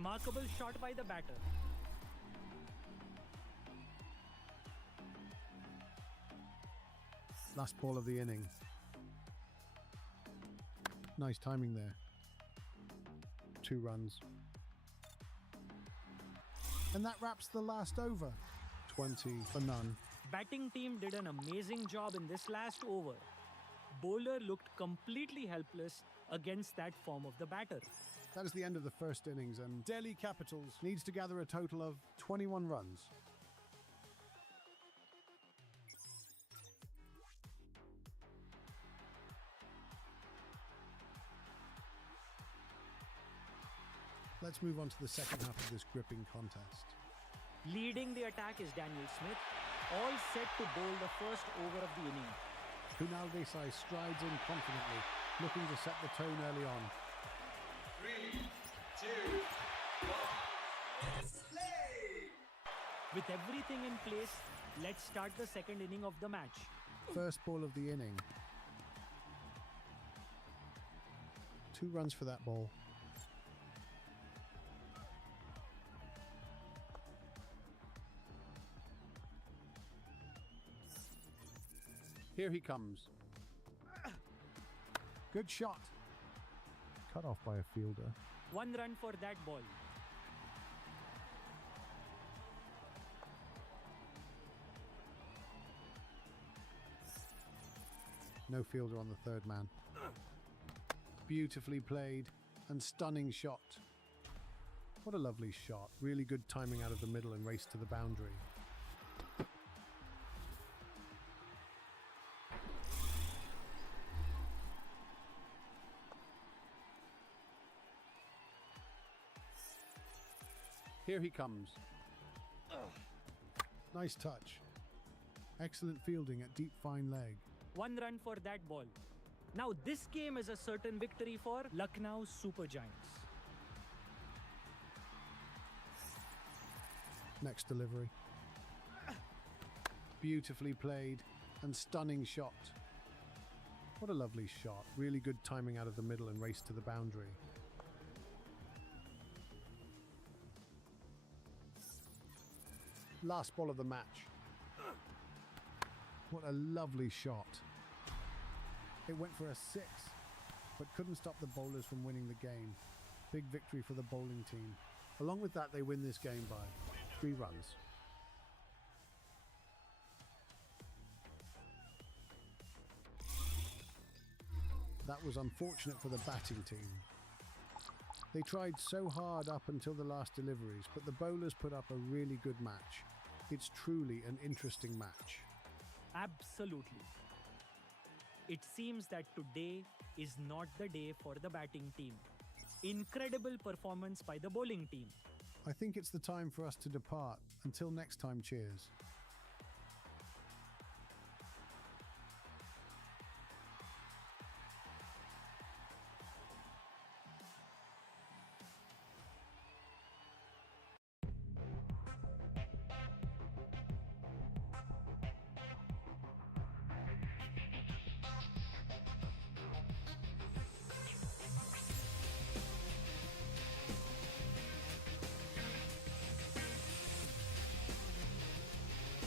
Remarkable shot by the batter. Last ball of the inning. Nice timing there. 2 runs. And that wraps the last over. 20 for none. Batting team did an amazing job in this last over. Bowler looked completely helpless against that form of the batter. That is the end of the first innings, and Delhi Capitals needs to gather a total of 21 runs. Let's move on to the second half of this gripping contest. Leading the attack is Daniel Smith, all set to bowl the first over of the inning. Kunal Desai strides in confidently, looking to set the tone early on. 3, 2, 1, let's play! With everything in place, let's start the second inning of the match. First ball of the inning. 2 runs for that ball. Here he comes. Good shot. Cut off by a fielder. 1 run for that ball. No fielder on the third man. Beautifully played and stunning shot. What a lovely shot. Really good timing out of the middle and race to the boundary. Here he comes. Nice touch. Excellent fielding at deep fine leg. 1 run for that ball. Now this game is a certain victory for Lucknow Super Giants. Next delivery. Beautifully played and stunning shot. What a lovely shot. Really good timing out of the middle and race to the boundary. Last ball of the match. What a lovely shot. It went for a 6, but couldn't stop the bowlers from winning the game. Big victory for the bowling team. Along with that, they win this game by 3 runs. That was unfortunate for the batting team. They tried so hard up until the last deliveries, but the bowlers put up a really good match. It's truly an interesting match. Absolutely. It seems that today is not the day for the batting team. Incredible performance by the bowling team. I think it's the time for us to depart. Until next time, cheers.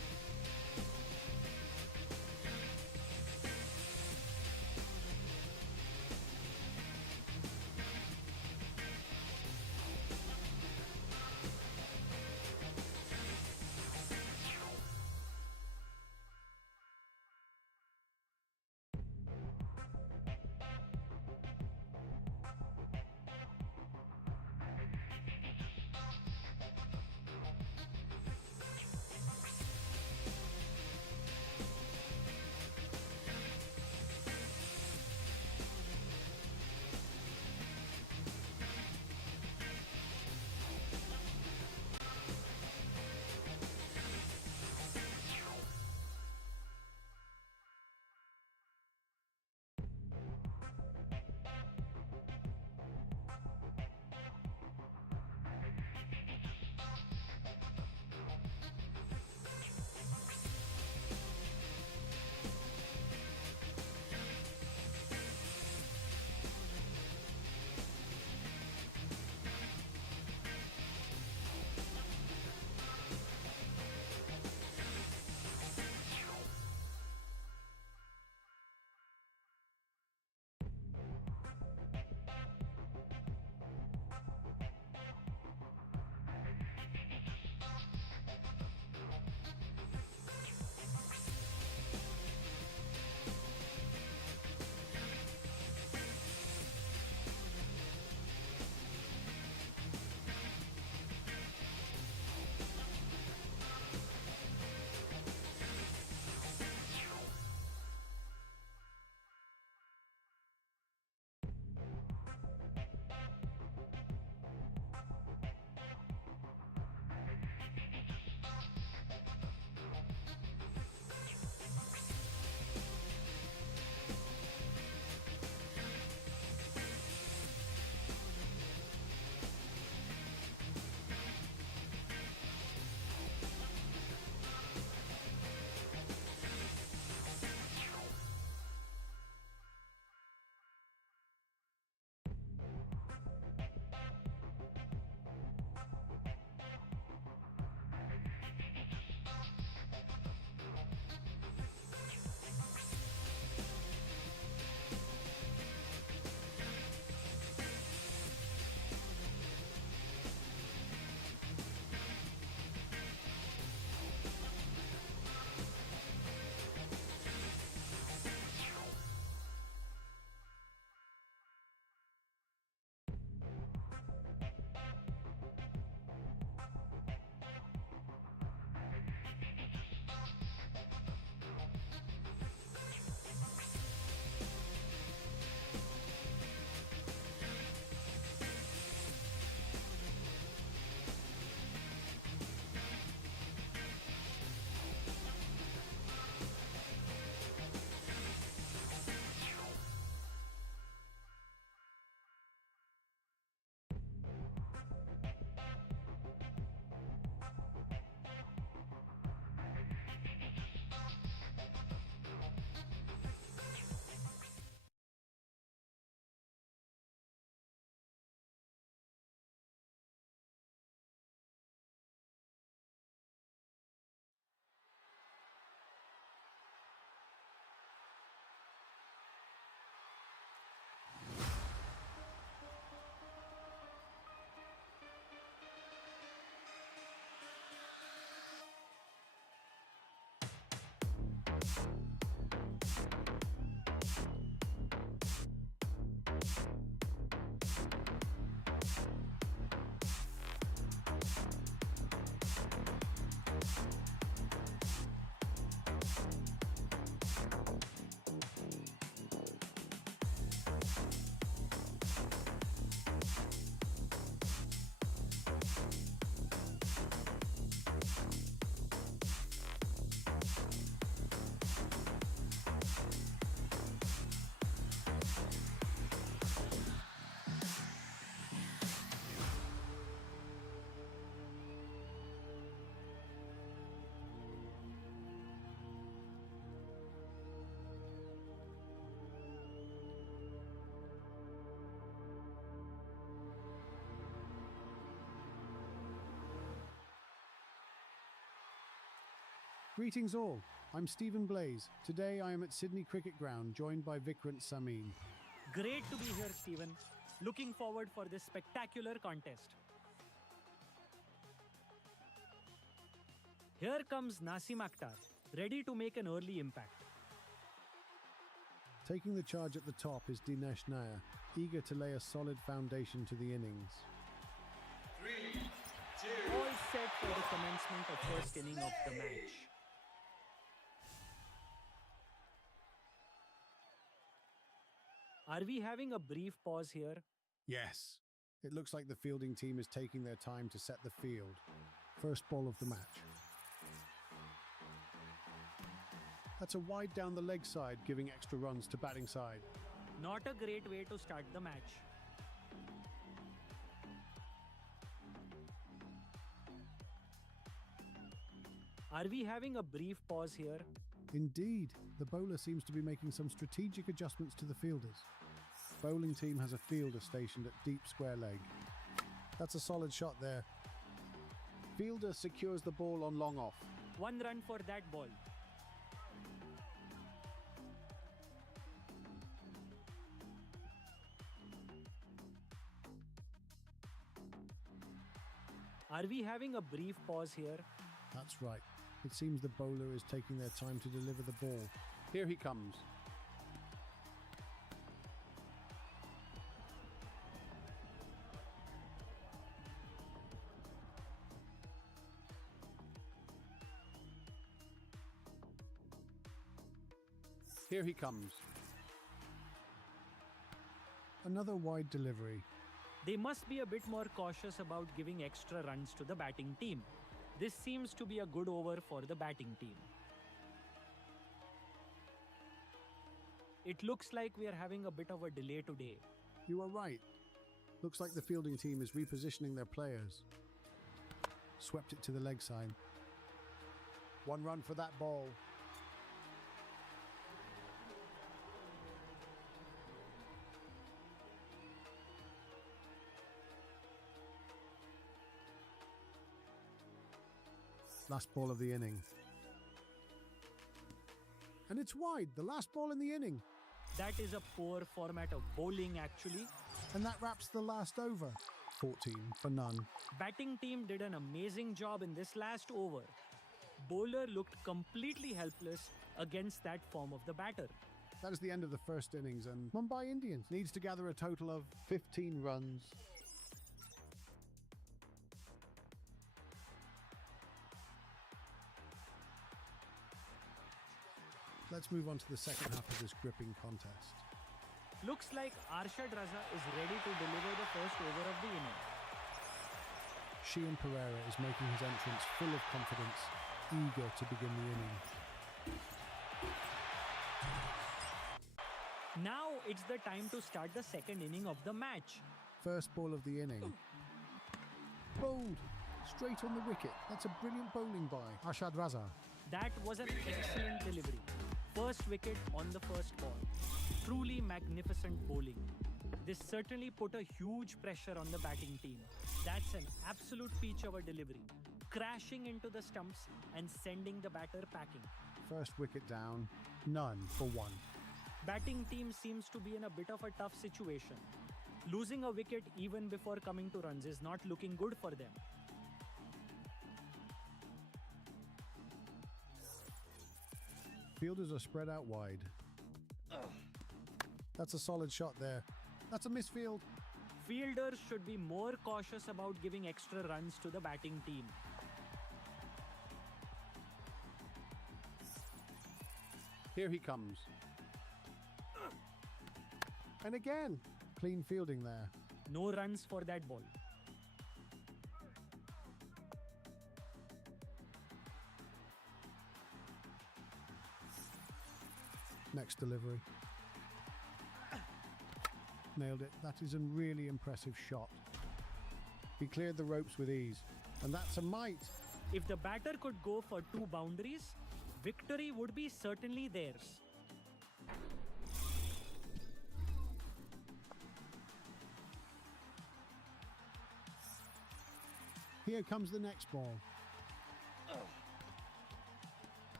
Greetings all, I'm Stephen Blaze. Today I am at Sydney Cricket Ground joined by Vikrant Samin. Great to be here, Stephen. Looking forward for this spectacular contest. Here comes Nasim Akhtar, ready to make an early impact. Taking the charge at the top is Dinesh Nair, eager to lay a solid foundation to the innings. 3, 2, All set for the commencement of first inning of the match. Are we having a brief pause here? Yes. It looks like the fielding team is taking their time to set the field. First ball of the match. That's a wide down the leg side, giving extra runs to batting side. Not a great way to start the match. Are we having a brief pause here? Indeed, the bowler seems to be making some strategic adjustments to the fielders. Bowling team has a fielder stationed at deep square leg. That's a solid shot there. Fielder secures the ball on long off. 1 run for that ball. Are we having a brief pause here? That's right. It seems the bowler is taking their time to deliver the ball. Here he comes. Here he comes. Another wide delivery. They must be a bit more cautious about giving extra runs to the batting team. This seems to be a good over for the batting team. It looks like we are having a bit of a delay today. You are right. Looks like the fielding team is repositioning their players. Swept it to the leg side. 1 run for that ball. Last ball of the inning. And it's wide, the last ball in the inning. That is a poor format of bowling actually. And that wraps the last over. 14 for none. Batting team did an amazing job in this last over. Bowler looked completely helpless against that form of the batter. That is the end of the first innings, and Mumbai Indians needs to gather a total of 15 runs. Let's move on to the second half of this gripping contest. Looks like Arshad Raza is ready to deliver the first over of the inning. Sheehan Pereira is making his entrance full of confidence, eager to begin the inning. Now it's the time to start the second inning of the match. First ball of the inning. Bowled, straight on the wicket. That's a brilliant bowling by Arshad Raza. That was an excellent delivery. First wicket on the first ball. Truly magnificent bowling. This certainly put a huge pressure on the batting team. That's an absolute peach of a delivery. Crashing into the stumps and sending the batter packing. First wicket down, none for 1. Batting team seems to be in a bit of a tough situation. Losing a wicket even before coming to runs is not looking good for them. Fielders are spread out wide. That's a solid shot there. That's a misfield. Fielders should be more cautious about giving extra runs to the batting team. Here he comes. And again, clean fielding there. No runs for that ball. Next delivery. Nailed it. That is a really impressive shot. He cleared the ropes with ease. And that's a mite. If the batter could go for 2 boundaries, victory would be certainly theirs. Here comes the next ball.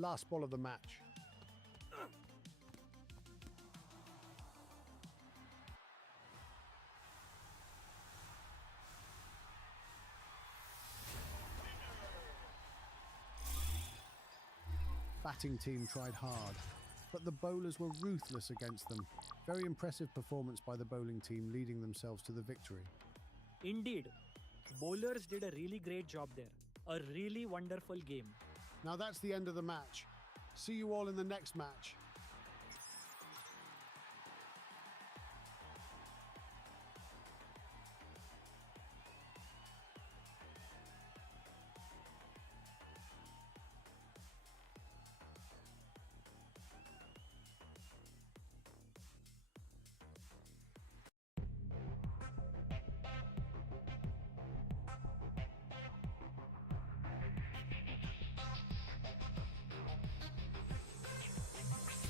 Last ball of the match. Batting team tried hard, but the bowlers were ruthless against them. Very impressive performance by the bowling team, leading themselves to the victory. Indeed, bowlers did a really great job there. A really wonderful game. Now that's the end of the match. See you all in the next match.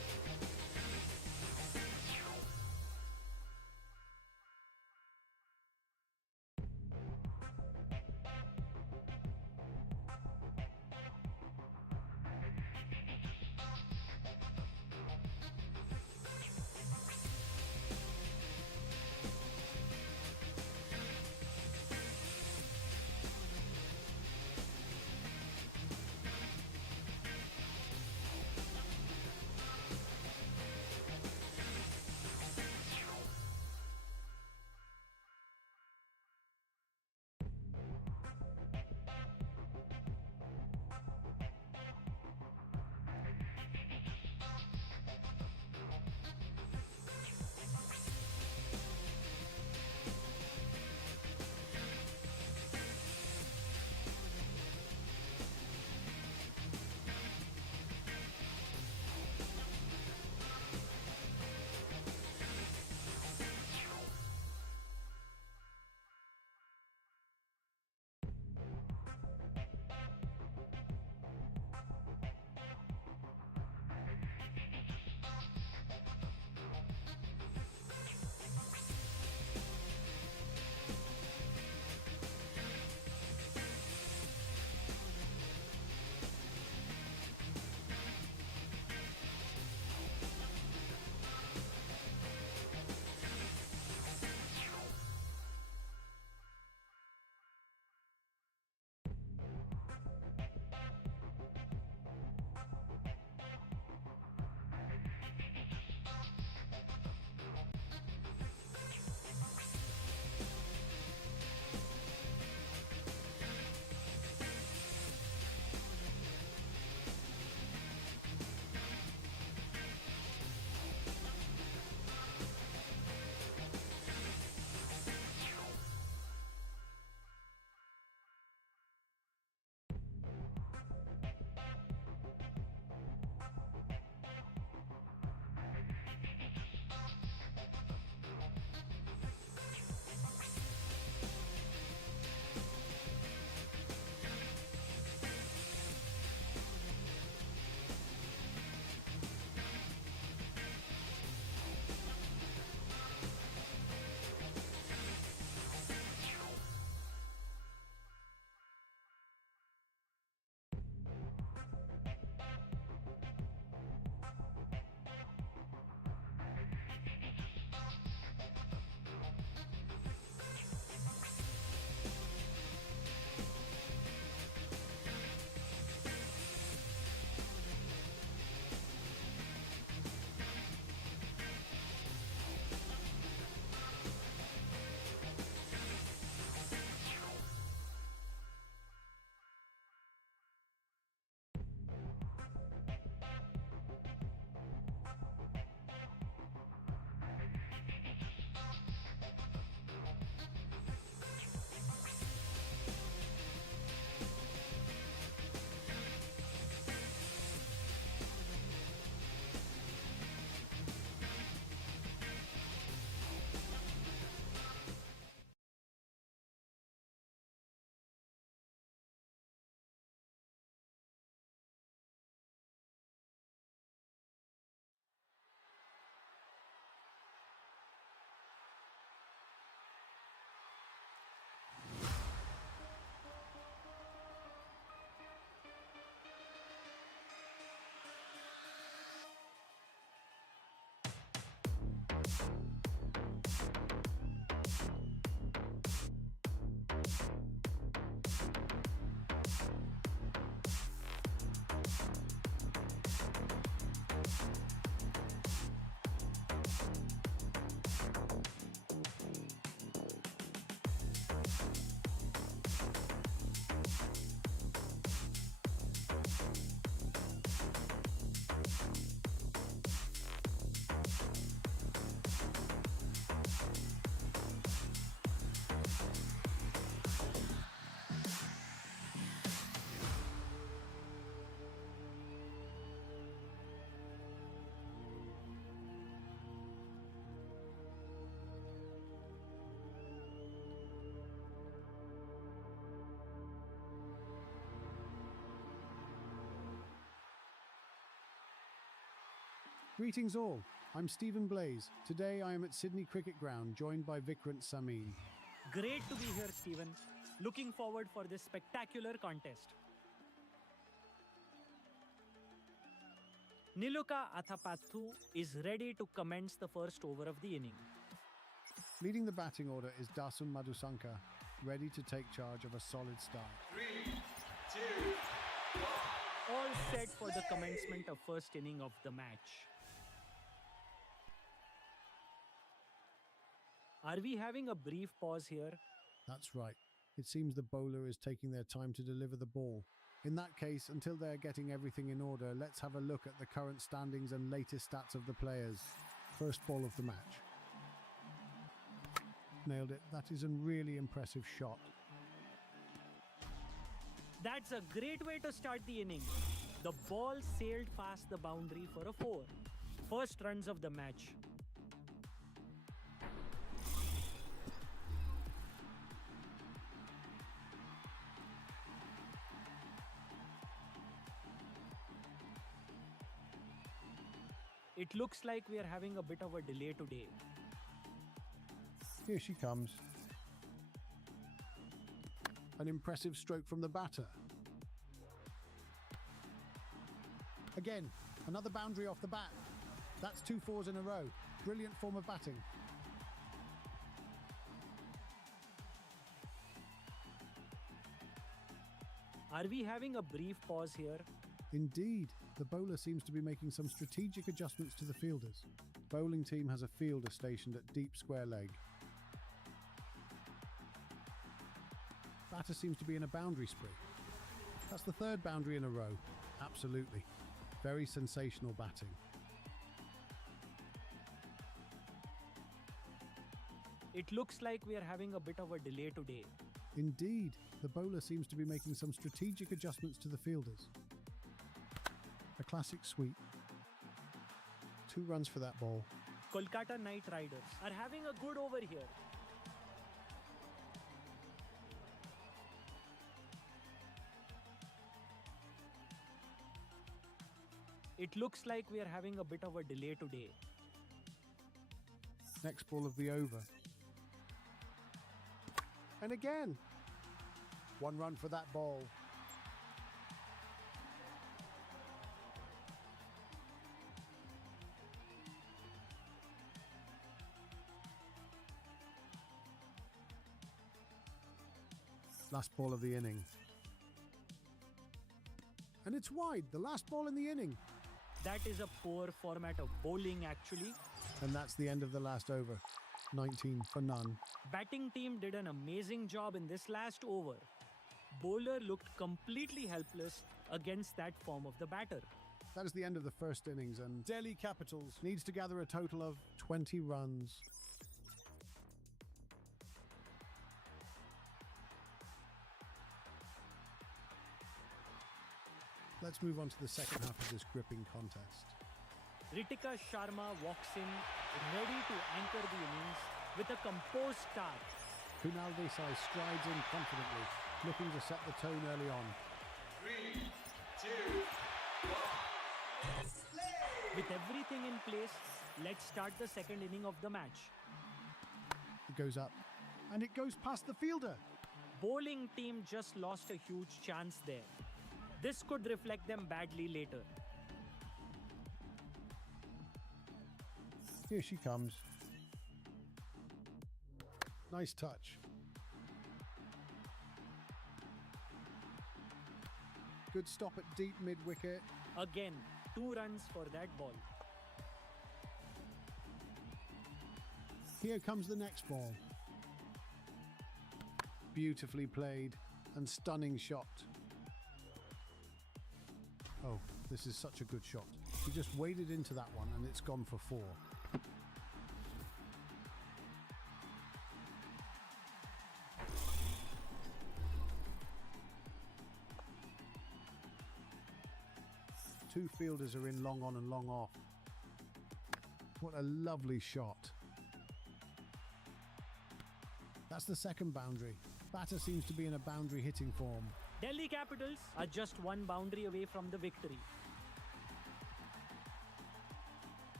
Greetings all, I'm Stephen Blaze. Today I am at Sydney Cricket Ground joined by Vikrant Samin. Great to be here, Stephen. Looking forward for this spectacular contest. Niluka Athapathu is ready to commence the first over of the inning. Leading the batting order is Dasun Madhusanka, ready to take charge of a solid start. 3, 2, 1. All set for the commencement of first inning of the match. Are we having a brief pause here? That's right. It seems the bowler is taking their time to deliver the ball. In that case, until they're getting everything in order, let's have a look at the current standings and latest stats of the players. First ball of the match. Nailed it. That is a really impressive shot. That's a great way to start the inning. The ball sailed past the boundary for a 4. First runs of the match. It looks like we are having a bit of a delay today. Here she comes. An impressive stroke from the batter. Again, another boundary off the bat. That's 2 fours in a row. Brilliant form of batting. Are we having a brief pause here? Indeed, the bowler seems to be making some strategic adjustments to the fielders. Bowling team has a fielder stationed at deep square leg. Batter seems to be in a boundary spree. That's the 3rd boundary in a row. Absolutely. Very sensational batting. It looks like we are having a bit of a delay today. Indeed, the bowler seems to be making some strategic adjustments to the fielders. A classic sweep. 2 runs for that ball. Kolkata Knight Riders are having a good over here. It looks like we are having a bit of a delay today. Next ball of the over. And again. 1 run for that ball. Last ball of the inning. And it's wide, the last ball in the inning. That is a poor format of bowling actually. And that's the end of the last over. 19 for none. Batting team did an amazing job in this last over. Bowler looked completely helpless against that form of the batter. That is the end of the first innings, and Delhi Capitals needs to gather a total of 20 runs. Let's move on to the second half of this gripping contest. Ritika Sharma walks in, ready to anchor the innings with a composed start. Kunal Desai strides in confidently, looking to set the tone early on. 3, 2, 1. With everything in place, let's start the second inning of the match. It goes up, and it goes past the fielder. Bowling team just lost a huge chance there. This could reflect them badly later. Here she comes. Nice touch. Good stop at deep mid-wicket. Again, 2 runs for that ball. Here comes the next ball. Beautifully played and stunning shot. Oh, this is such a good shot. He just waded into that one and it's gone for 4. Two fielders are in long on and long off. What a lovely shot. That's the second boundary. Batter seems to be in a boundary hitting form. Delhi Capitals are just 1 boundary away from the victory.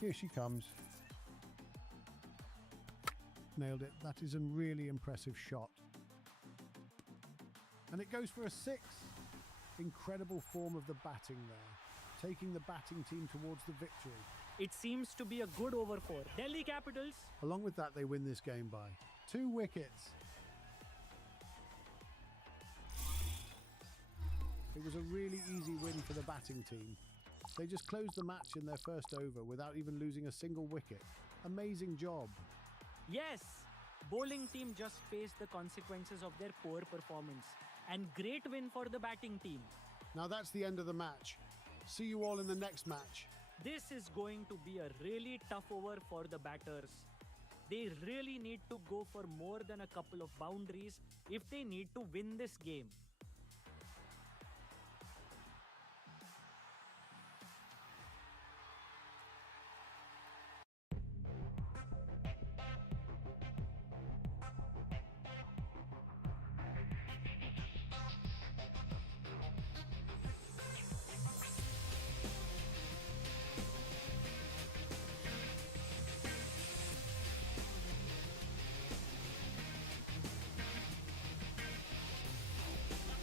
Here she comes. Nailed it. That is a really impressive shot. And it goes for a 6. Incredible form of the batting there, taking the batting team towards the victory. It seems to be a good over for Delhi Capitals. Along with that, they win this game by 2 wickets. It was a really easy win for the batting team. They just closed the match in their first over without even losing a single wicket. Amazing job. Yes, bowling team just faced the consequences of their poor performance. And great win for the batting team. Now that's the end of the match. See you all in the next match. This is going to be a really tough over for the batters. They really need to go for more than a couple of boundaries if they need to win this game.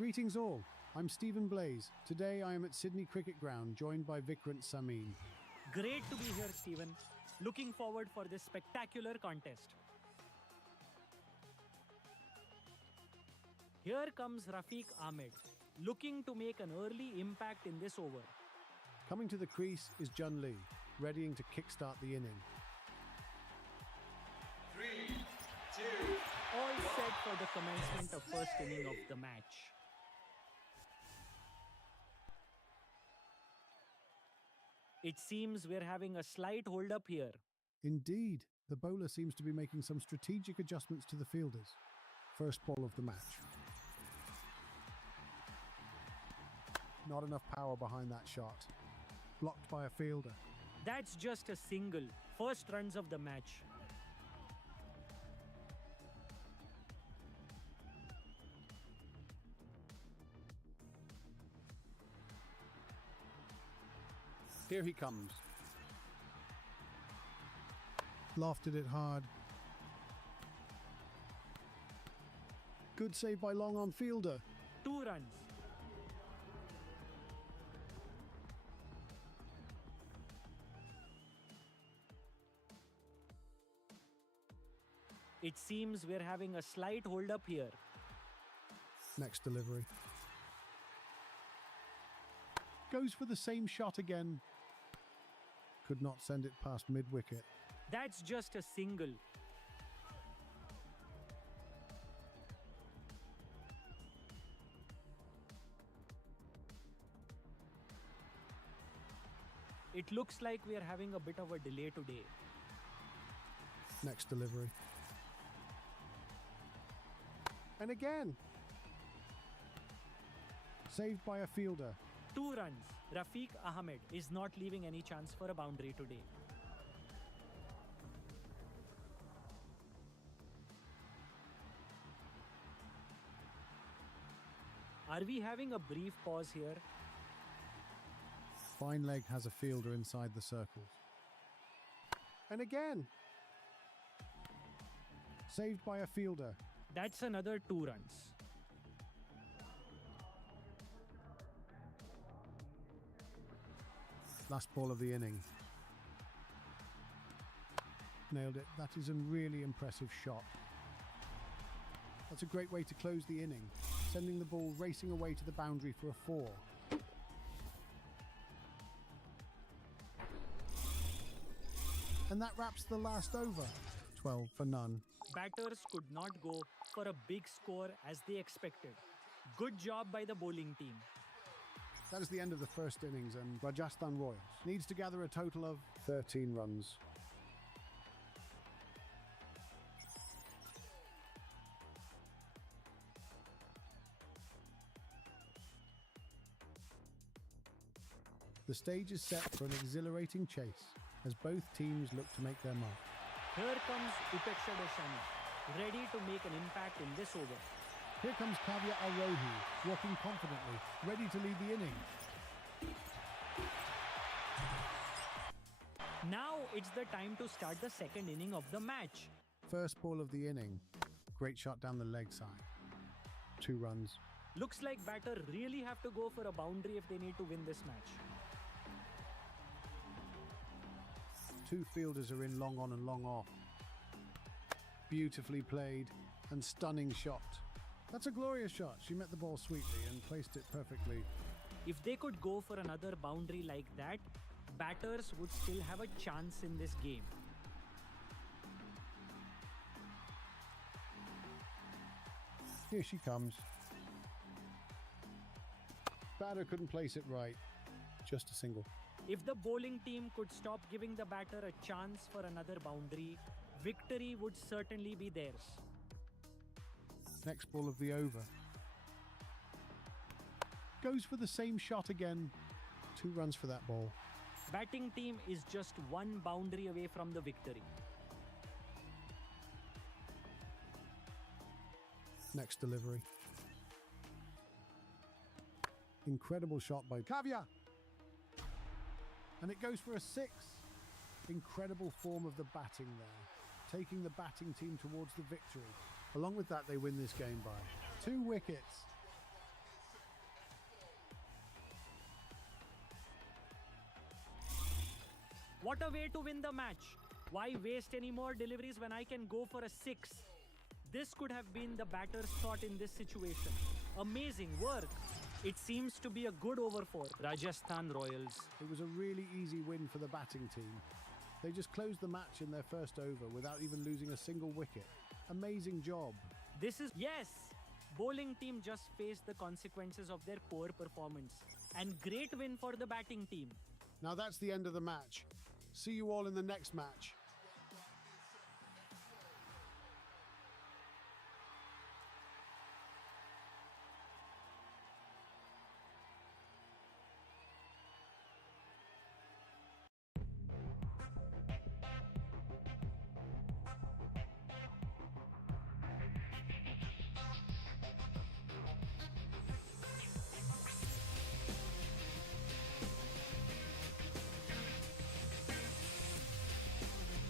Greetings all, I'm Stephen Blaze. Today I am at Sydney Cricket Ground, joined by Vikrant Samin. Great to be here, Stephen. Looking forward for this spectacular contest. Here comes Rafiq Ahmed, looking to make an early impact in this over. Coming to the crease is Jun Lee, readying to kickstart the inning. 3, 2, All set for the commencement of first inning of the match. It seems we're having a slight hold-up here. Indeed, the bowler seems to be making some strategic adjustments to the fielders. First ball of the match. Not enough power behind that shot. Blocked by a fielder. That's just a single. First runs of the match. Here he comes. Lofted it hard. Good save by long on fielder. 2 runs. It seems we're having a slight hold-up here. Next delivery. Goes for the same shot again. Could not send it past mid-wicket. That's just a single. It looks like we are having a bit of a delay today. Next delivery. And again. Saved by a fielder. 2 runs. Rafiq Ahmed is not leaving any chance for a boundary today. Are we having a brief pause here? Fine leg has a fielder inside the circles. And again. Saved by a fielder. That's another 2 runs. Last ball of the inning. Nailed it. That is a really impressive shot. That's a great way to close the inning, sending the ball racing away to the boundary for a 4. And that wraps the last over. 12 for none. Batters could not go for a big score as they expected. Good job by the bowling team. That is the end of the first innings, and Rajasthan Royals needs to gather a total of 13 runs. The stage is set for an exhilarating chase as both teams look to make their mark. Here comes Upeksha Deshani, ready to make an impact in this over. Here comes Kavya Arohi, walking confidently, ready to lead the inning. Now it's the time to start the second inning of the match. First ball of the inning. Great shot down the leg side. 2 runs. Looks like batter really have to go for a boundary if they need to win this match. 2 fielders are in long on and long off. Beautifully played and stunning shot. That's a glorious shot. She met the ball sweetly and placed it perfectly. If they could go for another boundary like that, batters would still have a chance in this game. Here she comes. Batter couldn't place it right. Just a single. If the bowling team could stop giving the batter a chance for another boundary, victory would certainly be theirs. Next ball of the over. Goes for the same shot again. 2 runs for that ball. Batting team is just 1 boundary away from the victory. Next delivery. Incredible shot by Kavya. And it goes for a 6. Incredible form of the batting there, taking the batting team towards the victory. Along with that, they win this game by 2 wickets. What a way to win the match. Why waste any more deliveries when I can go for a 6? This could have been the batter's shot in this situation. Amazing work. It seems to be a good over for Rajasthan Royals. It was a really easy win for the batting team. They just closed the match in their first over without even losing a single wicket. Amazing job. Yes! Bowling team just faced the consequences of their poor performance. And great win for the batting team. Now that's the end of the match. See you all in the next match.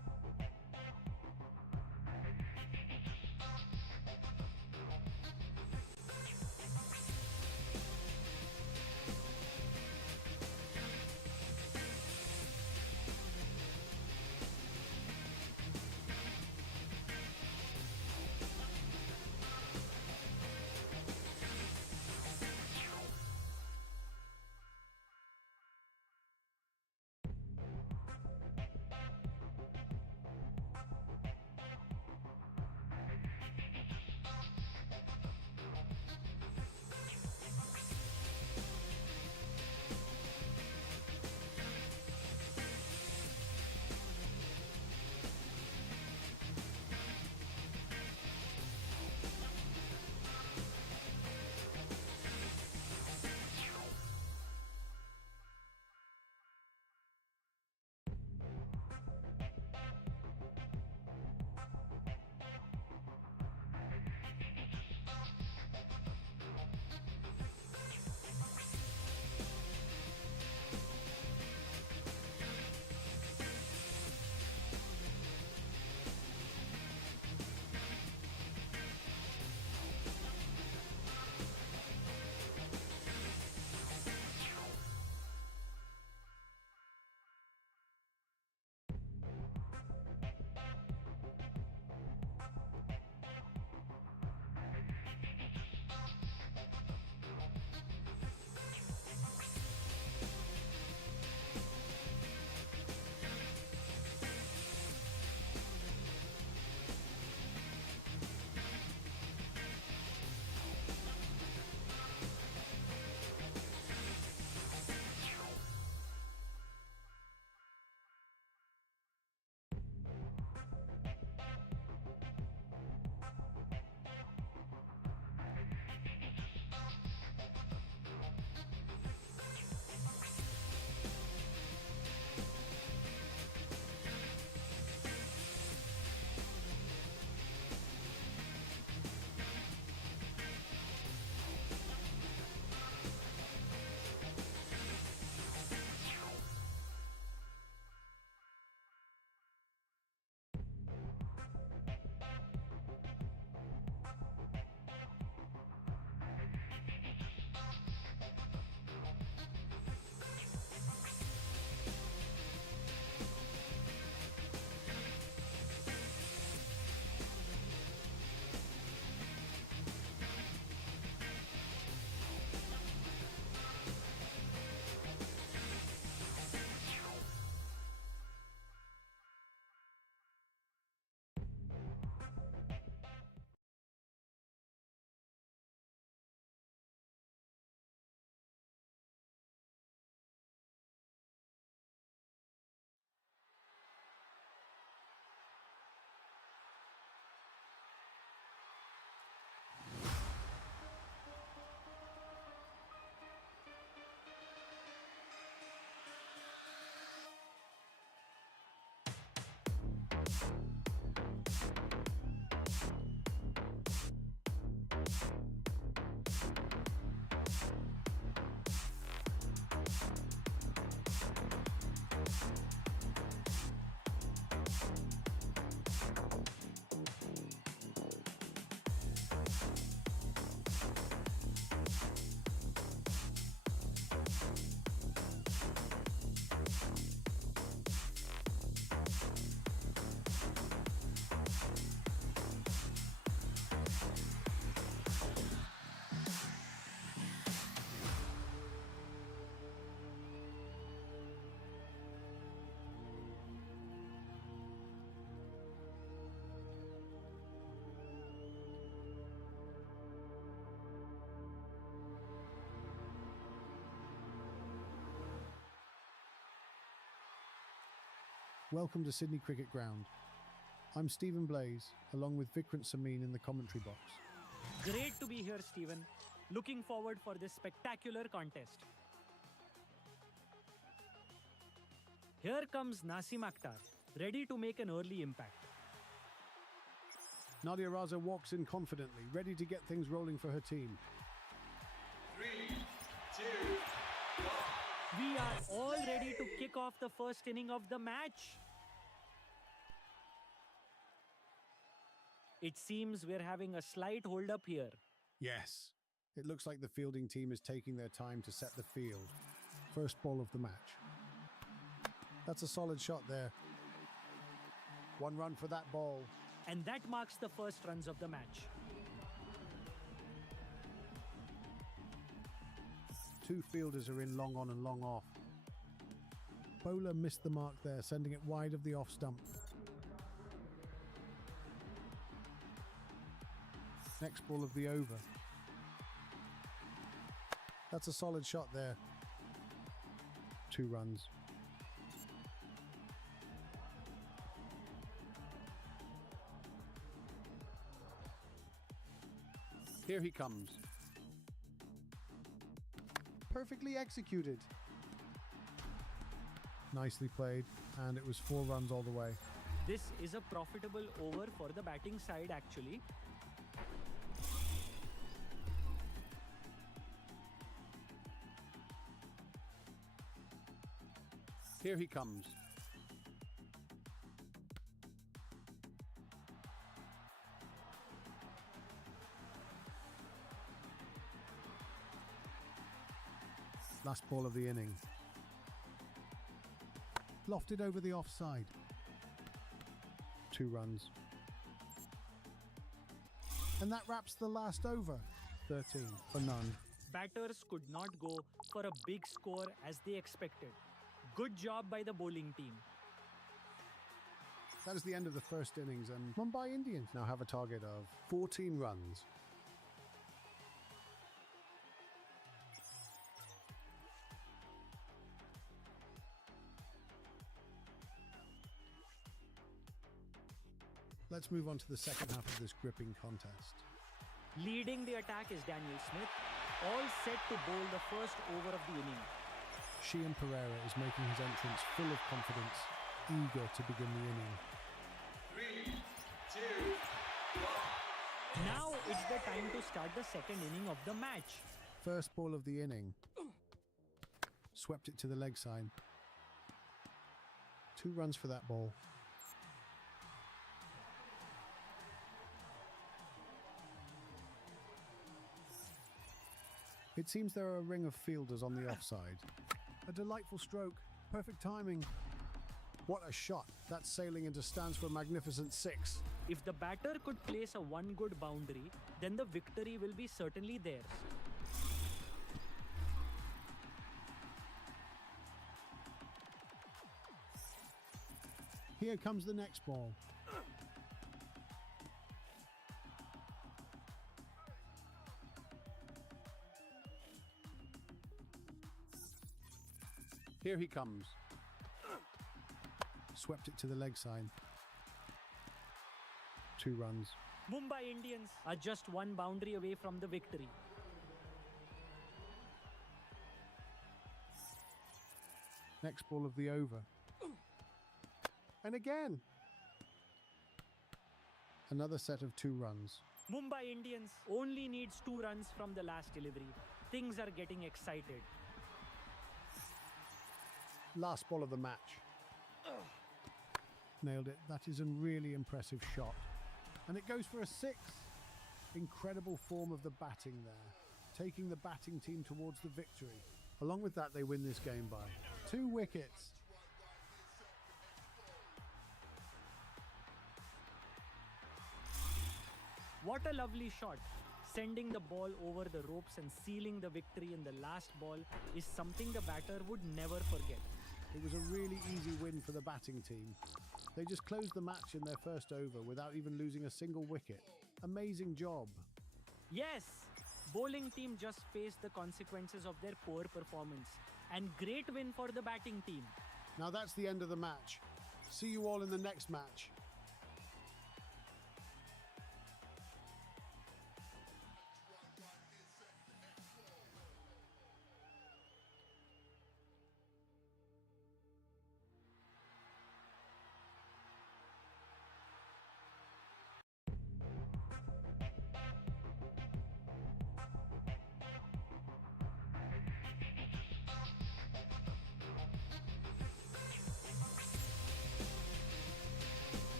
Welcome to Sydney Cricket Ground. I'm Stephen Blaze, along with Vikrant Samin in the commentary box. Great to be here, Stephen. Looking forward for this spectacular contest. Here comes Nasim Akhtar, ready to make an early impact. Nadia Raza walks in confidently, ready to get things rolling for her team. 3, 2, 1. We are all ready to kick off the first inning of the match. It seems we're having a slight hold-up here. Yes. It looks like the fielding team is taking their time to set the field. First ball of the match. That's a solid shot there. 1 run for that ball. And that marks the first runs of the match. 2 fielders are in long on and long off. Bowler missed the mark there, sending it wide of the off stump. Next ball of the over. That's a solid shot there. 2 runs. Here he comes. Perfectly executed. Nicely played, and it was 4 runs all the way. This is a profitable over for the batting side actually. Here he comes. Last ball of the inning. Lofted over the offside. 2 runs. And that wraps the last over. 13 for none. Batters could not go for a big score as they expected. Good job by the bowling team. That is the end of the first innings, and Mumbai Indians now have a target of 14 runs. Let's move on to the second half of this gripping contest. Leading the attack is Daniel Smith, all set to bowl the first over of the inning. Shian Pereira is making his entrance full of confidence, eager to begin the inning. 3, 2, 1. Now it's the time to start the second inning of the match. First ball of the inning. Swept it to the leg side. 2 runs for that ball. It seems there are a ring of fielders on the offside. A delightful stroke. Perfect timing. What a shot. That's sailing into stands for a magnificent 6. If the batter could place a one good boundary, then the victory will be certainly theirs. Here comes the next ball. Here he comes. Swept it to the leg side. 2 runs. Mumbai Indians are just one boundary away from the victory. Next ball of the over. And again. Another set of 2 runs. Mumbai Indians only needs 2 runs from the last delivery. Things are getting excited. Last ball of the match. Nailed it. That is a really impressive shot. And it goes for a 6. Incredible form of the batting there. Taking the batting team towards the victory. Along with that, they win this game by 2 wickets. What a lovely shot. Sending the ball over the ropes and sealing the victory in the last ball is something the batter would never forget. It was a really easy win for the batting team. They just closed the match in their first over without even losing a single wicket. Amazing job. Yes, bowling team just faced the consequences of their poor performance. And great win for the batting team. Now that's the end of the match. See you all in the next match.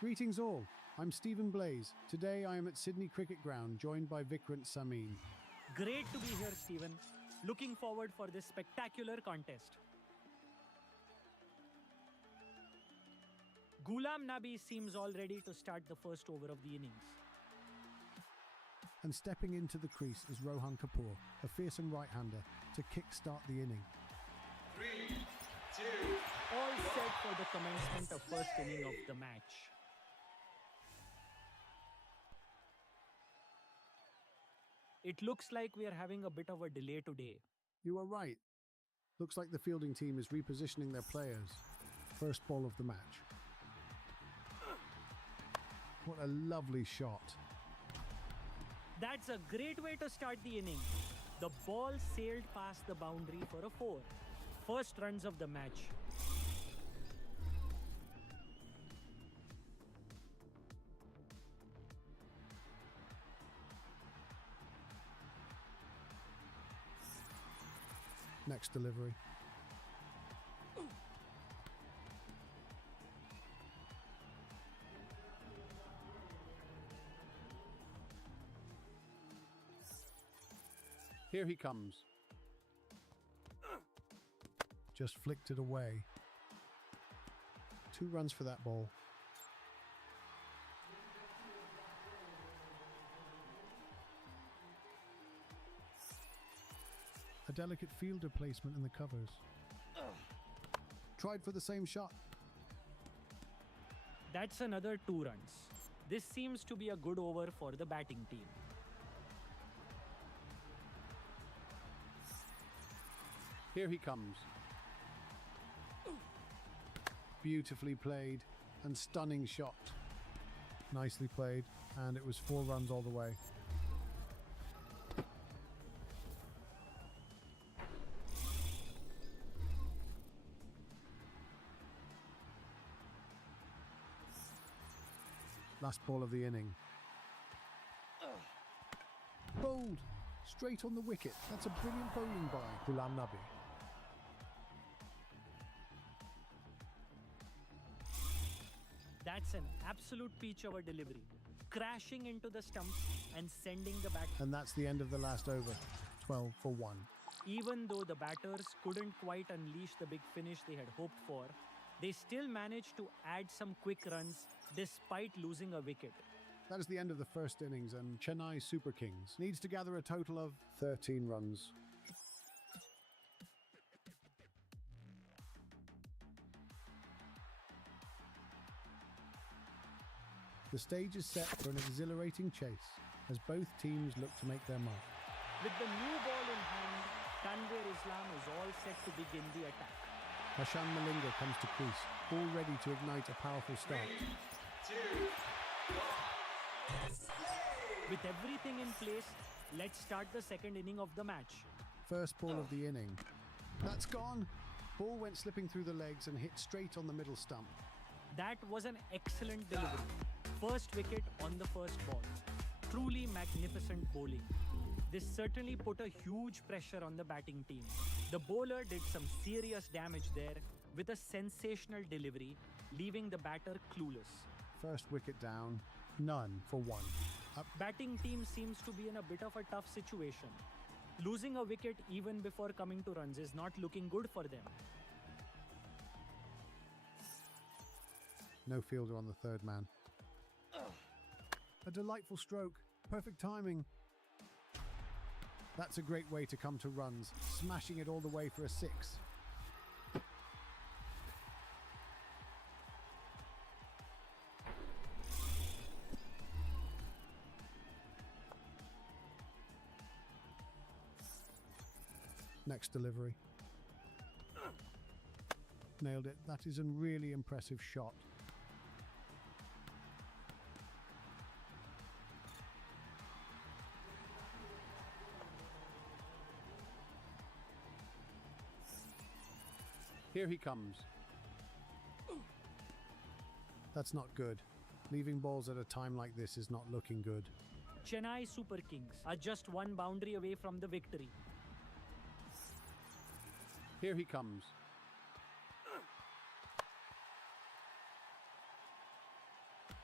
Greetings all, I'm Stephen Blaze. Today I am at Sydney Cricket Ground, joined by Vikrant Samin. Great to be here, Stephen. Looking forward for this spectacular contest. Ghulam Nabi seems all ready to start the first over of the innings. And stepping into the crease is Rohan Kapoor, a fearsome right-hander, to kick-start the inning. 3, 2, All set for the commencement of first inning of the match. It looks like we are having a bit of a delay today. You are right. Looks like the fielding team is repositioning their players. First ball of the match. What a lovely shot. That's a great way to start the inning. The ball sailed past the boundary for a 4. First runs of the match. Next delivery. Here he comes. Just flicked it away. 2 runs for that ball. A delicate fielder placement in the covers. Tried for the same shot. That's another 2 runs. This seems to be a good over for the batting team. Here he comes. Beautifully played and stunning shot. Nicely played, and it was 4 runs all the way. Last ball of the inning. Bowled! Straight on the wicket. That's a brilliant bowling by Ghulam Nabi. That's an absolute peach over delivery. Crashing into the stumps and sending the bat. And that's the end of the last over. 12 for 1. Even though the batters couldn't quite unleash the big finish they had hoped for, they still managed to add some quick runs despite losing a wicket. That is the end of the first innings, and Chennai Super Kings needs to gather a total of 13 runs. The stage is set for an exhilarating chase as both teams look to make their mark. With the new ball in hand, Tanvir Islam is all set to begin the attack. Hashan Malinga comes to crease, all ready to ignite a powerful start. 3, 2, 1. With everything in place, let's start the second inning of the match. First ball of the inning. That's gone. Ball went slipping through the legs and hit straight on the middle stump. That was an excellent delivery. First wicket on the first ball. Truly magnificent bowling. This certainly put a huge pressure on the batting team. The bowler did some serious damage there with a sensational delivery, leaving the batter clueless. First wicket down, none for 1. Batting team seems to be in a bit of a tough situation. Losing a wicket even before coming to runs is not looking good for them. No fielder on the third man. A delightful stroke. Perfect timing. That's a great way to come to runs, smashing it all the way for a 6. Next delivery. Nailed it. That is a really impressive shot. Here he comes. That's not good. Leaving balls at a time like this is not looking good. Chennai Super Kings are just 1 boundary away from the victory. Here he comes.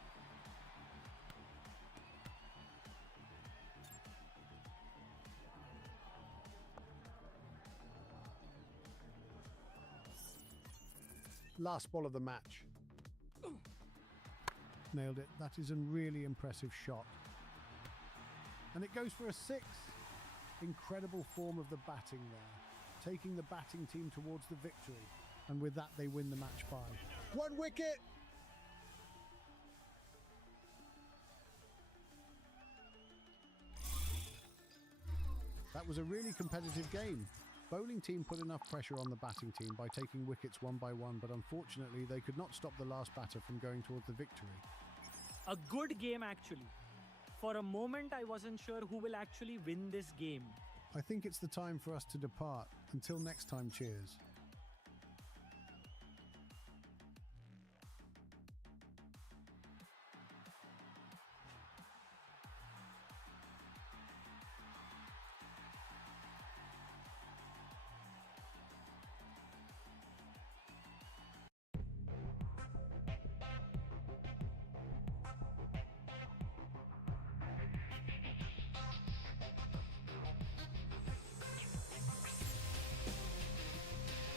Last ball of the match. Nailed it. That is a really impressive shot. And it goes for a 6. Incredible form of the batting there, taking the batting team towards the victory. And with that, they win the match by 1 wicket. That was a really competitive game. Bowling team put enough pressure on the batting team by taking wickets one by one, but unfortunately they could not stop the last batter from going towards the victory. A good game actually. For a moment I wasn't sure who will actually win this game. I think it's the time for us to depart. Until next time, cheers.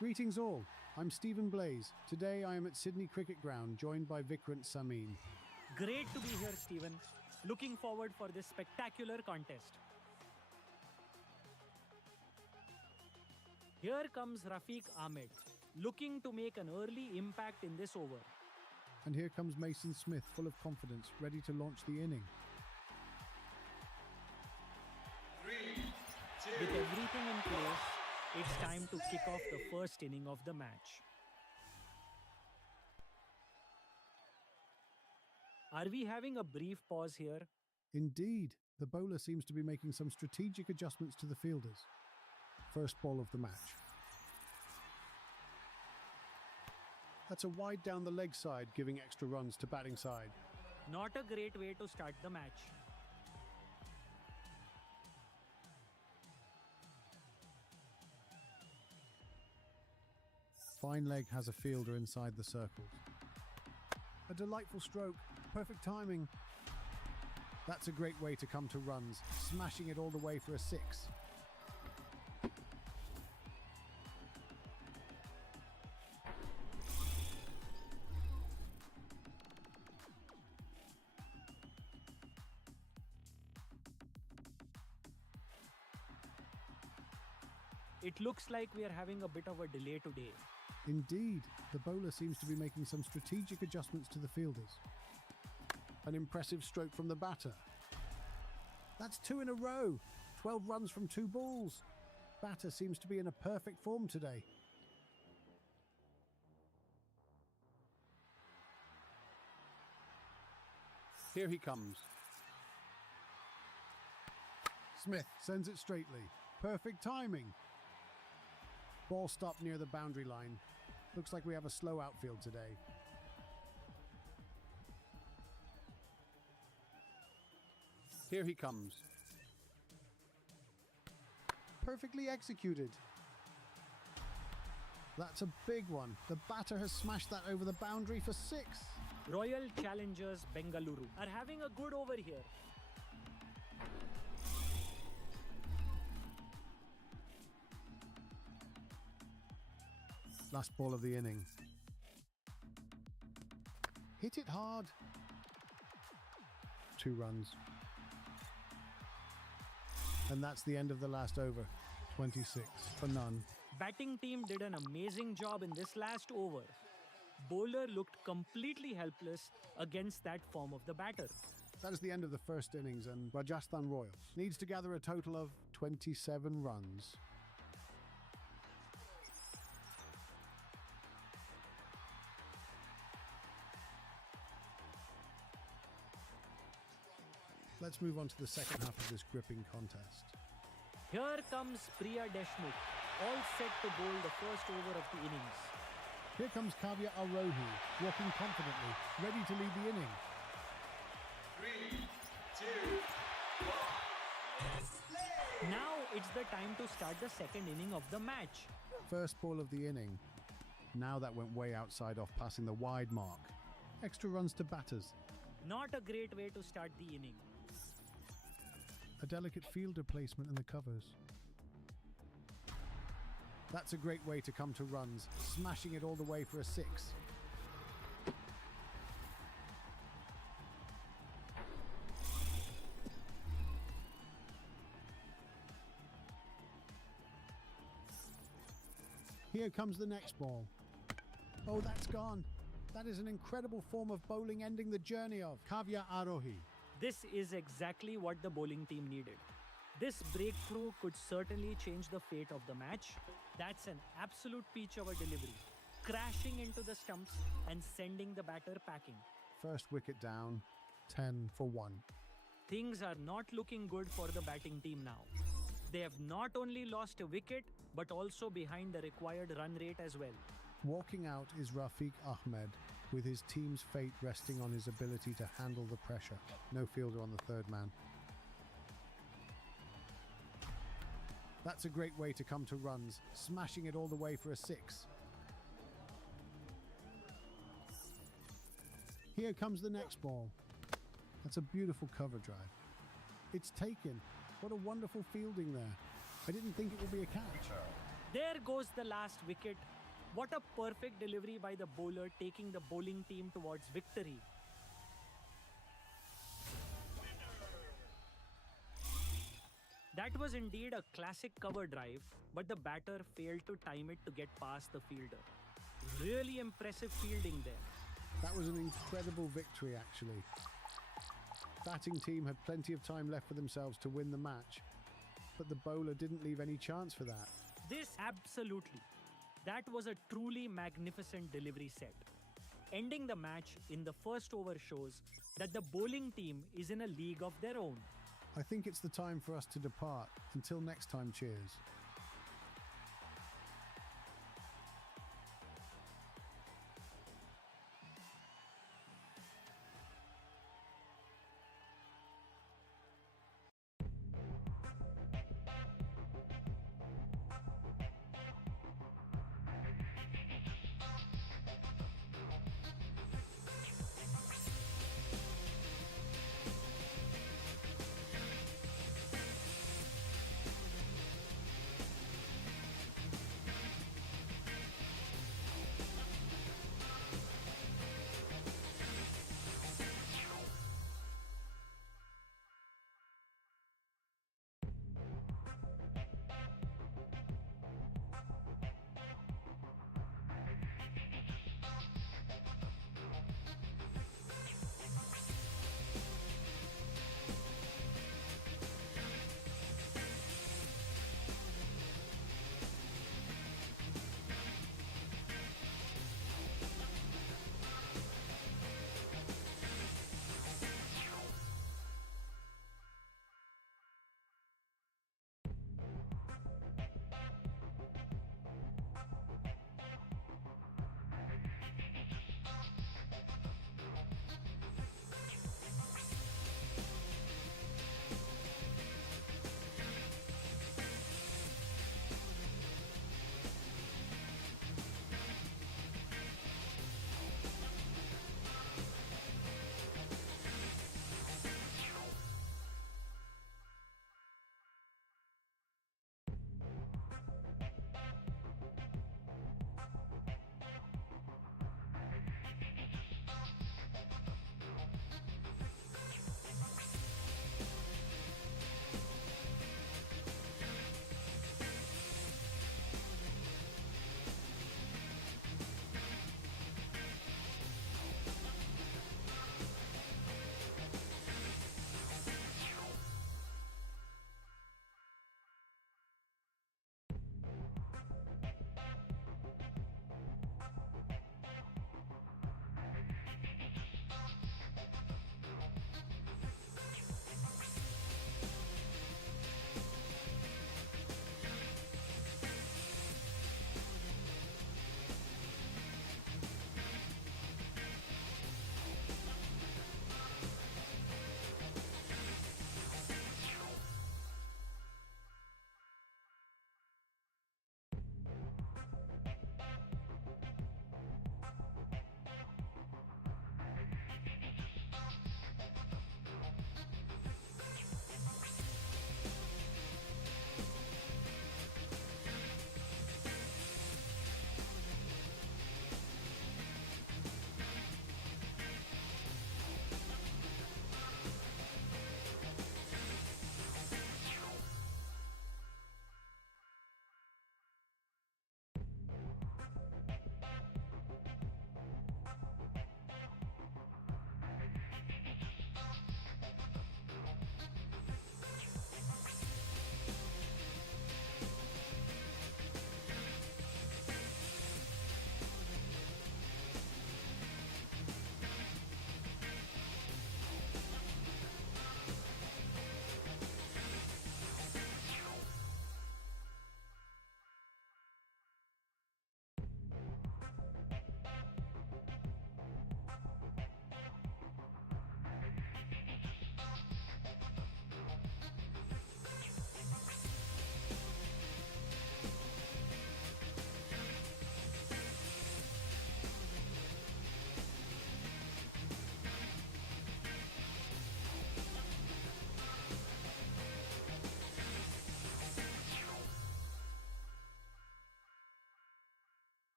Greetings all, I'm Stephen Blaze. Today I am at Sydney Cricket Ground, joined by Vikrant Samin. Great to be here, Stephen. Looking forward for this spectacular contest. Here comes Rafiq Ahmed, looking to make an early impact in this over. And here comes Mason Smith, full of confidence, ready to launch the inning. 3, 2, With everything in place, it's time to kick off the first inning of the match. Are we having a brief pause here? Indeed, the bowler seems to be making some strategic adjustments to the fielders. First ball of the match. That's a wide down the leg side, giving extra runs to batting side. Not a great way to start the match. Fine leg has a fielder inside the circles. A delightful stroke, perfect timing. That's a great way to come to runs, smashing it all the way for a 6. It looks like we are having a bit of a delay today. Indeed, the bowler seems to be making some strategic adjustments to the fielders. An impressive stroke from the batter. That's 2 in a row. 12 runs from 2 balls. Batter seems to be in a perfect form today. Here he comes. Smith sends it straightly. Perfect timing. Ball stopped near the boundary line. Looks like we have a slow outfield today. Here he comes. Perfectly executed. That's a big one. The batter has smashed that over the boundary for 6. Royal Challengers Bengaluru are having a good over here. Last ball of the inning. Hit it hard. 2 runs. And that's the end of the last over. 26 for none. Batting team did an amazing job in this last over. Bowler looked completely helpless against that form of the batter. That is the end of the first innings, and Rajasthan Royals needs to gather a total of 27 runs. Let's move on to the second half of this gripping contest. Here comes Priya Deshmukh, all set to bowl the first over of the innings. Here comes Kavya Arohi, walking confidently, ready to lead the inning. 3, 2, 1. Now it's the time to start the second inning of the match. First ball of the inning. Now that went way outside off passing the wide mark. Extra runs to batters. Not a great way to start the inning. A delicate fielder placement in the covers. That's a great way to come to runs, smashing it all the way for a 6. Here comes the next ball. Oh, that's gone. That is an incredible form of bowling, ending the journey of Kavya Arohi. This is exactly what the bowling team needed. This breakthrough could certainly change the fate of the match. That's an absolute peach of a delivery, crashing into the stumps and sending the batter packing. First wicket down, 10 for 1. Things are not looking good for the batting team now. They have not only lost a wicket, but also behind the required run rate as well. Walking out is Rafiq Ahmed, with his team's fate resting on his ability to handle the pressure. No fielder on the third man. That's a great way to come to runs, smashing it all the way for a 6. Here comes the next ball. That's a beautiful cover drive. It's taken. What a wonderful fielding there. I didn't think it would be a catch. There goes the last wicket. What a perfect delivery by the bowler, taking the bowling team towards victory. That was indeed a classic cover drive, but the batter failed to time it to get past the fielder. Really impressive fielding there. That was an incredible victory, actually. Batting team had plenty of time left for themselves to win the match, but the bowler didn't leave any chance for that. This absolutely. That was a truly magnificent delivery set. Ending the match in the first over shows that the bowling team is in a league of their own. I think it's the time for us to depart. Until next time, cheers.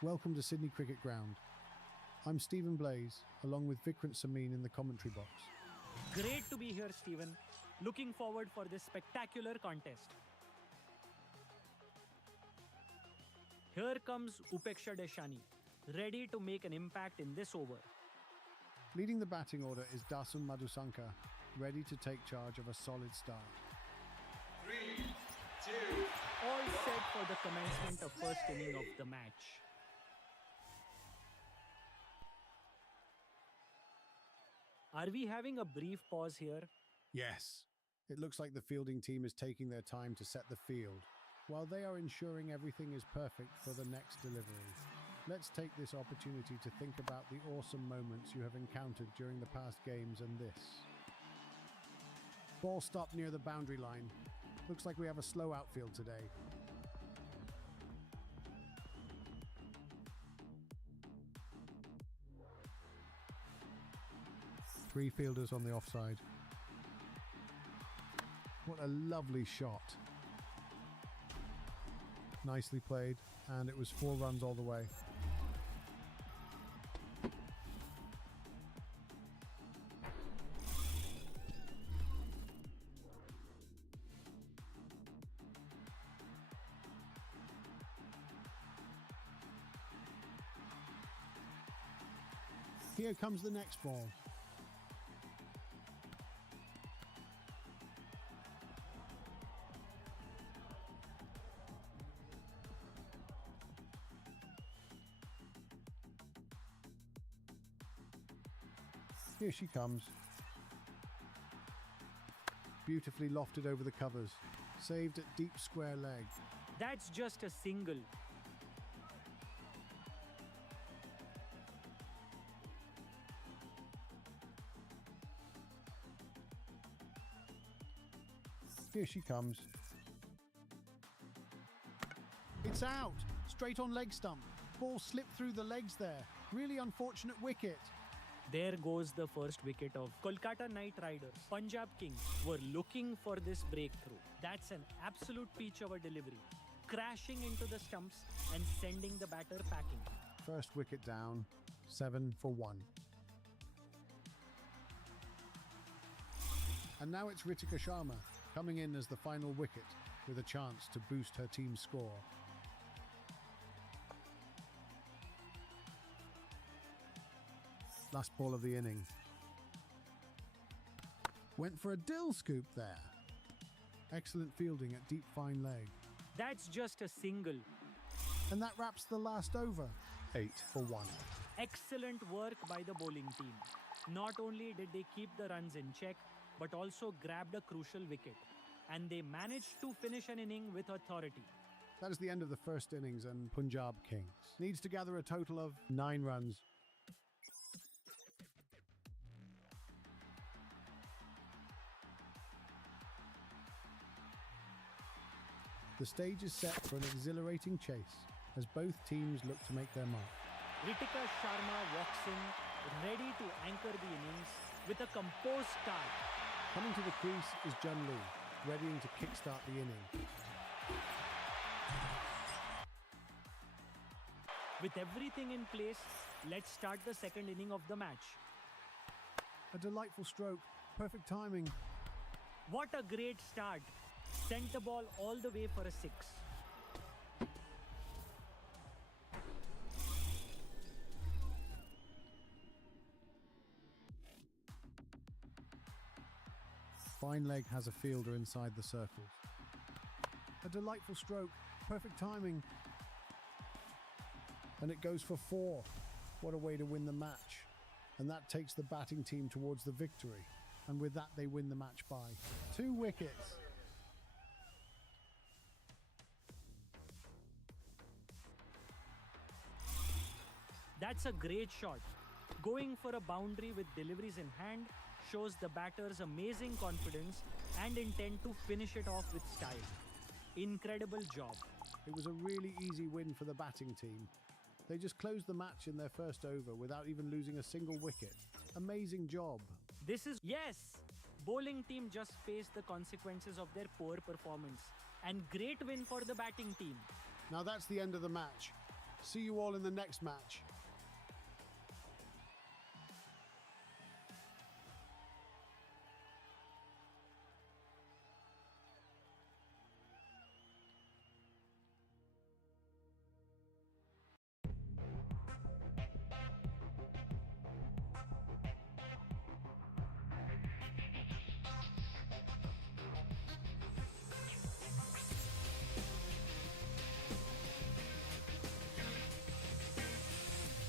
Welcome to Sydney Cricket Ground. I'm Stephen Blaze, along with Vikrant Samin in the commentary box. Great to be here, Stephen. Looking forward for this spectacular contest. Here comes Upeksha Deshani, ready to make an impact in this over. Leading the batting order is Dasun Madhusanka, ready to take charge of a solid start. 3, 2, All set for the commencement of first inning of the match. Are we having a brief pause here? Yes. It looks like the fielding team is taking their time to set the field, while they are ensuring everything is perfect for the next delivery. Let's take this opportunity to think about the awesome moments you have encountered during the past games and this. Ball stopped near the boundary line. Looks like we have a slow outfield today. Three fielders on the offside. What a lovely shot. Nicely played, and it was 4 runs all the way. Here comes the next ball. Here she comes. Beautifully lofted over the covers. Saved at deep square leg. That's just a single. Here she comes. It's out! Straight on leg stump. Ball slipped through the legs there. Really unfortunate wicket. There goes the first wicket of Kolkata Knight Riders. Punjab Kings were looking for this breakthrough. That's an absolute peach of a delivery. Crashing into the stumps and sending the batter packing. First wicket down. 7 for 1. And now it's Ritika Sharma coming in as the final wicket with a chance to boost her team's score. Last ball of the inning. Went for a dill scoop there. Excellent fielding at deep fine leg. That's just a single. And that wraps the last over. 8 for 1. Excellent work by the bowling team. Not only did they keep the runs in check, but also grabbed a crucial wicket. And they managed to finish an inning with authority. That is the end of the first innings, and Punjab Kings needs to gather a total of 9 runs. The stage is set for an exhilarating chase as both teams look to make their mark. Ritika Sharma walks in, ready to anchor the innings with a composed start. Coming to the crease is Jun Lee, readying to kickstart the inning. With everything in place, let's start the second inning of the match. A delightful stroke, perfect timing. What a great start. Sent the ball all the way for a 6. Fine leg has a fielder inside the circles. A delightful stroke, perfect timing. And it goes for 4. What a way to win the match. And that takes the batting team towards the victory. And with that, they win the match by 2 wickets. That's a great shot. Going for a boundary with deliveries in hand shows the batter's amazing confidence and intent to finish it off with style. Incredible job. It was a really easy win for the batting team. They just closed the match in their first over without even losing a single wicket. Amazing job. Yes! Bowling team just faced the consequences of their poor performance. And great win for the batting team. Now that's the end of the match. See you all in the next match.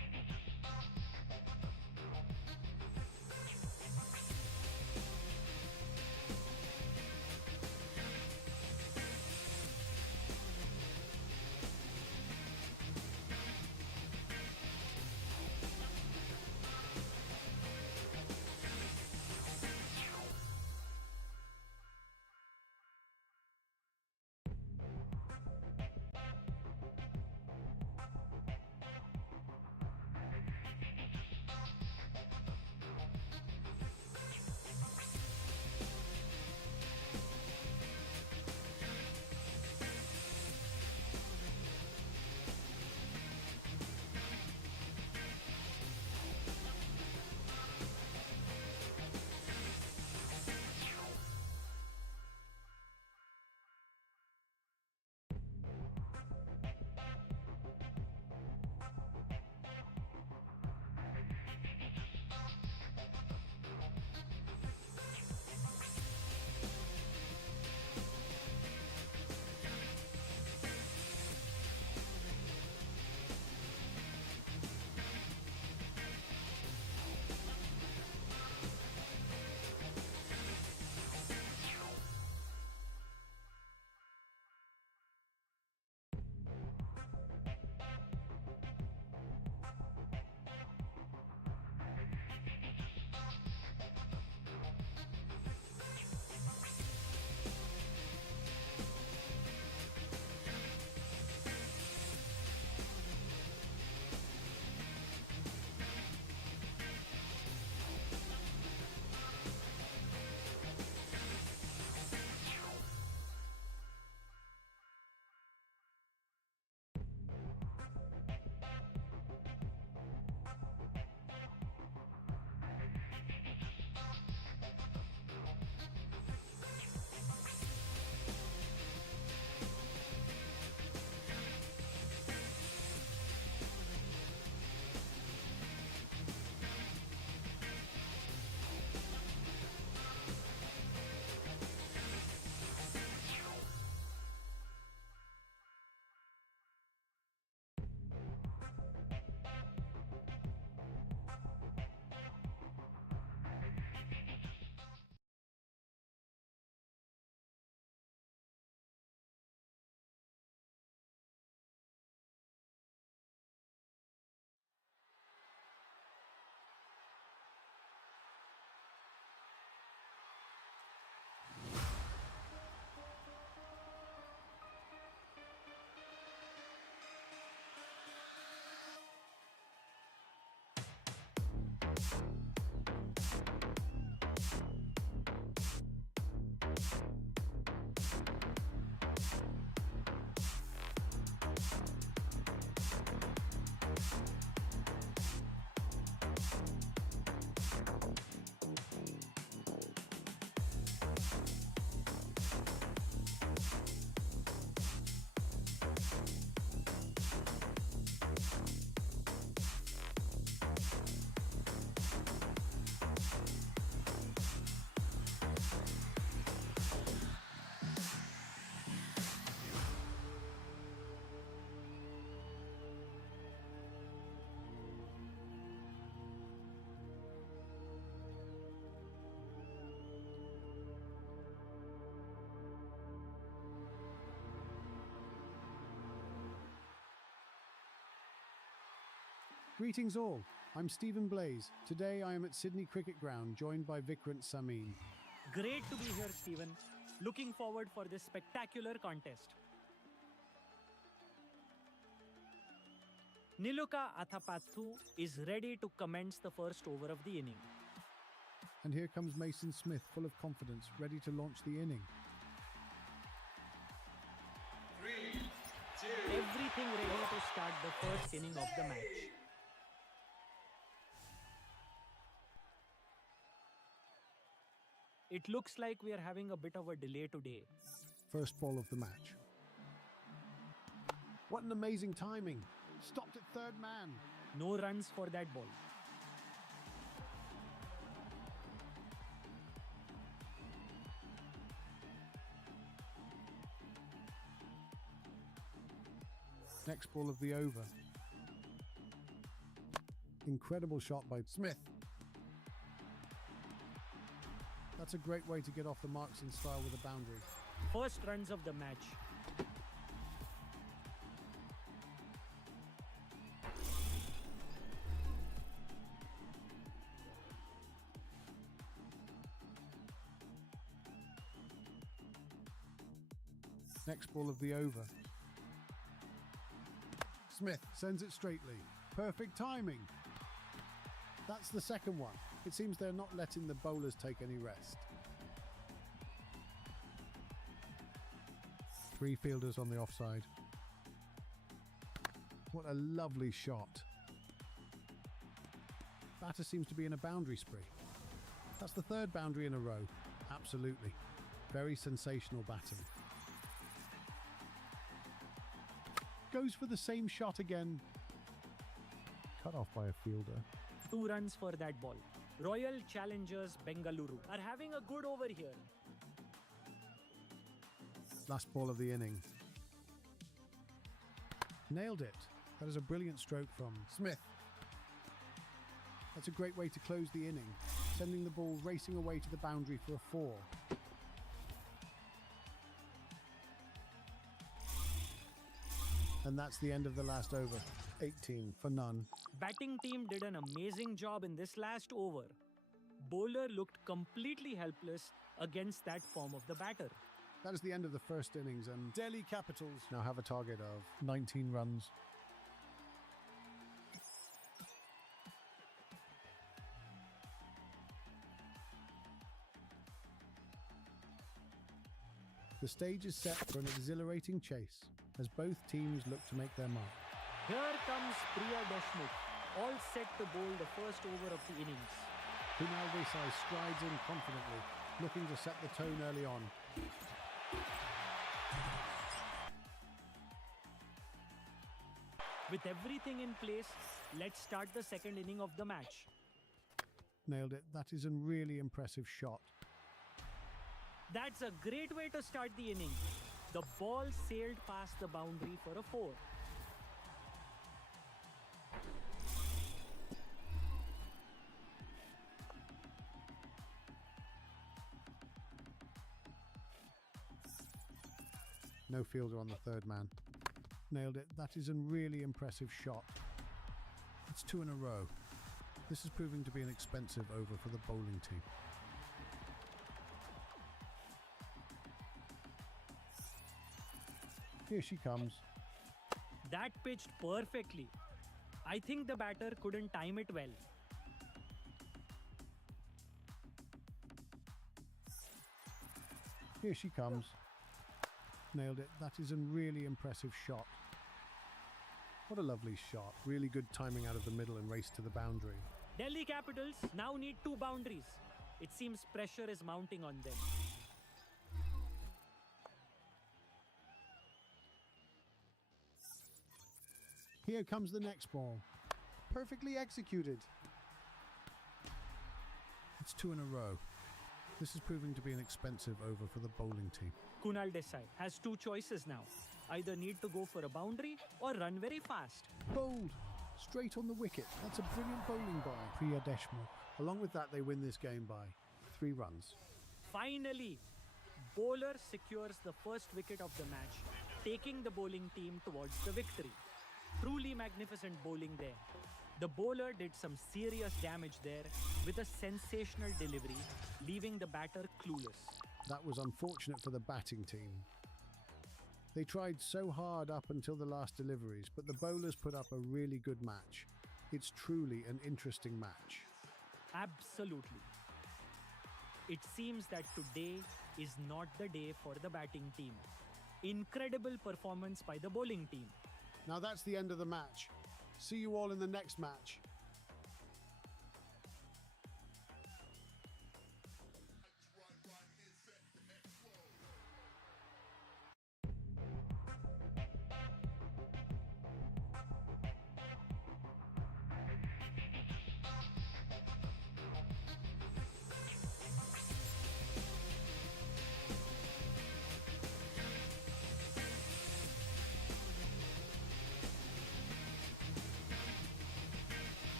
Greetings all, I'm Stephen Blaze. Today I am at Sydney Cricket Ground joined by Vikrant Samin. Great to be here, Stephen. Looking forward for this spectacular contest. Niluka Athapathu is ready to commence the first over of the inning. And here comes Mason Smith, full of confidence, ready to launch the inning. 3, 2, Everything ready to start the first inning of the match. It looks like we are having a bit of a delay today. First ball of the match. What an amazing timing! Stopped at third man. No runs for that ball. Next ball of the over. Incredible shot by Smith. That's a great way to get off the marks in style with a boundary. First runs of the match. Next ball of the over. Smith sends it straightly. Perfect timing. That's the second one. It seems they're not letting the bowlers take any rest. 3 fielders on the offside. What a lovely shot. Batter seems to be in a boundary spree. That's the third boundary in a row. Absolutely. Very sensational batting. Goes for the same shot again. Cut off by a fielder. 2 runs for that ball. Royal Challengers Bengaluru are having a good over here. Last ball of the inning. Nailed it. That is a brilliant stroke from Smith. That's a great way to close the inning, sending the ball racing away to the boundary for a 4. And that's the end of the last over. 18 for none. Batting team did an amazing job in this last over. Bowler looked completely helpless against that form of the batter. That is the end of the first innings, and Delhi Capitals now have a target of 19 runs. The stage is set for an exhilarating chase as both teams look to make their mark. Here comes Priya Deshmukh, all set to bowl the first over of the innings. Kunal Desai strides in confidently, looking to set the tone early on. With everything in place, let's start the second inning of the match. Nailed it. That is a really impressive shot. That's a great way to start the inning. The ball sailed past the boundary for a 4. No fielder on the third man. Nailed it. That is a really impressive shot. It's 2 in a row. This is proving to be an expensive over for the bowling team. Here she comes. That pitched perfectly. I think the batter couldn't time it well. Here she comes. Nailed it. That is a really impressive shot. What a lovely shot. Really good timing out of the middle and race to the boundary. Delhi Capitals now need 2 boundaries. It seems pressure is mounting on them. Here comes the next ball. Perfectly executed. It's 2 in a row. This is proving to be an expensive over for the bowling team. Kunal Desai has 2 choices now. Either need to go for a boundary or run very fast. Bowled. Straight on the wicket. That's a brilliant bowling by Priya Deshmukh. Along with that, they win this game by 3 runs. Finally, bowler secures the first wicket of the match, taking the bowling team towards the victory. Truly magnificent bowling there. The bowler did some serious damage there with a sensational delivery, leaving the batter clueless. That was unfortunate for the batting team. They tried so hard up until the last deliveries, but the bowlers put up a really good match. It's truly an interesting match. Absolutely. It seems that today is not the day for the batting team. Incredible performance by the bowling team. Now that's the end of the match. See you all in the next match.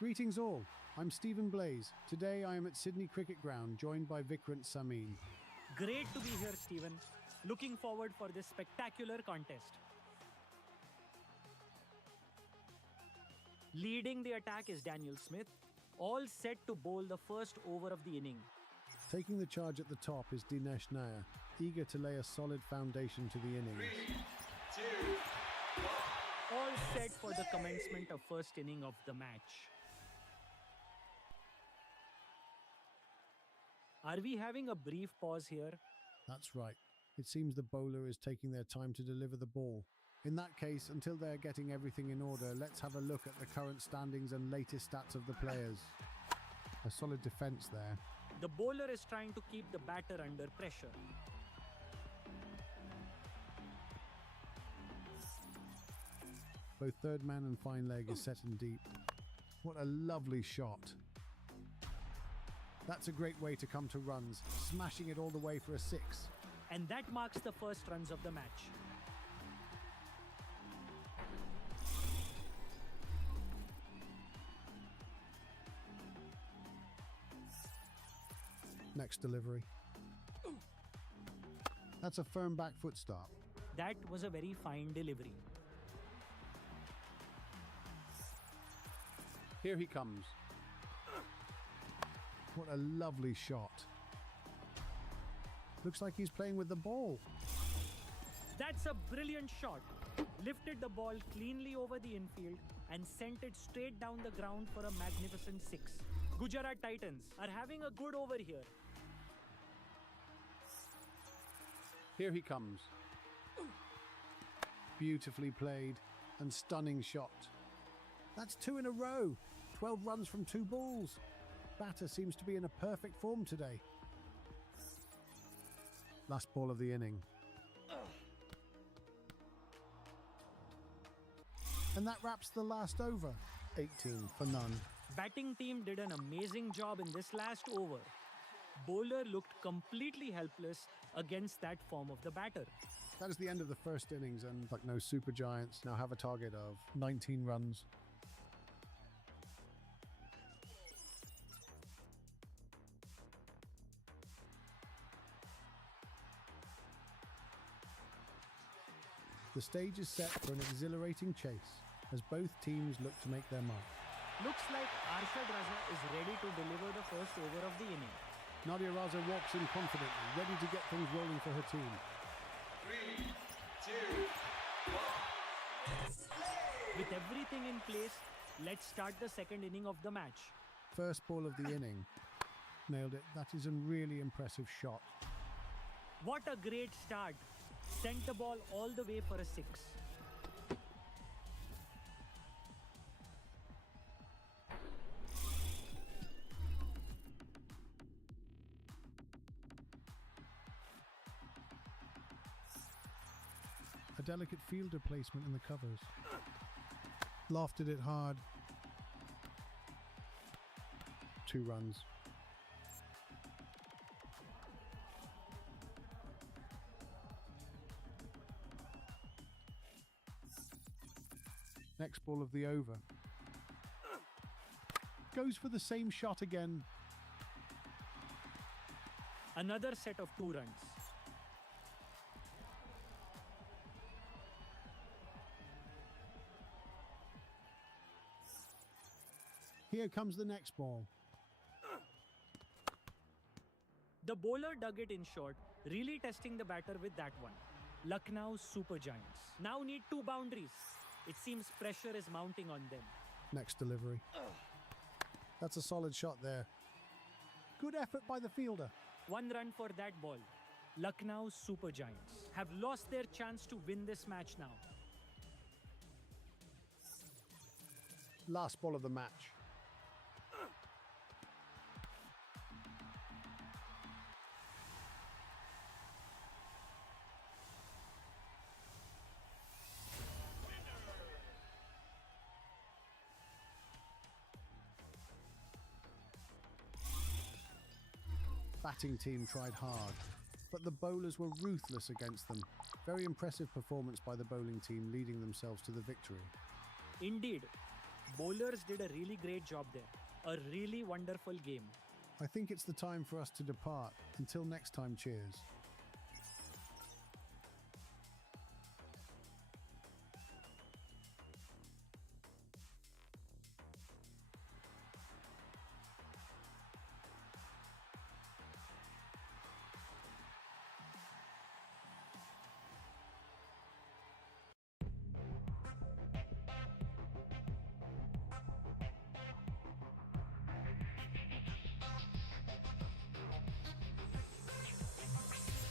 Greetings all, I'm Stephen Blaze. Today I am at Sydney Cricket Ground joined by Vikrant Samin. Great to be here, Stephen. Looking forward for this spectacular contest. Leading the attack is Daniel Smith, all set to bowl the first over of the inning. Taking the charge at the top is Dinesh Nair, eager to lay a solid foundation to the innings. 3, 2, 1. All set for the commencement of first inning of the match. Are we having a brief pause here? That's right. It seems the bowler is taking their time to deliver the ball. In that case, until they're getting everything in order, let's have a look at the current standings and latest stats of the players. A solid defence there. The bowler is trying to keep the batter under pressure. Both third man and fine leg is set in deep. What a lovely shot. That's a great way to come to runs, smashing it all the way for a 6. And that marks the first runs of the match. Next delivery. That's a firm back foot start. That was a very fine delivery. Here he comes. What a lovely shot. Looks like he's playing with the ball. That's a brilliant shot. Lifted the ball cleanly over the infield and sent it straight down the ground for a magnificent 6. Gujarat Titans are having a good over here. Here he comes. Beautifully played and stunning shot. That's 2 in a row. 12 runs from 2 balls. Batter seems to be in a perfect form today. Last ball of the inning. And that wraps the last over. 18 for none. Batting team did an amazing job in this last over. Bowler looked completely helpless against that form of the batter. That is the end of the first innings, and like no super giants now have a target of 19 runs. The stage is set for an exhilarating chase as both teams look to make their mark. Looks like Arshad Raza is ready to deliver the first over of the inning. Nadia Raza walks in confidently, ready to get things rolling for her team. 3, 2, 1. With everything in place, let's start the second inning of the match. First ball of the inning. Nailed it. That is a really impressive shot. What a great start. Sent the ball all the way for a 6. A delicate fielder placement in the covers. Lofted it hard. 2 runs. Next ball of the over. Goes for the same shot again. Another set of 2 runs. Here comes the next ball. The bowler dug it in short, really testing the batter with that one. Lucknow Super Giants now need 2 boundaries. It seems pressure is mounting on them. Next delivery. That's a solid shot there. Good effort by the fielder. 1 run for that ball. Lucknow Super Giants have lost their chance to win this match now. Last ball of the match. Batting team tried hard, but the bowlers were ruthless against them. Very impressive performance by the bowling team, leading themselves to the victory. Indeed, Bowlers did a really great job there. A really wonderful game. I think it's the time for us to depart. Until next time, cheers.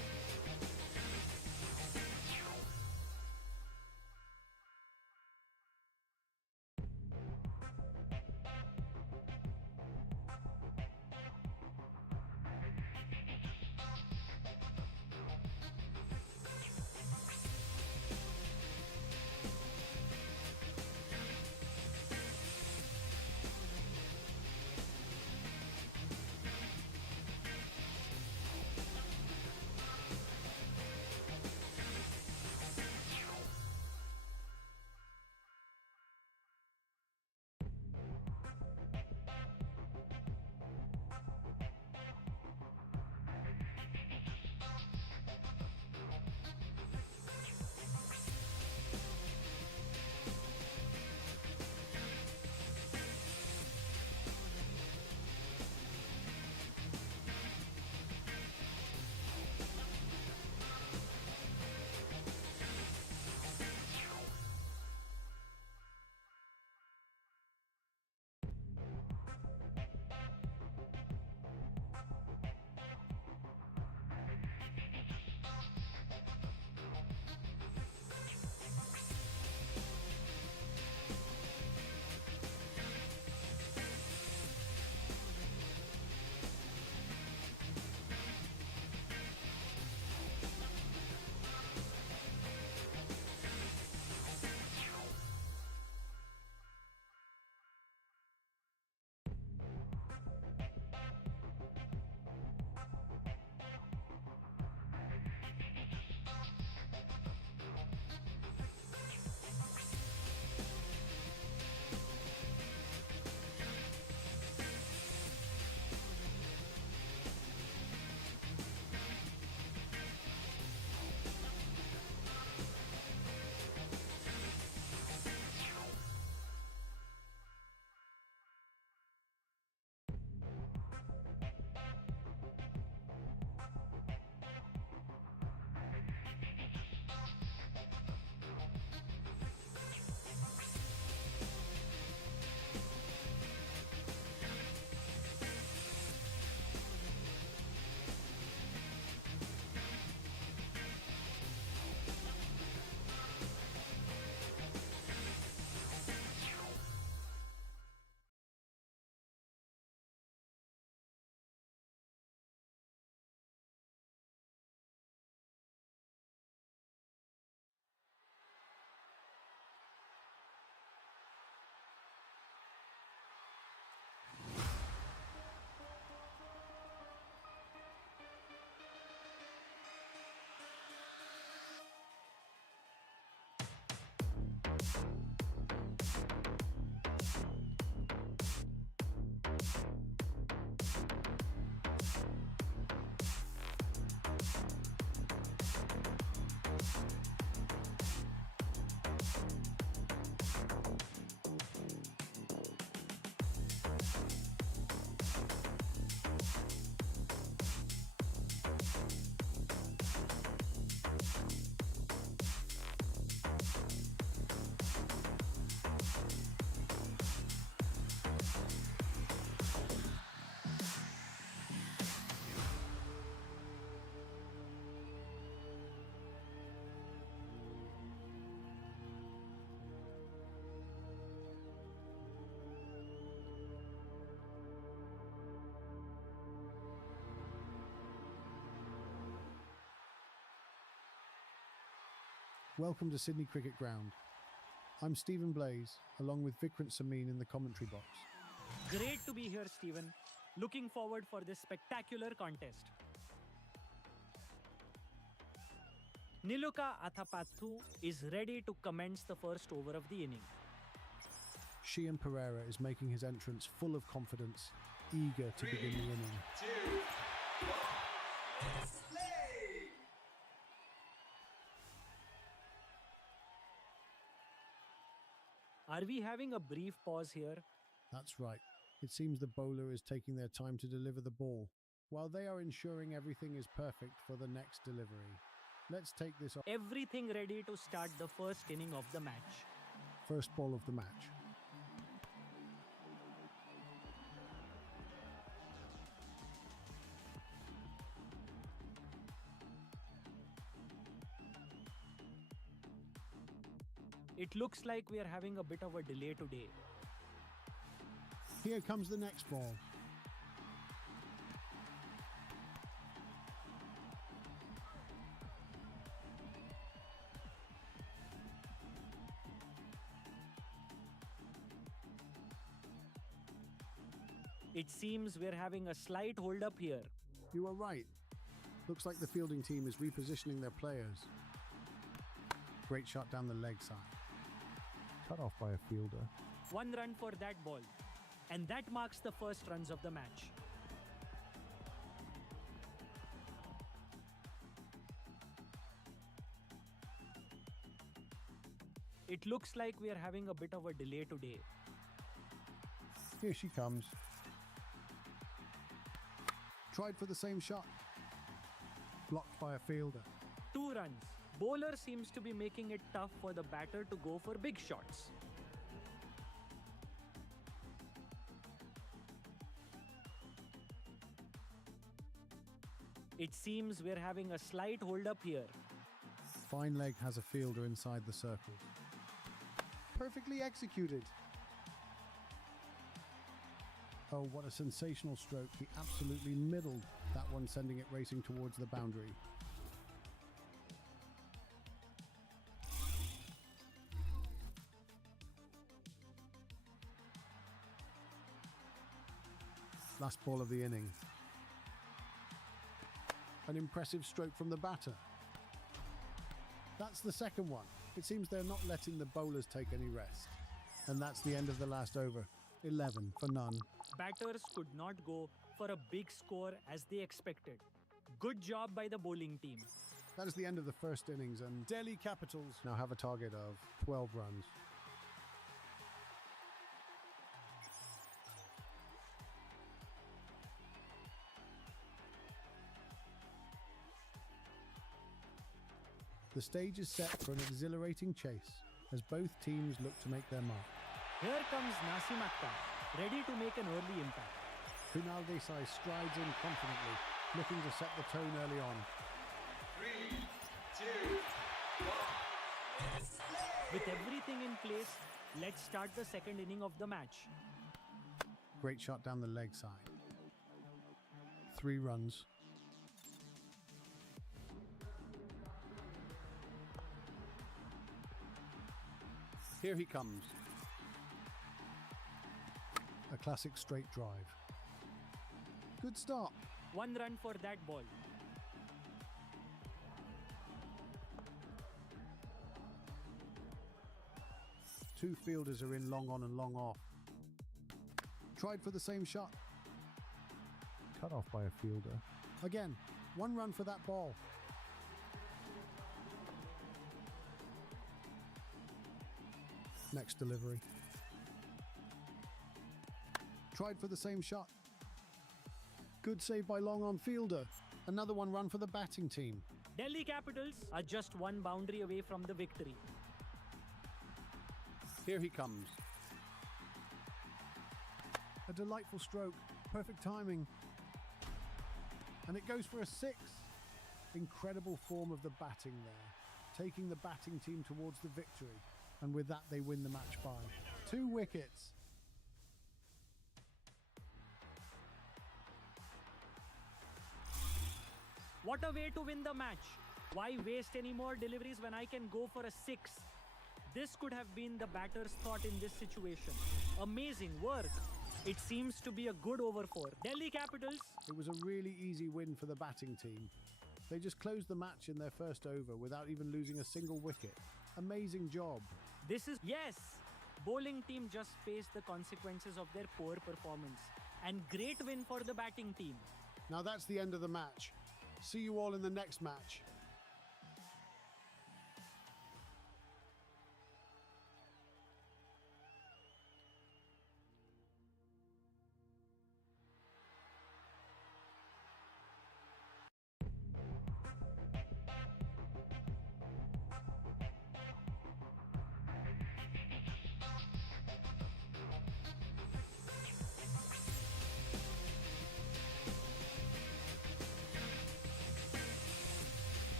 Welcome to Sydney Cricket Ground. I'm Stephen Blaze, along with Vikrant Samin in the commentary box. Great to be here, Stephen. Looking forward for this spectacular contest. Niluka Athapathu is ready to commence the first over of the inning. Sheehan Pereira is making his entrance full of confidence, eager to begin the inning. 2, 1. Let's play! Are we having a brief pause here? That's right. It seems the bowler is taking their time to deliver the ball, while they are ensuring everything is perfect for the next delivery. Let's take this off. Everything ready to start the first inning of the match. First ball of the match. It looks like we are having a bit of a delay today. Here comes the next ball. It seems we're having a slight hold up here. You are right. Looks like the fielding team is repositioning their players. Great shot down the leg side. Cut off by a fielder. 1 run for that ball. And that marks the first runs of the match. It looks like we are having a bit of a delay today. Here she comes. Tried for the same shot. Blocked by a fielder. 2 runs. Bowler seems to be making it tough for the batter to go for big shots. It seems we're having a slight hold up here. Fine leg has a fielder inside the circle. Perfectly executed. Oh, what a sensational stroke. He absolutely middled that one, sending it racing towards the boundary. Last ball of the inning. An impressive stroke from the batter. That's the second one. It seems they're not letting the bowlers take any rest. And that's the end of the last over. 11 for none. Batters could not go for a big score as they expected. Good job by the bowling team. That is the end of the first innings, and Delhi Capitals now have a target of 12 runs. The stage is set for an exhilarating chase as both teams look to make their mark. Here comes Nasim Akhtar, ready to make an early impact. Kunal Desai strides in confidently, looking to set the tone early on. 3, 2, 1. Let's play! With everything in place, let's start the second inning of the match. Great shot down the leg side. 3 runs. Here he comes. A classic straight drive. Good start. 1 run for that ball. Two fielders are in long on and long off. Tried for the same shot. Cut off by a fielder. Again, 1 run for that ball. Next delivery. Tried for the same shot. Good save by long on fielder. Another 1 run for the batting team. Delhi Capitals are just 1 boundary away from the victory. Here he comes. A delightful stroke. Perfect timing. And it goes for a 6. Incredible form of the batting there. Taking the batting team towards the victory. And with that, they win the match by 2 wickets. What a way to win the match. Why waste any more deliveries when I can go for a 6? This could have been the batter's thought in this situation. Amazing work. It seems to be a good over 4. Delhi Capitals. It was a really easy win for the batting team. They just closed the match in their first over without even losing a single wicket. Amazing job. Yes! Bowling team just faced the consequences of their poor performance. And great win for the batting team. Now that's the end of the match. See you all in the next match.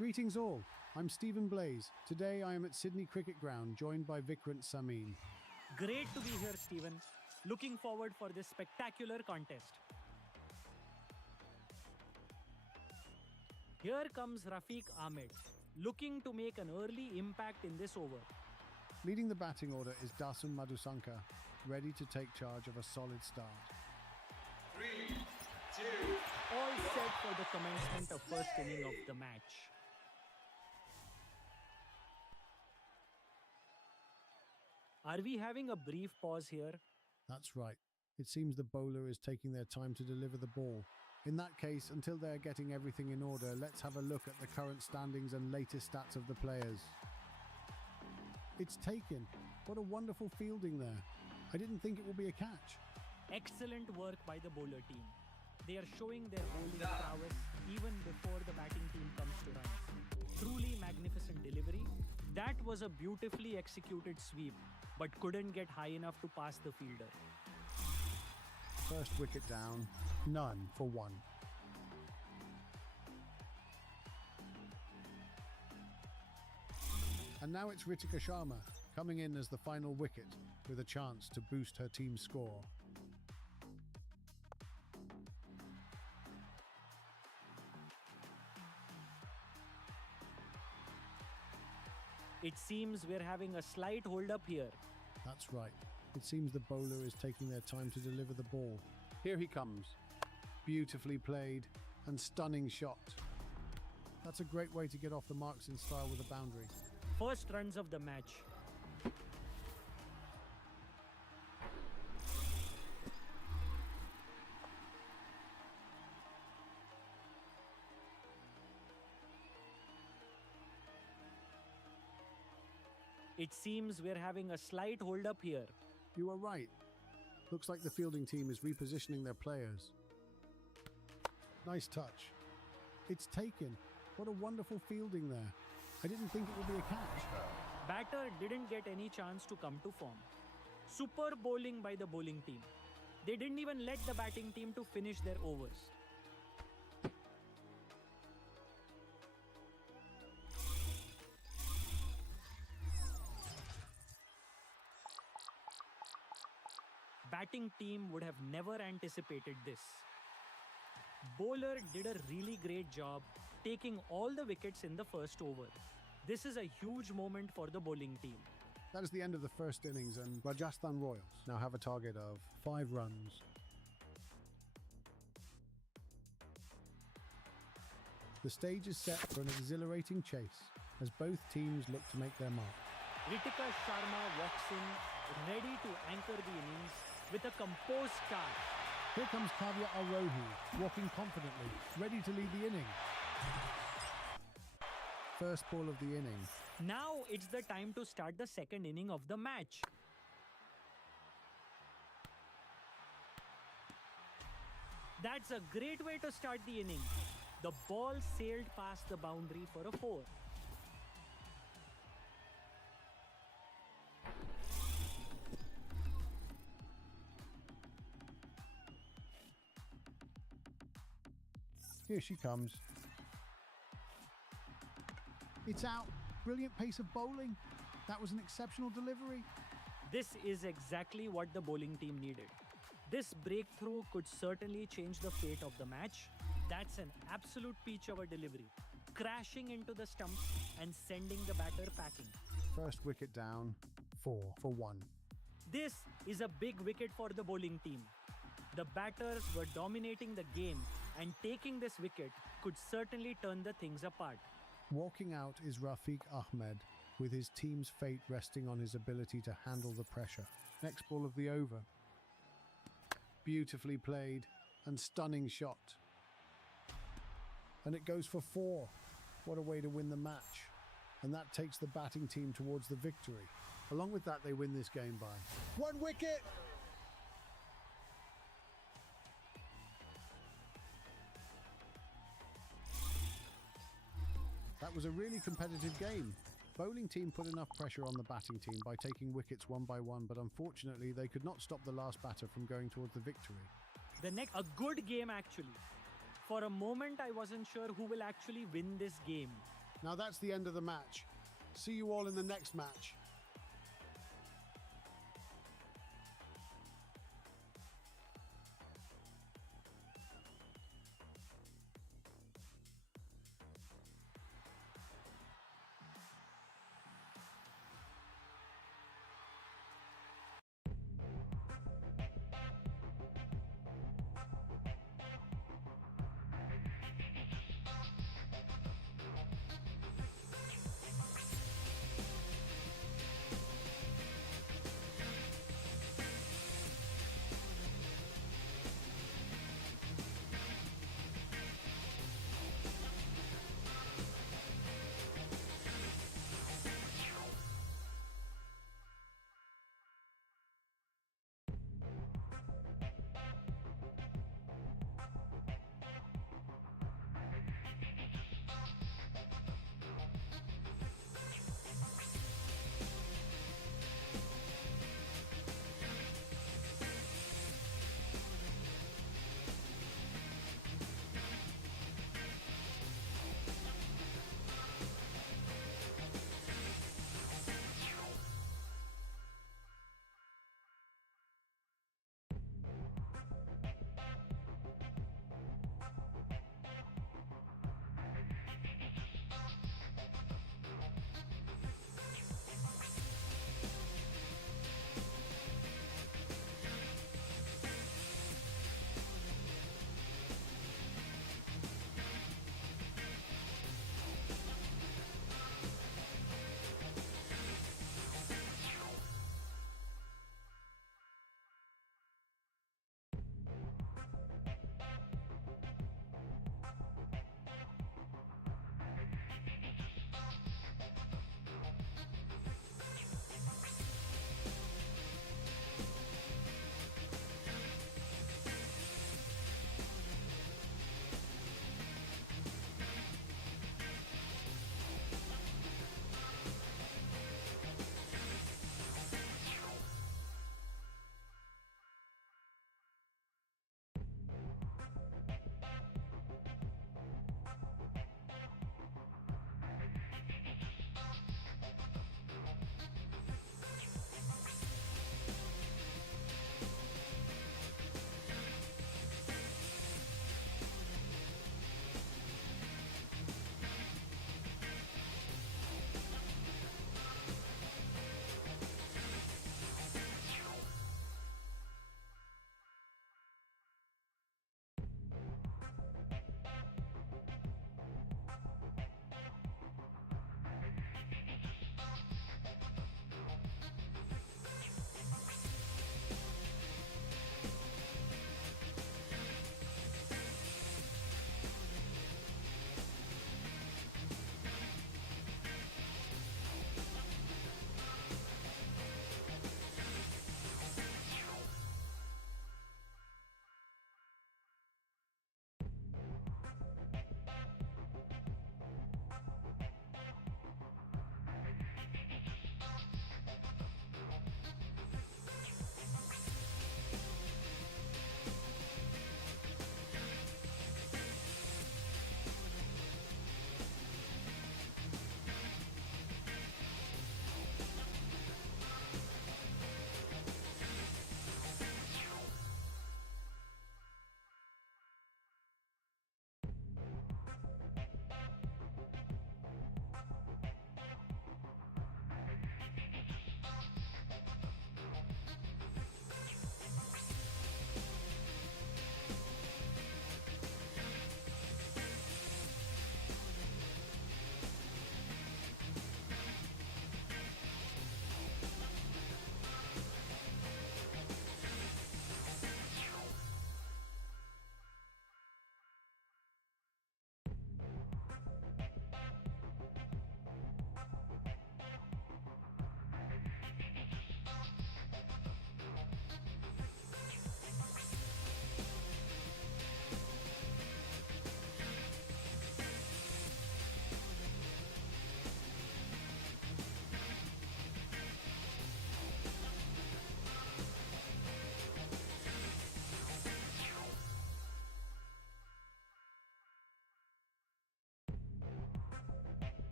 Greetings all, I'm Stephen Blaze. Today I am at Sydney Cricket Ground joined by Vikrant Samin. Great to be here, Stephen. Looking forward for this spectacular contest. Here comes Rafiq Ahmed, looking to make an early impact in this over. Leading the batting order is Dasun Madhusankar, ready to take charge of a solid start. 3, 2, All set for the commencement of first inning of the match. Are we having a brief pause here? That's right. It seems the bowler is taking their time to deliver the ball. In that case, until they're getting everything in order, let's have a look at the current standings and latest stats of the players. It's taken. What a wonderful fielding there. I didn't think it would be a catch. Excellent work by the bowler team. They are showing their bowling prowess even before the batting team comes to runs. Truly magnificent delivery. That was a beautifully executed sweep, but couldn't get high enough to pass the fielder. First wicket down, none for one. And now it's Ritika Sharma, coming in as the final wicket, with a chance to boost her team's score. It seems we're having a slight hold-up here. That's right. It seems the bowler is taking their time to deliver the ball. Here he comes. Beautifully played and stunning shot. That's a great way to get off the marks in style with a boundary. First runs of the match. It seems we're having a slight hold-up here. You are right. Looks like the fielding team is repositioning their players. Nice touch. It's taken. What a wonderful fielding there. I didn't think it would be a catch. Batter didn't get any chance to come to form. Super bowling by the bowling team. They didn't even let the batting team to finish their overs. Batting team would have never anticipated this. Bowler did a really great job taking all the wickets in the first over. This is a huge moment for the bowling team. That is the end of the first innings, and Rajasthan Royals now have a target of 5 runs. The stage is set for an exhilarating chase as both teams look to make their mark. Ritika Sharma walks in, ready to anchor the innings with a composed start. Here comes Kavya Arohi, walking confidently, ready to lead the inning. First ball of the inning. Now it's the time to start the second inning of the match. That's a great way to start the inning. The ball sailed past the boundary for a 4. Here she comes. It's out. Brilliant pace of bowling. That was an exceptional delivery. This is exactly what the bowling team needed. This breakthrough could certainly change the fate of the match. That's an absolute peach of a delivery, crashing into the stumps and sending the batter packing. First wicket down, 4 for 1. This is a big wicket for the bowling team. The batters were dominating the game, and taking this wicket could certainly turn the things apart. Walking out is Rafiq Ahmed, with his team's fate resting on his ability to handle the pressure. Next ball of the over. Beautifully played and stunning shot. And it goes for 4. What a way to win the match. And that takes the batting team towards the victory. Along with that, they win this game by 1 wicket! That was a really competitive game. Bowling team put enough pressure on the batting team by taking wickets one by one, but unfortunately they could not stop the last batter from going towards the victory. A good game actually. For a moment I wasn't sure who will actually win this game. Now that's the end of the match. See you all in the next match.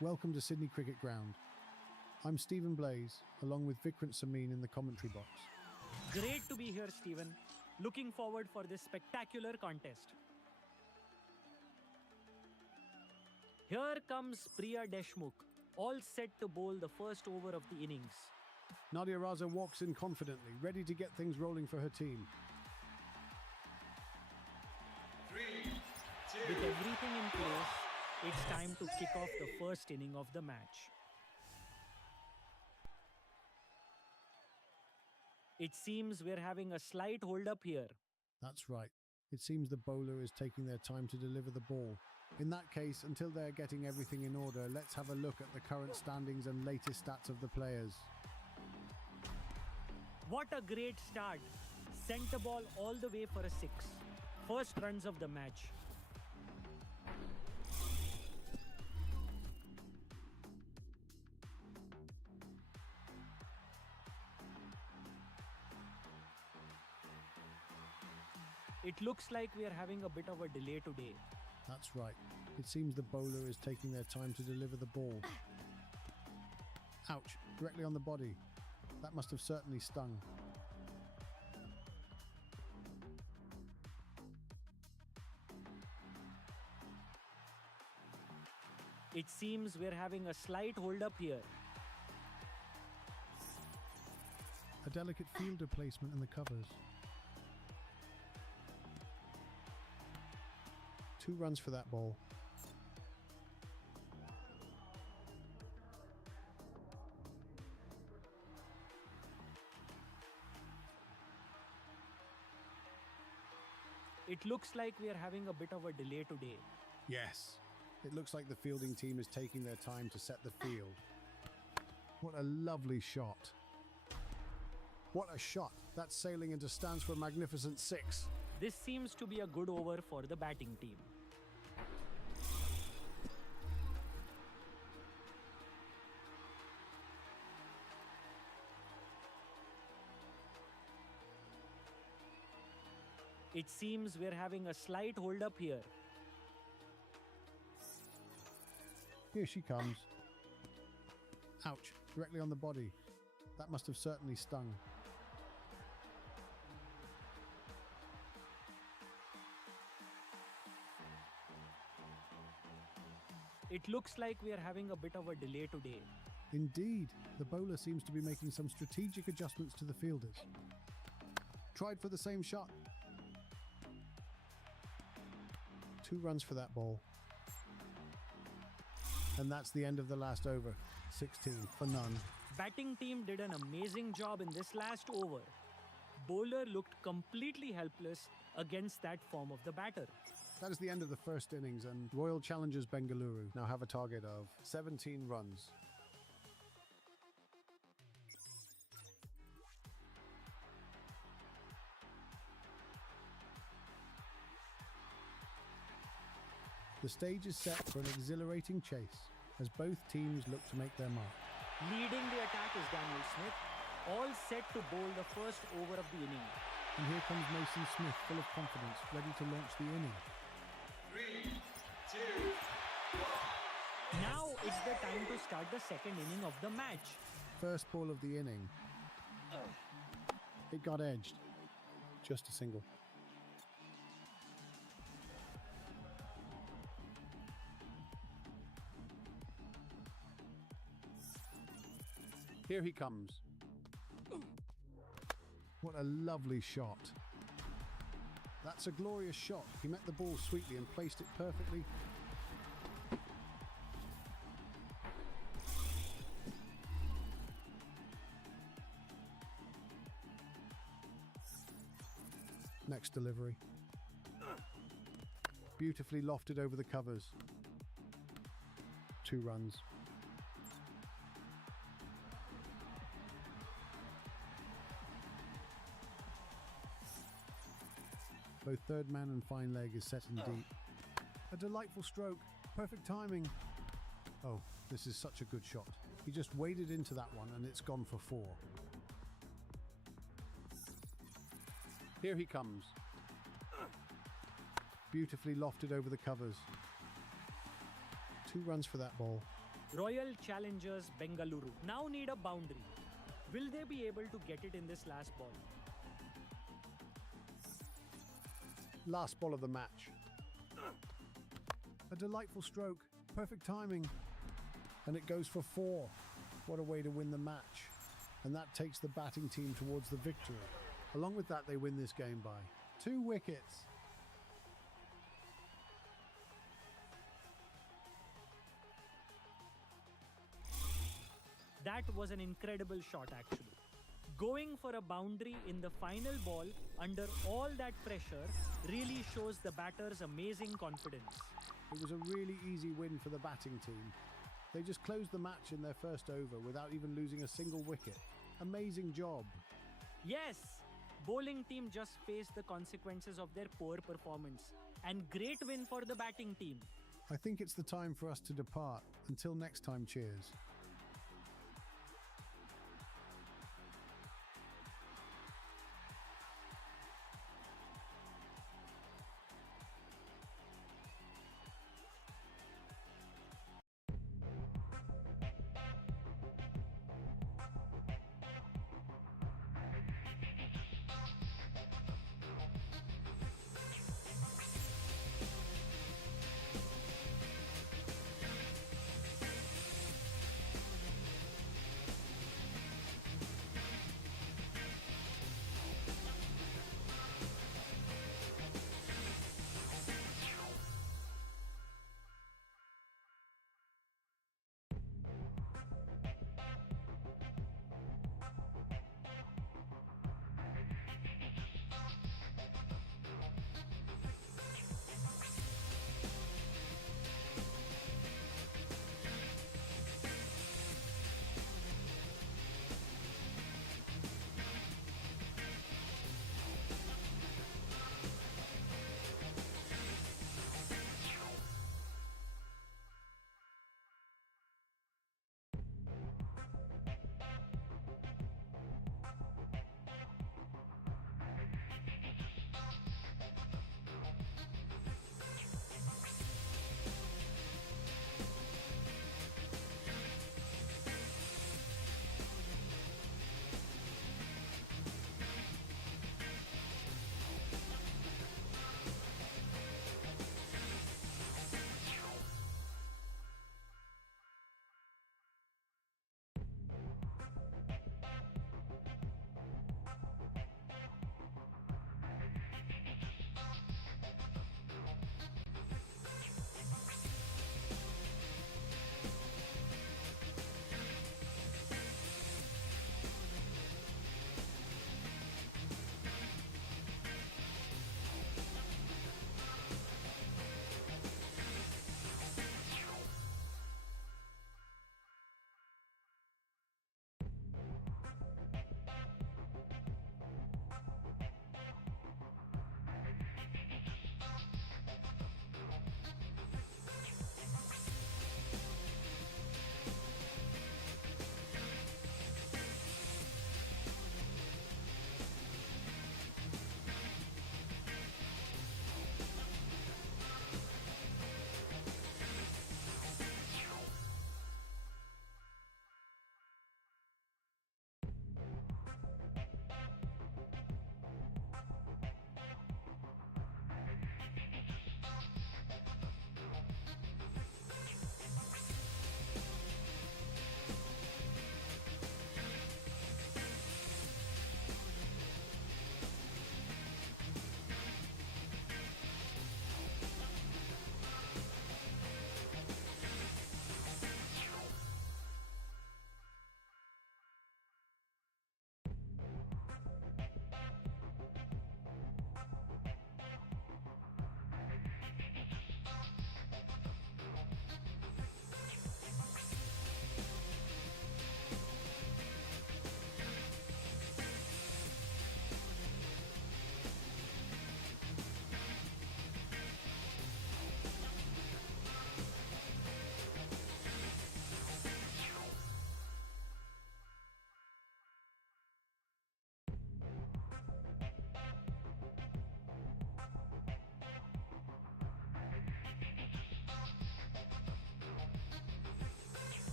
Welcome to Sydney Cricket Ground. I'm Stephen Blaze, along with Vikrant Samin in the commentary box. Great to be here, Stephen. Looking forward for this spectacular contest. Here comes Priya Deshmukh, all set to bowl the first over of the innings. Nadia Raza walks in confidently, ready to get things rolling for her team. 3, 2, With everything in place, it's time to kick off the first inning of the match. It seems we're having a slight hold-up here. That's right. It seems the bowler is taking their time to deliver the ball. In that case, until they're getting everything in order, let's have a look at the current standings and latest stats of the players. What a great start. Sent the ball all the way for a 6. First runs of the match. It looks like we are having a bit of a delay today. That's right. It seems the bowler is taking their time to deliver the ball. Ouch, directly on the body. That must have certainly stung. It seems we're having a slight hold-up here. A delicate fielder placement in the covers. 2 runs for that ball. It looks like we are having a bit of a delay today. Yes. It looks like the fielding team is taking their time to set the field. What a lovely shot. What a shot. That's sailing into stands for a magnificent 6. This seems to be a good over for the batting team. It seems we're having a slight hold-up here. Here she comes. Ouch, directly on the body. That must have certainly stung. It looks like we are having a bit of a delay today. Indeed, the bowler seems to be making some strategic adjustments to the fielders. Tried for the same shot. 2 runs for that ball. And that's the end of the last over. 16 for none. Batting team did an amazing job in this last over. Bowler looked completely helpless against that form of the batter. That is the end of the first innings, and Royal Challengers Bengaluru now have a target of 17 runs. The stage is set for an exhilarating chase as both teams look to make their mark. Leading the attack is Daniel Smith, all set to bowl the first over of the inning. And here comes Mason Smith, full of confidence, ready to launch the inning. 3, 2, 1. Now it's the time to start the second inning of the match. First ball of the inning. It got edged. Just a single. Here he comes. What a lovely shot. That's a glorious shot. He met the ball sweetly and placed it perfectly. Next delivery. Beautifully lofted over the covers. 2 runs. Both third man and fine leg is set in deep. A delightful stroke. Perfect timing. Oh, this is such a good shot. He just waded into that one and it's gone for 4. Here he comes. Beautifully lofted over the covers. 2 runs for that ball. Royal Challengers Bengaluru now need a boundary. Will they be able to get it in this last ball? Last ball of the match. A delightful stroke, perfect timing, and it goes for 4. What a way to win the match. And that takes the batting team towards the victory. Along with that, they win this game by 2 wickets. That was an incredible shot actually. Going for a boundary in the final ball under all that pressure really shows the batter's amazing confidence. It was a really easy win for the batting team. They just closed the match in their first over without even losing a single wicket. Amazing job. Yes, bowling team just faced the consequences of their poor performance, and great win for the batting team. I think it's the time for us to depart. Until next time, cheers.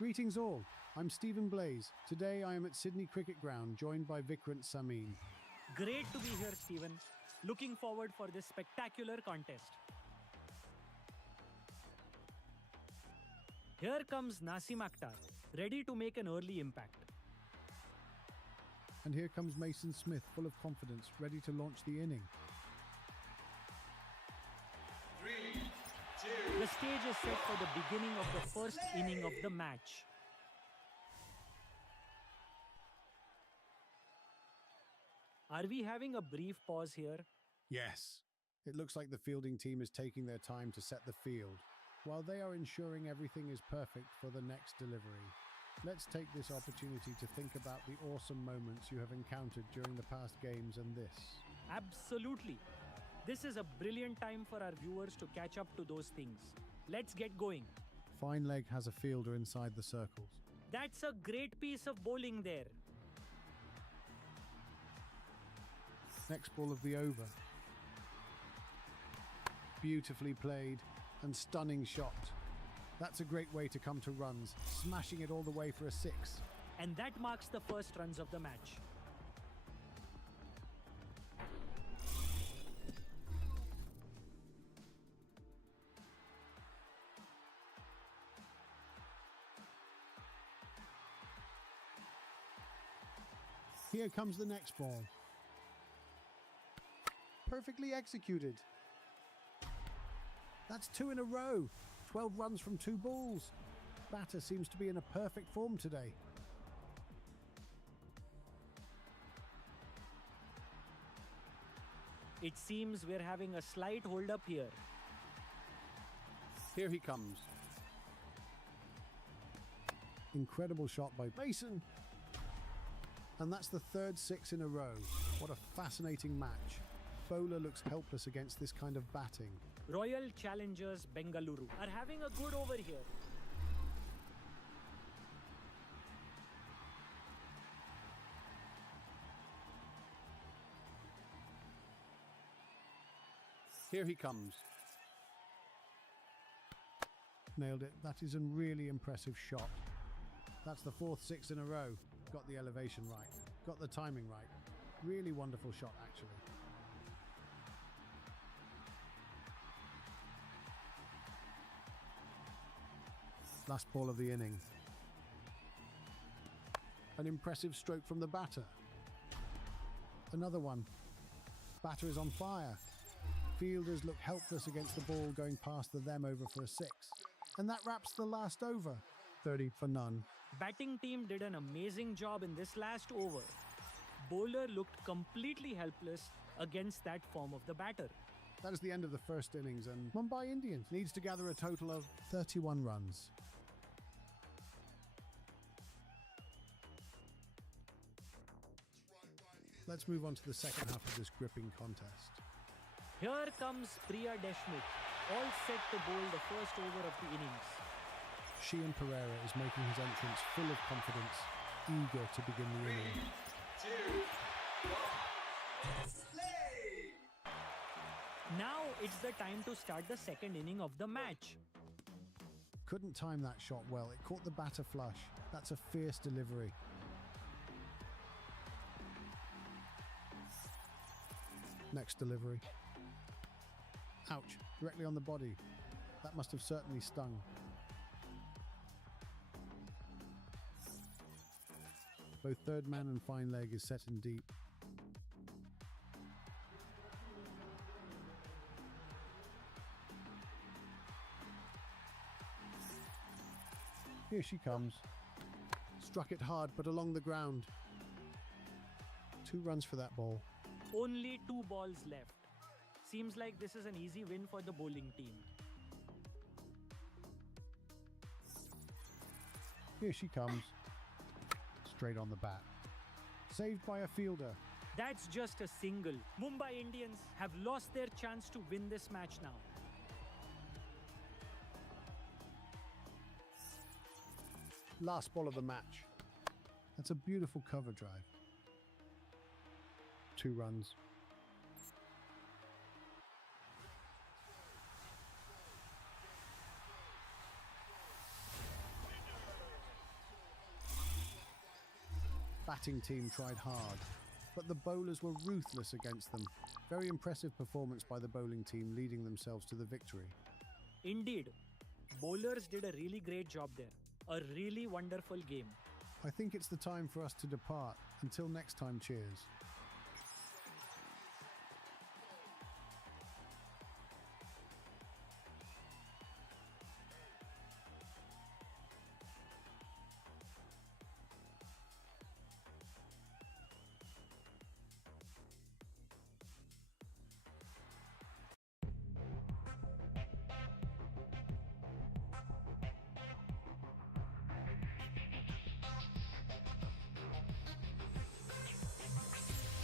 Greetings all, I'm Stephen Blaze. Today I am at Sydney Cricket Ground joined by Vikrant Samin. Great to be here, Stephen. Looking forward for this spectacular contest. Here comes Nasim Akhtar, ready to make an early impact. And here comes Mason Smith, full of confidence, ready to launch the inning. 3, 2, The stage is set for the beginning of the first inning of the match. Are we having a brief pause here? Yes. It looks like the fielding team is taking their time to set the field, while they are ensuring everything is perfect for the next delivery. Let's take this opportunity to think about the awesome moments you have encountered during the past games and this. Absolutely. This is a brilliant time for our viewers to catch up to those things. Let's get going. Fine leg has a fielder inside the circles. That's a great piece of bowling there. Next ball of the over. Beautifully played and stunning shot. That's a great way to come to runs, smashing it all the way for a 6. And that marks the first runs of the match. Here comes the next ball. Perfectly executed. That's 2 in a row. 12 runs from 2 balls. Batter seems to be in a perfect form today. It seems we're having a slight hold-up here. Here he comes. Incredible shot by Mason. And that's the third 6 in a row. What a fascinating match. Bowler looks helpless against this kind of batting. Royal Challengers Bengaluru are having a good over here. Here he comes. Nailed it. That is a really impressive shot. That's the 4th 6 in a row. Got the elevation right. Got the timing right. Really wonderful shot, actually. Last ball of the inning. An impressive stroke from the batter. Another one. Batter is on fire. Fielders look helpless against the ball going past them over for a 6. And that wraps the last over. 30 for none. Batting team did an amazing job in this last over. Bowler looked completely helpless against that form of the batter. That is the end of the first innings, and Mumbai Indians needs to gather a total of 31 runs. Let's move on to the second half of this gripping contest. Here comes Priya Deshmukh, all set to bowl the first over of the innings. Sheehan Pereira is making his entrance full of confidence, eager to begin the 3, inning. 2, 1. Let's play! Now it's the time to start the second inning of the match. Couldn't time that shot well. It caught the batter flush. That's a fierce delivery. Next delivery. Ouch, directly on the body. That must have certainly stung. Both third man and fine leg is set in deep. Here she comes. Struck it hard, but along the ground. 2 runs for that ball. Only 2 balls left. Seems like this is an easy win for the bowling team. Here she comes. Straight on the bat. Saved by a fielder. That's just a single. Mumbai Indians have lost their chance to win this match now. Last ball of the match. That's a beautiful cover drive. 2 runs. batting team tried hard, but the bowlers were ruthless against them. Very impressive performance by the bowling team, leading themselves to the victory. Indeed, bowlers did a really great job there. A really wonderful game. I think it's the time for us to depart. Until next time, cheers.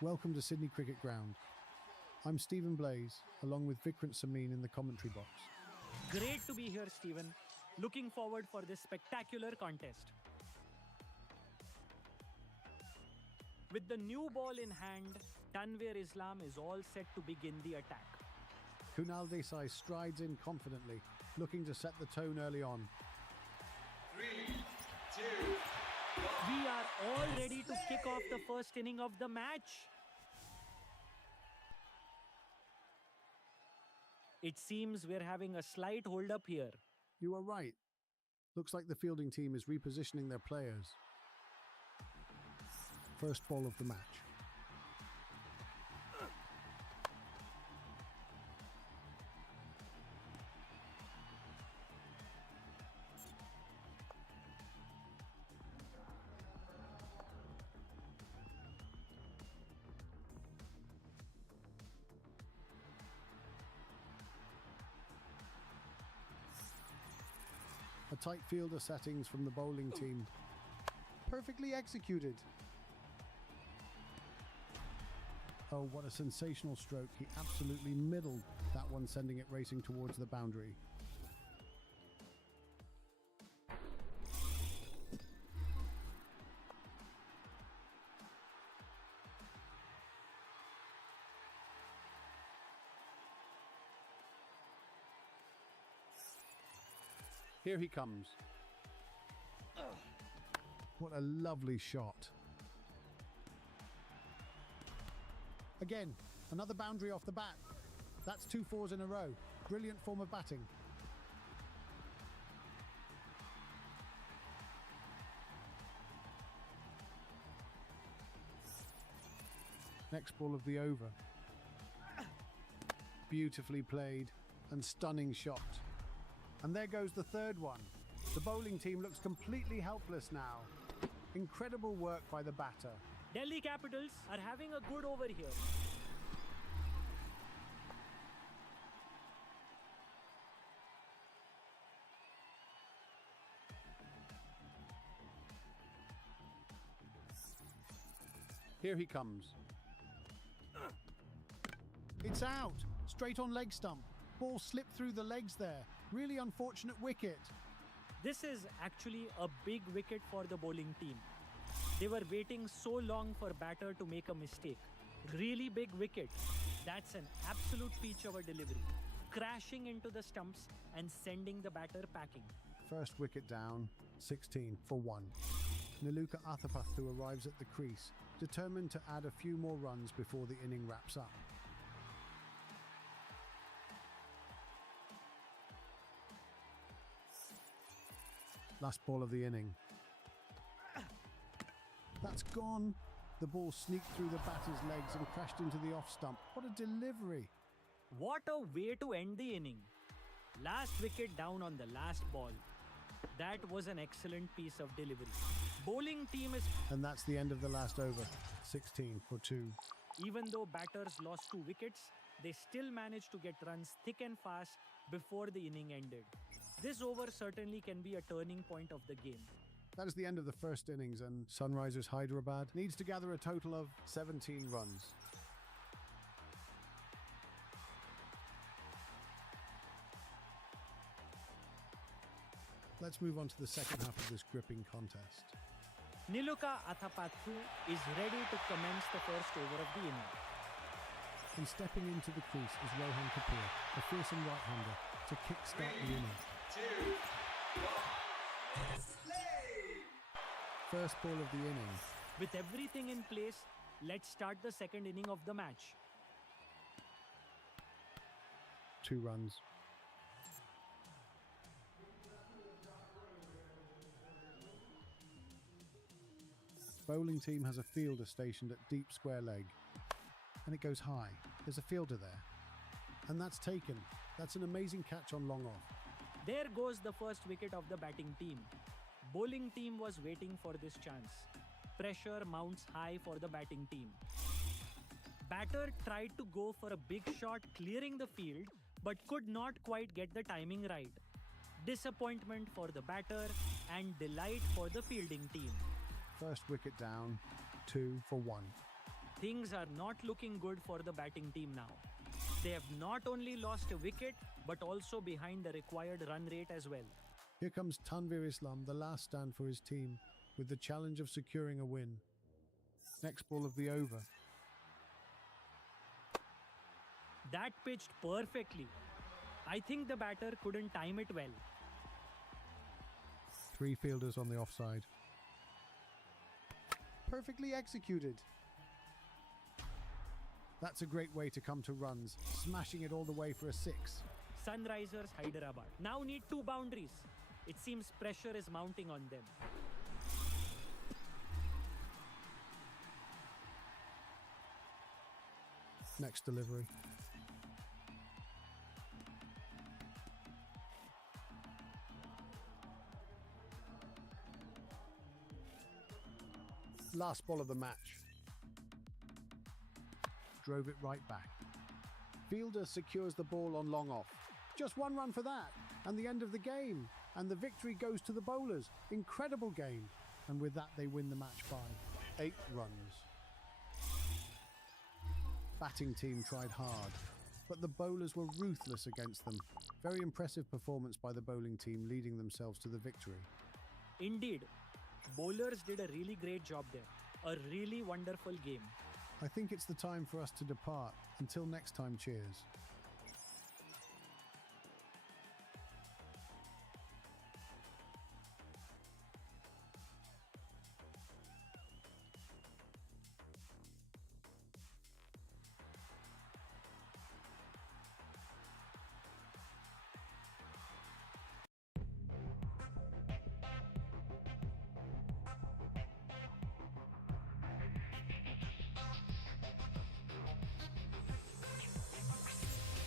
Welcome to Sydney Cricket Ground. I'm Stephen Blaze, along with Vikrant Samin in the commentary box. Great to be here, Stephen. Looking forward for this spectacular contest. With the new ball in hand, Tanvir Islam is all set to begin the attack. Kunal Desai strides in confidently, looking to set the tone early on. 3, 2, 1. We are all ready to kick off the first inning of the match. It seems we're having a slight hold-up here. You are right. Looks like the fielding team is repositioning their players. First ball of the match. A tight fielder settings from the bowling team. Perfectly executed. Oh, what a sensational stroke. He absolutely middled that one, sending it racing towards the boundary. Here he comes. What a lovely shot. Again, another boundary off the bat. That's 2 fours in a row. Brilliant form of batting. Next ball of the over. Beautifully played and stunning shot. And there goes the third one. The bowling team looks completely helpless now. Incredible work by the batter. Delhi Capitals are having a good over here. Here he comes. It's out. Straight on leg stump. Ball slipped through the legs there. Really unfortunate wicket. This is actually a big wicket for the bowling team. They were waiting so long for batter to make a mistake. Really big wicket. That's an absolute peach of a delivery. Crashing into the stumps and sending the batter packing. First wicket down, 16 for 1. Niluka Athapaththu arrives at the crease, determined to add a few more runs before the inning wraps up. Last ball of the inning. That's gone. The ball sneaked through the batter's legs and crashed into the off stump. What a delivery. What a way to end the inning. Last wicket down on the last ball. That was an excellent piece of delivery. Bowling team is... And that's the end of the last over. 16 for 2. Even though batters lost 2 wickets, they still managed to get runs thick and fast before the inning ended. This over certainly can be a turning point of the game. That is the end of the first innings, and Sunrisers Hyderabad needs to gather a total of 17 runs. Let's move on to the second half of this gripping contest. Niluka Athapaththu is ready to commence the first over of the inning. And stepping into the crease is Rohan Kapoor, a fearsome right-hander, to kickstart the inning. 2, 1. Play! First ball of the inning. With everything in place, let's start the second inning of the match. 2 runs. Bowling team has a fielder stationed at deep square leg. And it goes high. There's a fielder there. And that's taken. That's an amazing catch on long off. There goes the first wicket of the batting team. Bowling team was waiting for this chance. Pressure mounts high for the batting team. Batter tried to go for a big shot clearing the field but could not quite get the timing right. Disappointment for the batter and delight for the fielding team. First wicket down, 2 for 1. Things are not looking good for the batting team now. They have not only lost a wicket, but also behind the required run rate as well. Here comes Tanvir Islam, the last stand for his team, with the challenge of securing a win. Next ball of the over. That pitched perfectly. I think the batter couldn't time it well. 3 fielders on the offside. Perfectly executed. That's a great way to come to runs, smashing it all the way for a 6. Sunrisers Hyderabad now need 2 boundaries. It seems pressure is mounting on them. Next delivery. Last ball of the match. Drove it right back. Fielder secures the ball on long off. Just 1 run for that, and the end of the game. And the victory goes to the bowlers. Incredible game. And with that, they win the match by 8 runs. Batting team tried hard, but the bowlers were ruthless against them. Very impressive performance by the bowling team, leading themselves to the victory. Indeed, bowlers did a really great job there. A really wonderful game. I think it's the time for us to depart. Until next time, cheers.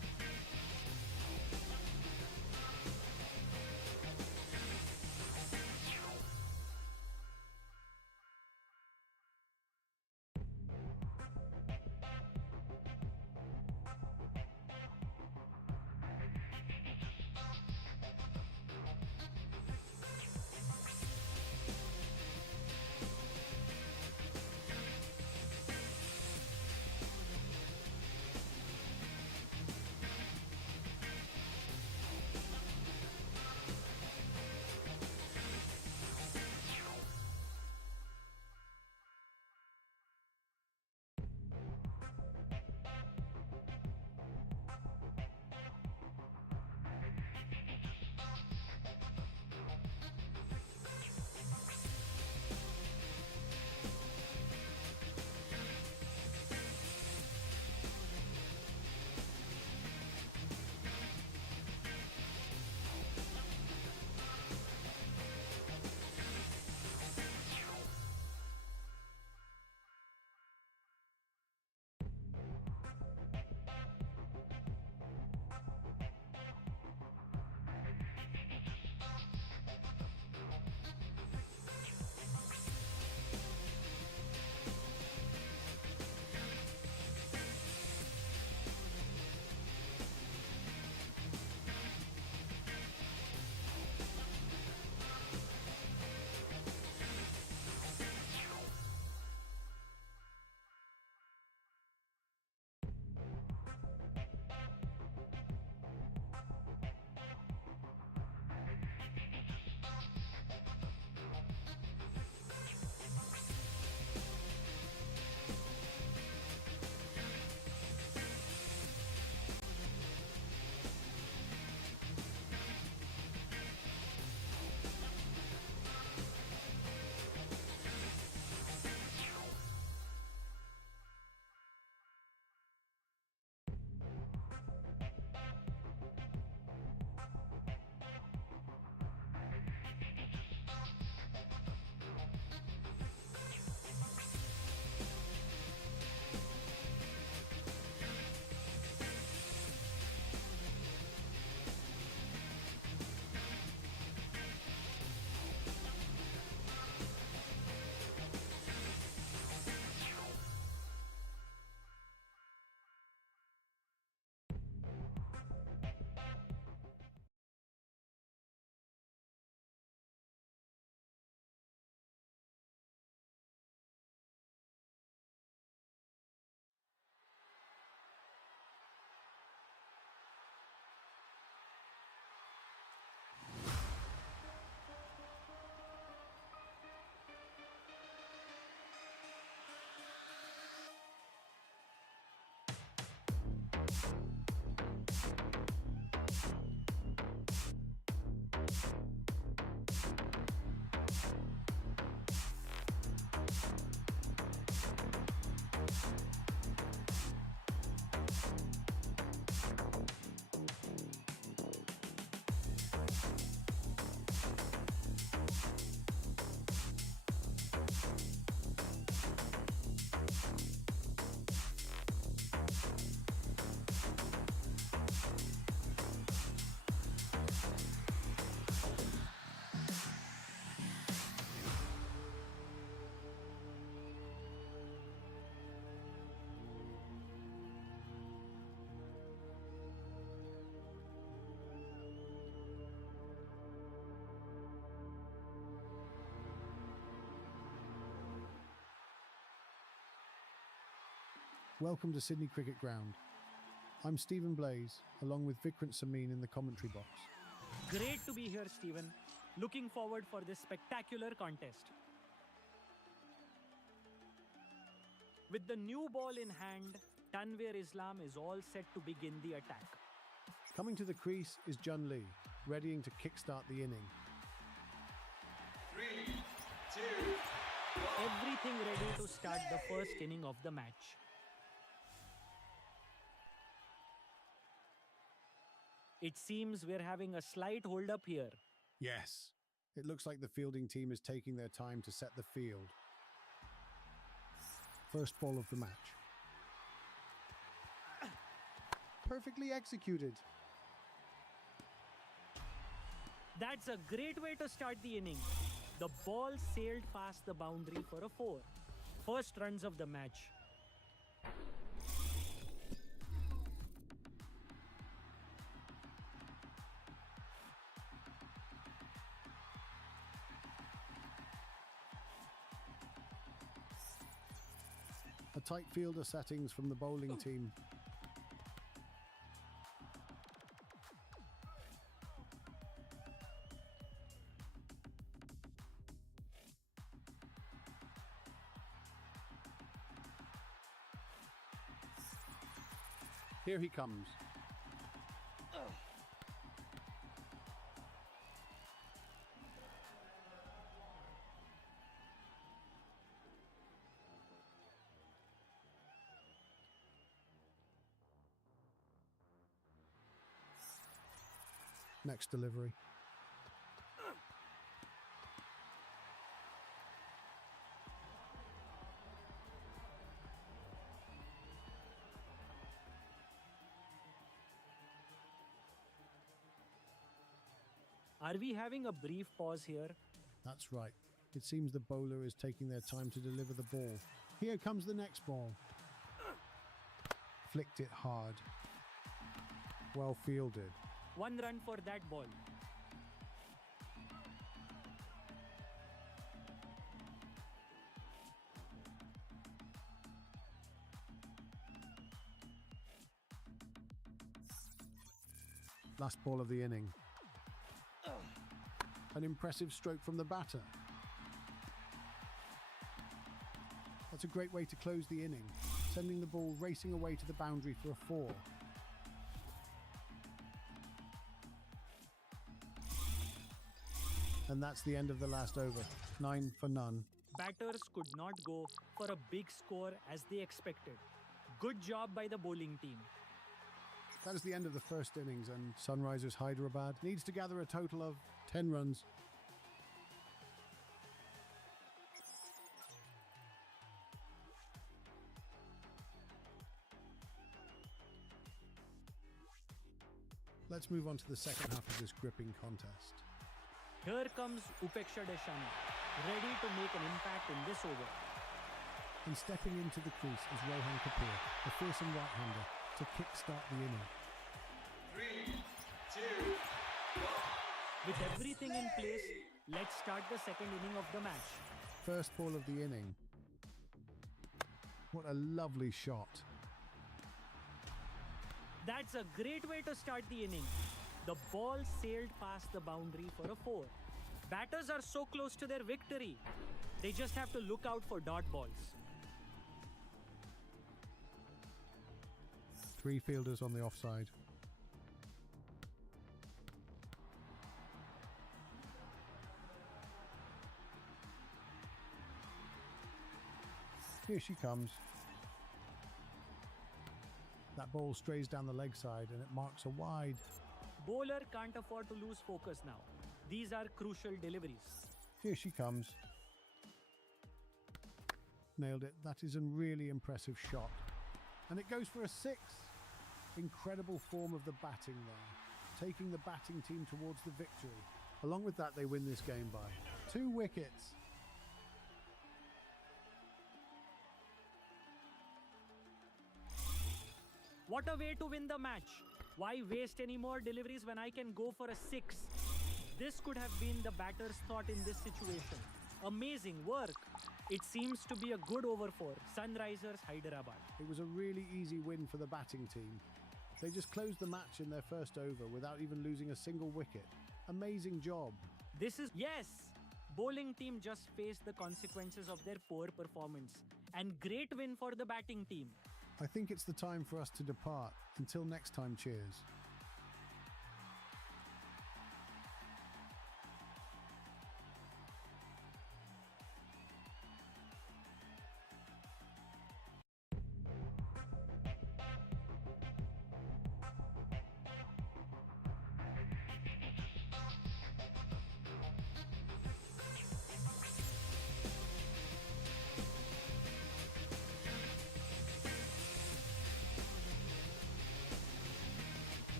Welcome to Sydney Cricket Ground. I'm Stephen Blaze, along with Vikrant Samin in the commentary box. Great to be here, Stephen. Looking forward for this spectacular contest. With the new ball in hand, Tanvir Islam is all set to begin the attack. Coming to the crease is Jun Lee, readying to kickstart the inning. 3, 2, 1. Everything ready to start the first inning of the match. It seems we're having a slight hold-up here. Yes, it looks like the fielding team is taking their time to set the field. First ball of the match. Perfectly executed. That's a great way to start the inning. The ball sailed past the boundary for a 4. First runs of the match. A tight fielder settings from the bowling team. Here he comes. Next delivery. Are we having a brief pause here? That's right. It seems the bowler is taking their time to deliver the ball. Here comes the next ball. Flicked it hard. Well fielded. 1 run for that ball. Last ball of the inning. An impressive stroke from the batter. That's a great way to close the inning, sending the ball racing away to the boundary for a 4. And that's the end of the last over. 9 for none. Batters could not go for a big score as they expected. Good job by the bowling team. That is the end of the first innings, and Sunrisers Hyderabad needs to gather a total of 10 runs. Let's move on to the second half of this gripping contest. Here comes Upeksha Deshani, ready to make an impact in this over. And stepping into the crease is Rohan Kapoor, the fearsome right-hander, to kick-start the inning. 3, 2, 1. With everything in place, let's start the second inning of the match. First ball of the inning. What a lovely shot. That's a great way to start the inning. The ball sailed past the boundary for a 4. Batters are so close to their victory. They just have to look out for dot balls. 3 fielders on the offside. Here she comes. That ball strays down the leg side and it marks a wide. Bowler can't afford to lose focus now. These are crucial deliveries. Here she comes. Nailed it. That is a really impressive shot. And it goes for a 6. Incredible form of the batting there, taking the batting team towards the victory. Along with that, they win this game by 2 wickets. What a way to win the match. Why waste any more deliveries when I can go for a 6? This could have been the batter's thought in this situation. Amazing work. It seems to be a good over for Sunrisers Hyderabad. It was a really easy win for the batting team. They just closed the match in their first over without even losing a single wicket. Amazing job. This is, yes! Bowling team just faced the consequences of their poor performance. And great win for the batting team. I think it's the time for us to depart. Until next time, cheers.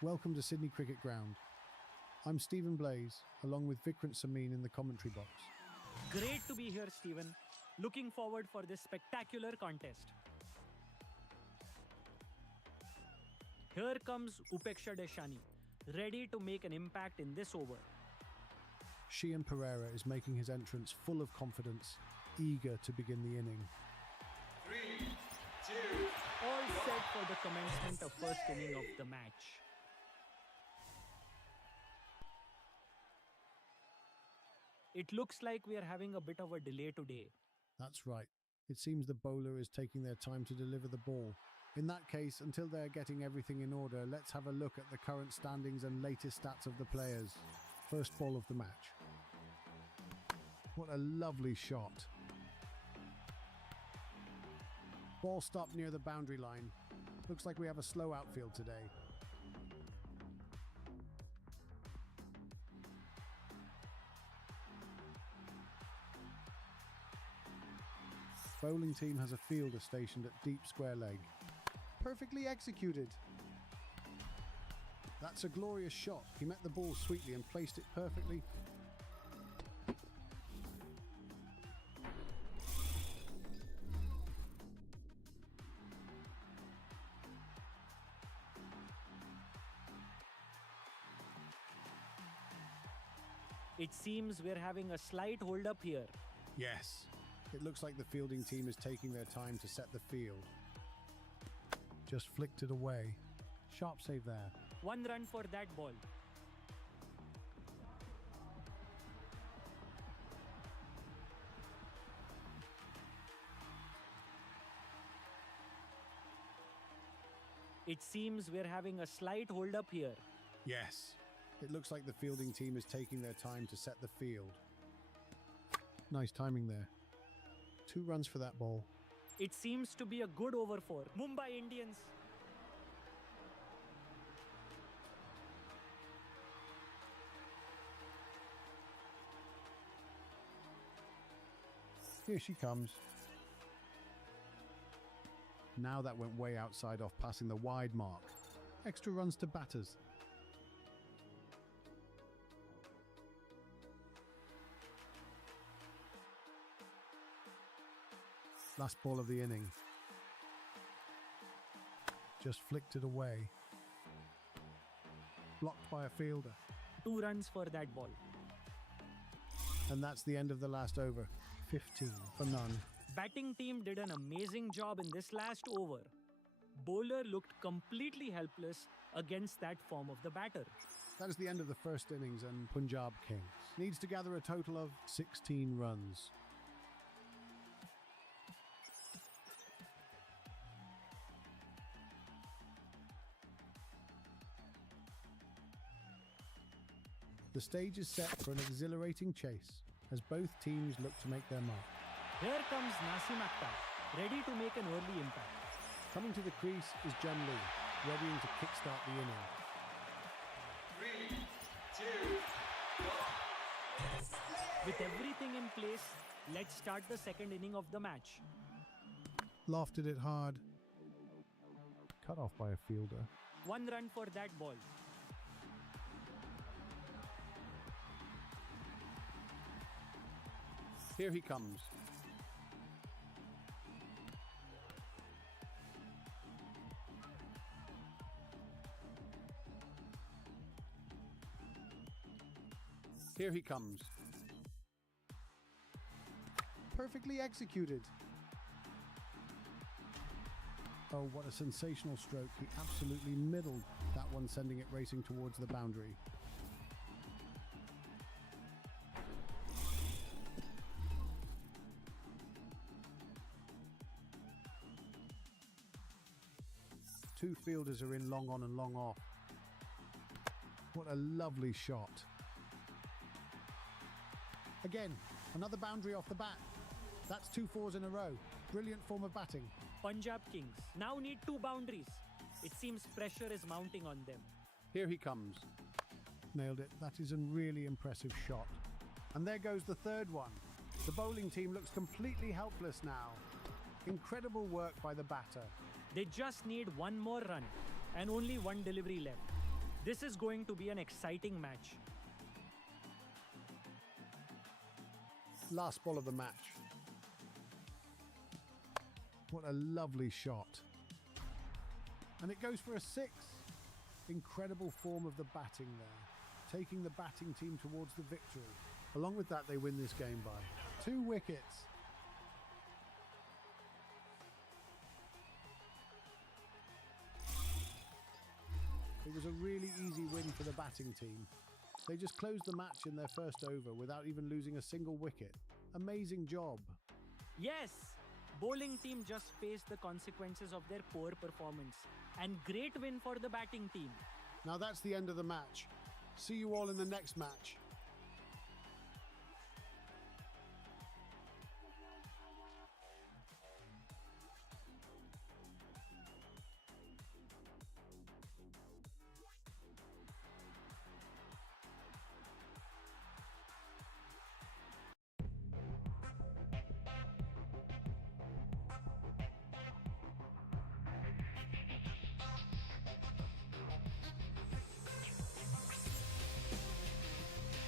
Welcome to Sydney Cricket Ground. I'm Stephen Blaze, along with Vikrant Samin in the commentary box. Great to be here, Stephen. Looking forward for this spectacular contest. Here comes Upeksha Deshani, ready to make an impact in this over. Shian Pereira is making his entrance full of confidence, eager to begin the inning. 3, 2, All set for the commencement of first inning of the match. It looks like we are having a bit of a delay today. That's right. It seems the bowler is taking their time to deliver the ball. In that case, until they're getting everything in order, let's have a look at the current standings and latest stats of the players. First ball of the match. What a lovely shot. Ball stopped near the boundary line. Looks like we have a slow outfield today. Bowling team has a fielder stationed at deep square leg. Perfectly executed. That's a glorious shot. He met the ball sweetly and placed it perfectly. It seems we're having a slight hold up here. Yes. It looks like the fielding team is taking their time to set the field. Just flicked it away. Sharp save there. 1 run for that ball. It seems we're having a slight hold up here. Yes. It looks like the fielding team is taking their time to set the field. Nice timing there. 2 runs for that ball. It seems to be a good over for Mumbai Indians. Here she comes. Now that went way outside off passing the wide mark. Extra runs to batters. Last ball of the inning. Just flicked it away. Blocked by a fielder. 2 runs for that ball. And that's the end of the last over. 15 for none. Batting team did an amazing job in this last over. Bowler looked completely helpless against that form of the batter. That is the end of the first innings, and Punjab Kings needs to gather a total of 16 runs. The stage is set for an exhilarating chase as both teams look to make their mark. Here comes Nasim Akhtar, ready to make an early impact. Coming to the crease is John Lee, readying to kickstart the inning. 3, 2, 1. With everything in place, let's start the second inning of the match. Lofted it hard. Cut off by a fielder. 1 run for that ball. Here he comes. Here he comes. Perfectly executed. Oh, what a sensational stroke. He absolutely middled that one, sending it racing towards the boundary. Two fielders are in long on and long off. What a lovely shot. Again, another boundary off the bat. That's 2 fours in a row. Brilliant form of batting. Punjab Kings now need 2 boundaries. It seems pressure is mounting on them. Here he comes. Nailed it. That is a really impressive shot. And there goes the third one. The bowling team looks completely helpless now. Incredible work by the batter. They just need 1 more run and only 1 delivery left. This is going to be an exciting match. Last ball of the match. What a lovely shot. And it goes for a 6. Incredible form of the batting there, taking the batting team towards the victory. Along with that, they win this game by 2 wickets. It was a really easy win for the batting team. They just closed the match in their first over without even losing a single wicket. Amazing job. Yes, bowling team just faced the consequences of their poor performance. And great win for the batting team. Now that's the end of the match. See you all in the next match.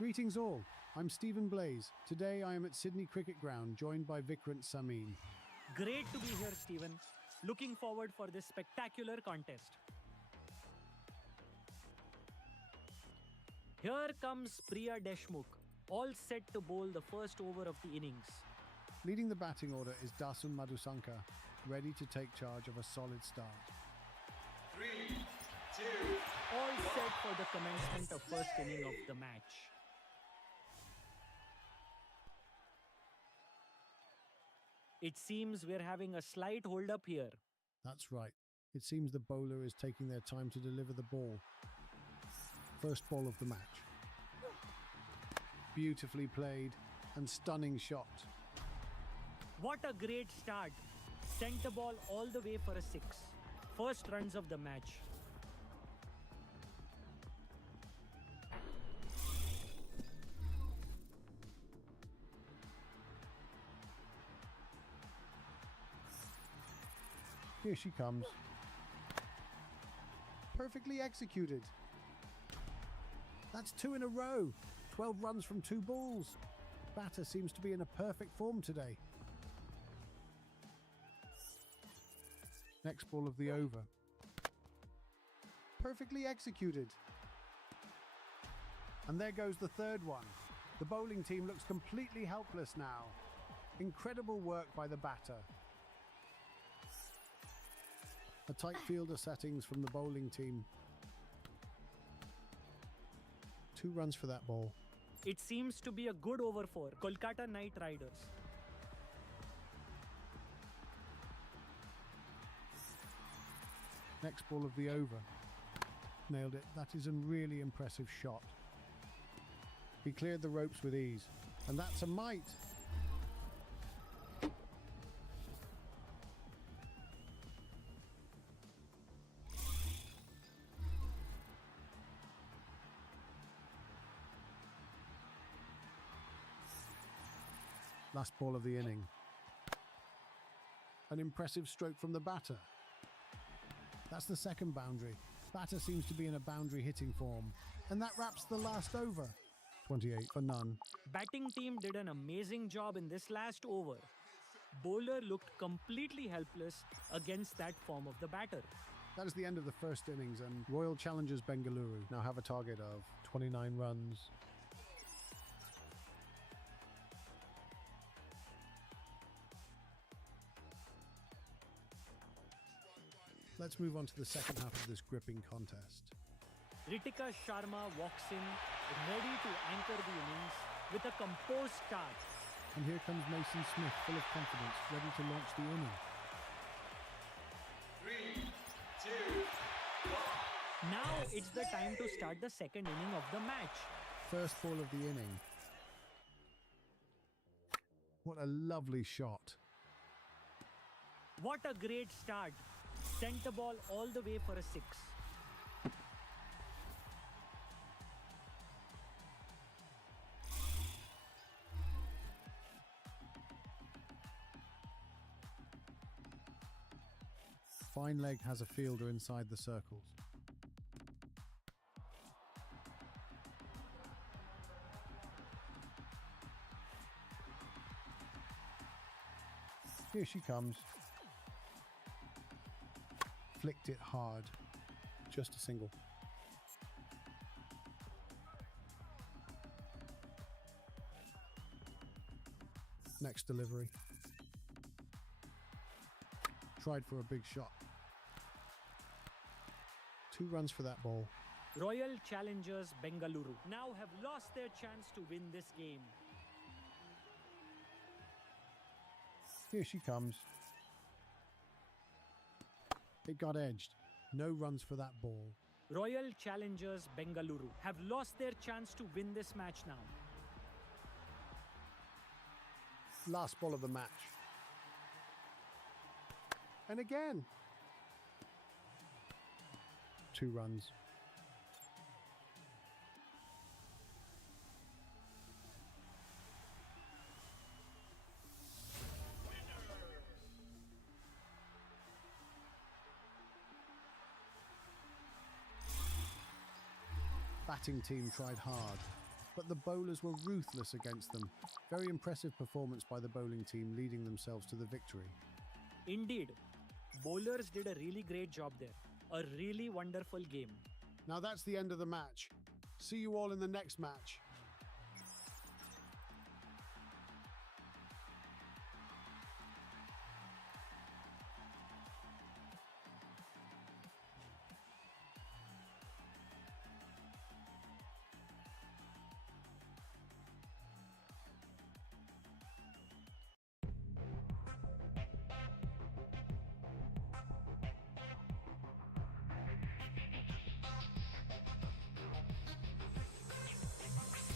Greetings all, I'm Stephen Blaze. Today I am at Sydney Cricket Ground joined by Vikrant Samin. Great to be here, Stephen. Looking forward for this spectacular contest. Here comes Priya Deshmukh, all set to bowl the first over of the innings. Leading the batting order is Dasun Madhusanka, ready to take charge of a solid start. 3, 2, All set for the commencement of first inning of the match. It seems we're having a slight hold-up here. That's right. It seems the bowler is taking their time to deliver the ball. First ball of the match. Beautifully played and stunning shot. What a great start. Sent the ball all the way for a 6. First runs of the match. Here she comes. Perfectly executed. That's 2 in a row. 12 runs from 2 balls. Batter seems to be in a perfect form today. Next ball of the over. Perfectly executed. And there goes the third one. The bowling team looks completely helpless now. Incredible work by the batter. A tight fielder settings from the bowling team. 2 runs for that ball. It seems to be a good over for Kolkata Knight Riders. Next ball of the over. Nailed it. That is a really impressive shot. He cleared the ropes with ease. And that's a mite. Last ball of the inning. An impressive stroke from the batter. That's the second boundary. Batter seems to be in a boundary hitting form. And that wraps the last over. 28 for none. Batting team did an amazing job in this last over. Bowler looked completely helpless against that form of the batter. That is the end of the first innings, and Royal Challengers Bengaluru now have a target of 29 runs. Let's move on to the second half of this gripping contest. Ritika Sharma walks in, ready to anchor the innings with a composed start. And here comes Mason Smith, full of confidence, ready to launch the inning. 3, 2, 1. Now it's the time to start the second inning of the match. First ball of the inning. What a lovely shot. What a great start. Sent the ball all the way for a 6. Fine leg has a fielder inside the circles. Here she comes. Flicked it hard. Just a single. Next delivery. Tried for a big shot. 2 runs for that ball. Royal Challengers Bengaluru now have lost their chance to win this game. Here she comes. It got edged. No runs for that ball. Royal Challengers Bengaluru have lost their chance to win this match now. Last ball of the match. And again. 2 runs. Batting team tried hard. but the bowlers were ruthless against them. Very impressive performance by the bowling team, leading themselves to the victory. Indeed, bowlers did a really great job there. A really wonderful game. Now that's the end of the match. See you all in the next match.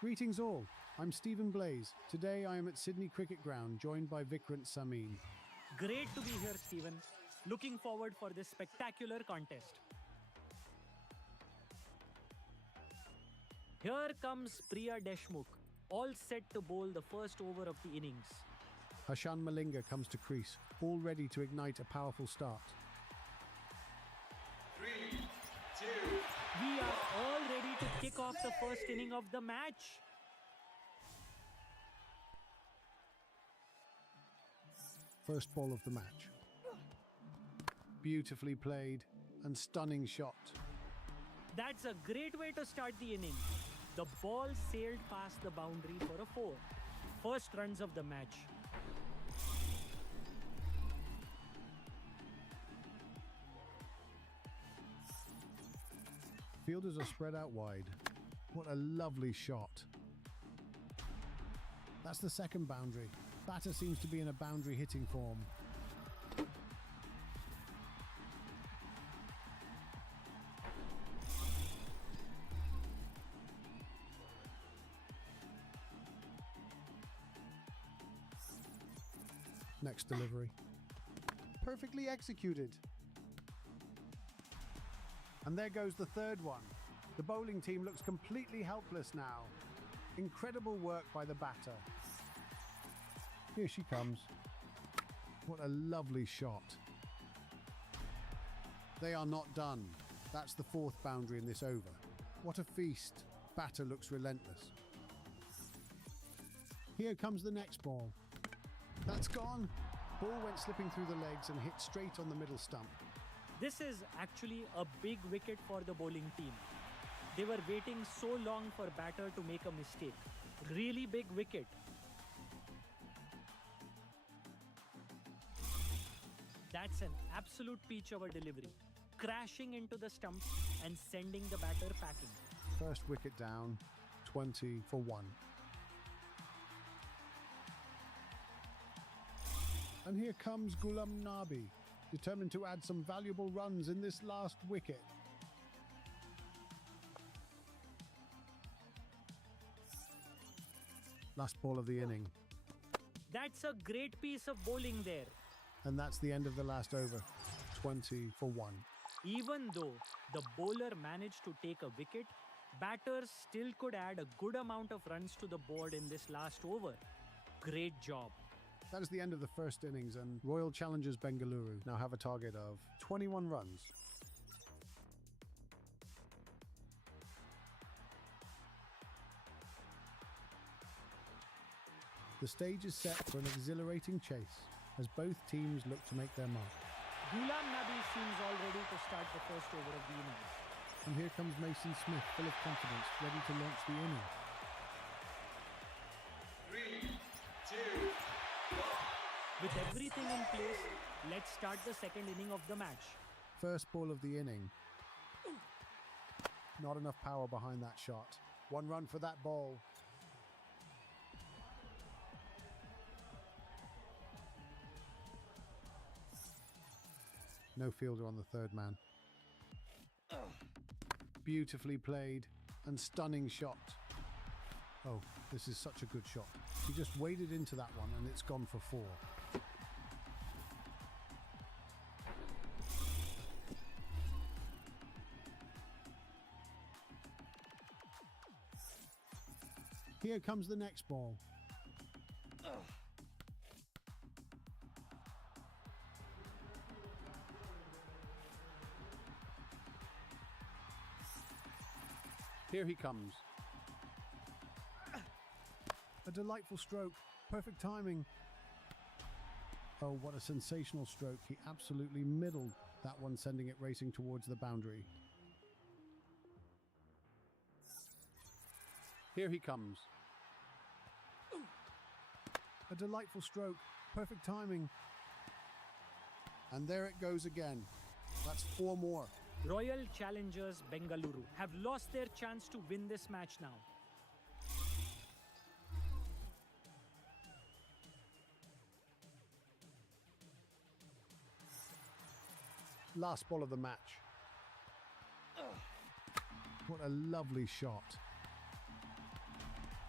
Greetings all, I'm Stephen Blaze. Today I am at Sydney Cricket Ground, joined by Vikrant Samin. Great to be here, Stephen. Looking forward for this spectacular contest. Here comes Priya Deshmukh, all set to bowl the first over of the innings. Hashan Malinga comes to crease, all ready to ignite a powerful start. 3, 2, We are all ready to kick off the first inning of the match. First ball of the match. Beautifully played and stunning shot. That's a great way to start the inning. The ball sailed past the boundary for a 4. First runs of the match. Fielders are spread out wide. What a lovely shot. That's the second boundary. Batter seems to be in a boundary hitting form. Next delivery. Perfectly executed. And there goes the third one. The bowling team looks completely helpless now. Incredible work by the batter. Here she comes. What a lovely shot. They are not done. That's the fourth boundary in this over. What a feast. Batter looks relentless. Here comes the next ball. That's gone. Ball went slipping through the legs and hit straight on the middle stump. This is actually a big wicket for the bowling team. They were waiting so long for batter to make a mistake. Really big wicket. That's an absolute peach over delivery. Crashing into the stumps and sending the batter packing. First wicket down, 20 for 1. And here comes Ghulam Nabi, determined to add some valuable runs in this last wicket. Last ball of the inning. That's a great piece of bowling there. And that's the end of the last over, 20 for 1. Even though the bowler managed to take a wicket, batters still could add a good amount of runs to the board in this last over. Great job. That is the end of the first innings, and Royal Challengers Bengaluru now have a target of 21 runs. The stage is set for an exhilarating chase as both teams look to make their mark. Ghulam Nabi seems all ready to start the first over of the innings. And here comes Mason Smith, full of confidence, ready to launch the inning. 3, 2, 1. With everything in place, let's start the second inning of the match. First ball of the inning. Not enough power behind that shot. 1 run for that ball. No fielder on the third man. Beautifully played and stunning shot. Oh, this is such a good shot. He just waded into that one and it's gone for 4. Here comes the next ball. Here he comes. A delightful stroke. Perfect timing. Oh, what a sensational stroke. He absolutely middled that one, sending it racing towards the boundary. Here he comes. A delightful stroke. Perfect timing. And there it goes again. That's 4 more. Royal Challengers Bengaluru have lost their chance to win this match now. Last ball of the match. What a lovely shot.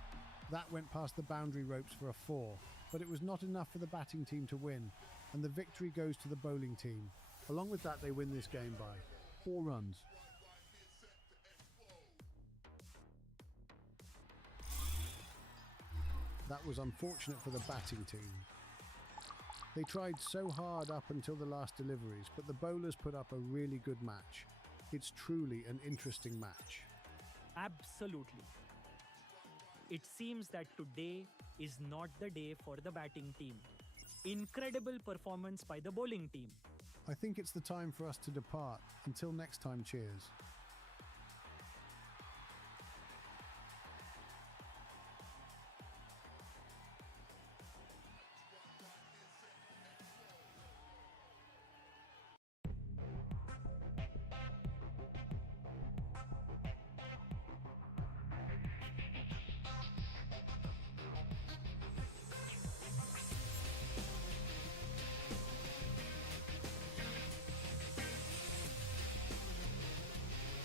That went past the boundary ropes for a 4, but it was not enough for the batting team to win, and the victory goes to the bowling team. Along with that, they win this game by 4 runs. That was unfortunate for the batting team. They tried so hard up until the last deliveries, but the bowlers put up a really good match. It's truly an interesting match. Absolutely. It seems that today is not the day for the batting team. Incredible performance by the bowling team. I think it's the time for us to depart. Until next time, cheers.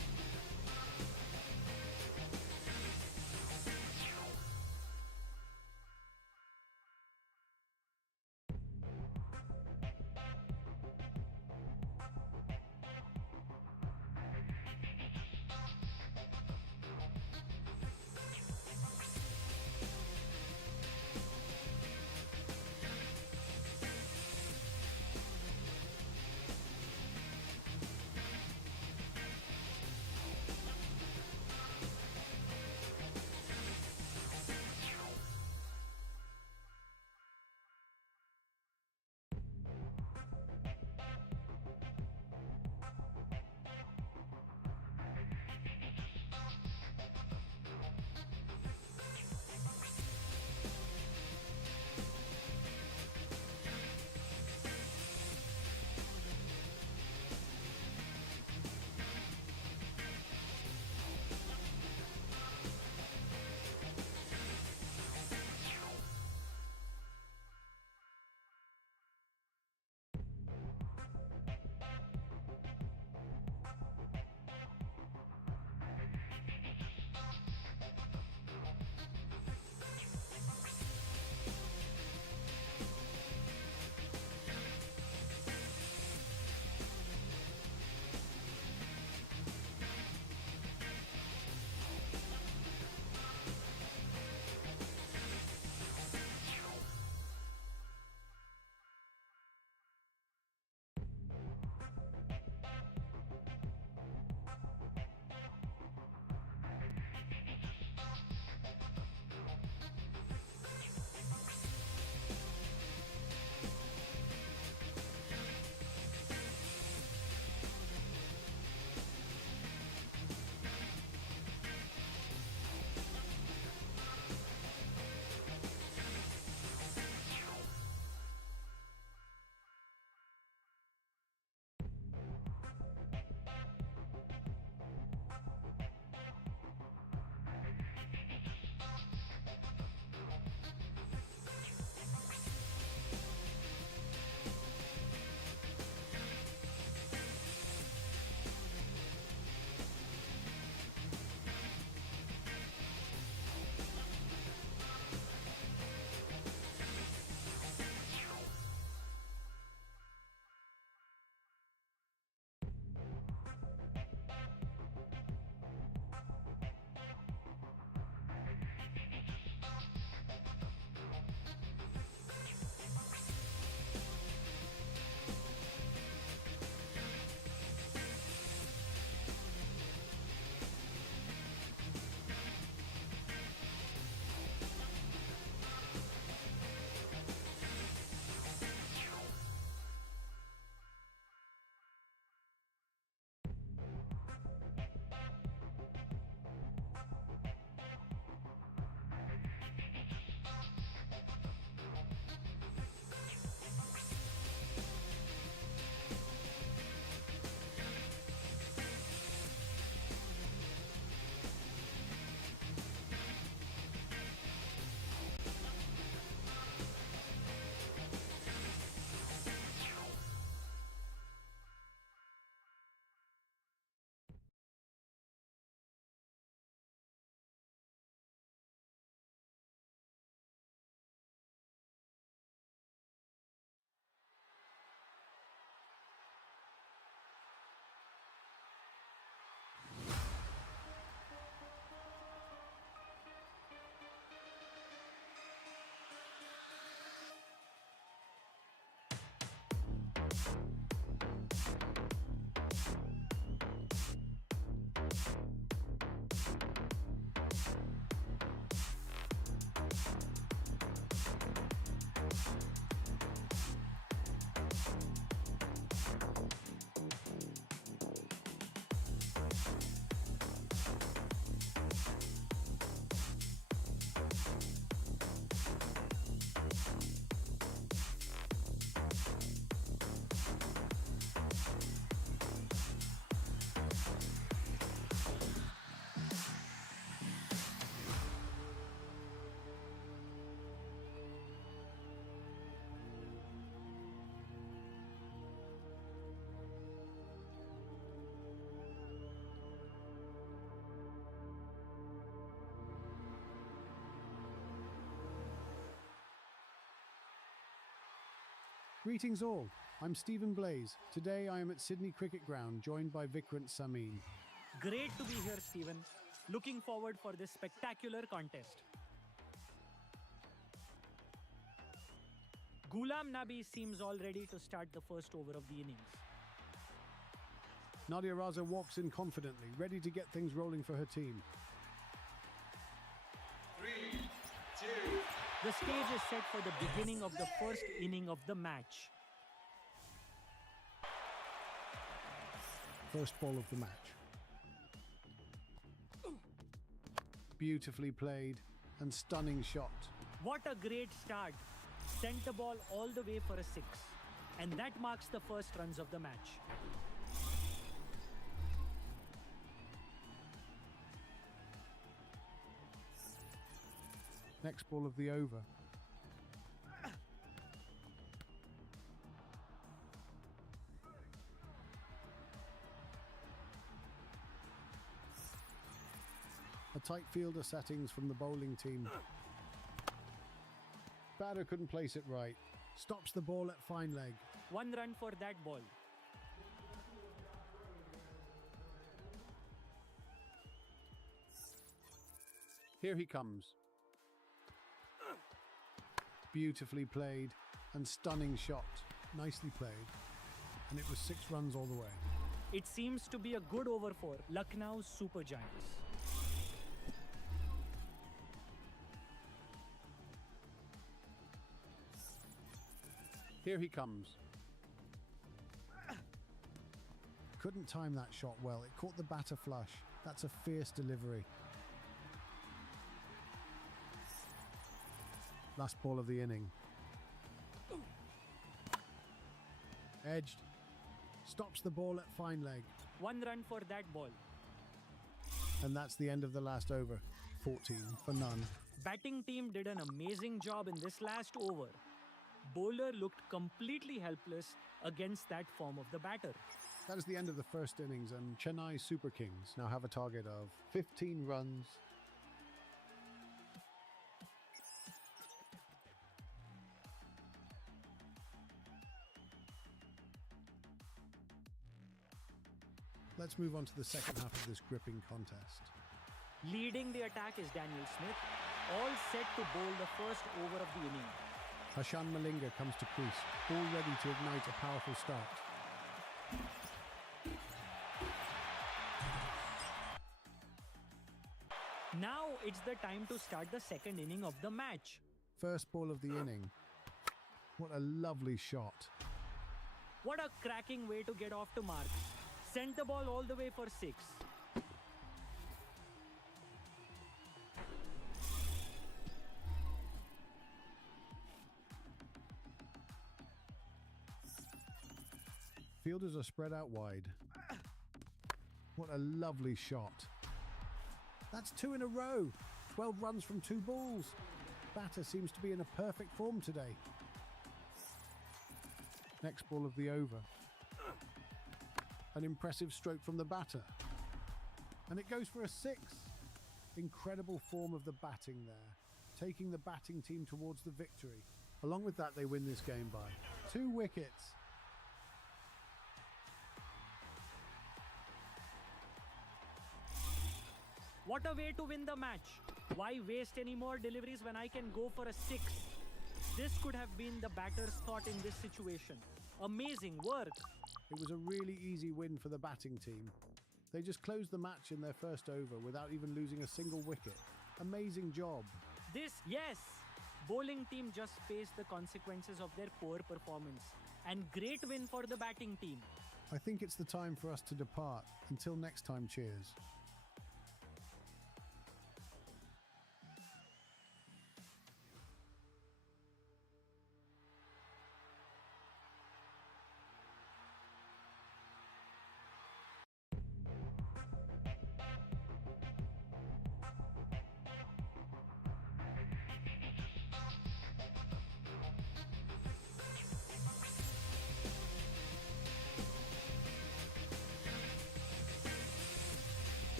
Greetings all, I'm Stephen Blaze. Today I am at Sydney Cricket Ground joined by Vikrant Samin. Great to be here, Stephen. Looking forward for this spectacular contest. Ghulam Nabi seems all ready to start the first over of the innings. Nadia Raza walks in confidently, ready to get things rolling for her team. 3, 2, The stage is set for the beginning of the first inning of the match. First ball of the match. Beautifully played and stunning shot. What a great start. Sent the ball all the way for a 6. And that marks the first runs of the match. Next ball of the over. A tight fielder settings from the bowling team. Batter couldn't place it right. Stops the ball at fine leg. 1 run for that ball. Here he comes. Beautifully played and stunning shot. Nicely played. And it was 6 runs all the way. It seems to be a good over for Lucknow Super Giants. Here he comes. Couldn't time that shot well. It caught the batter flush. That's a fierce delivery. Last ball of the inning. Edged. Stops the ball at fine leg. 1 run for that ball. And that's the end of the last over. 14 for none. Batting team did an amazing job in this last over. Bowler looked completely helpless against that form of the batter. That is the end of the first innings, and Chennai Super Kings now have a target of 15 runs. Let's move on to the second half of this gripping contest. Leading the attack is Daniel Smith, all set to bowl the first over of the inning. Hashan Malinga comes to crease, all ready to ignite a powerful start. Now it's the time to start the second inning of the match. First ball of the inning. What a lovely shot. What a cracking way to get off to marks. Sent the ball all the way for 6. Fielders are spread out wide. What a lovely shot. That's 2 in a row. 12 runs from 2 balls. Batter seems to be in a perfect form today. Next ball of the over. An impressive stroke from the batter. And it goes for a 6. Incredible form of the batting there. Taking the batting team towards the victory. Along with that, they win this game by 2 wickets. What a way to win the match. Why waste any more deliveries when I can go for a 6? This could have been the batter's thought in this situation. Amazing work. It was a really easy win for the batting team. They just closed the match in their first over without even losing a single wicket. Amazing job. Yes, bowling team just faced the consequences of their poor performance. And great win for the batting team. I think it's the time for us to depart. Until next time, cheers.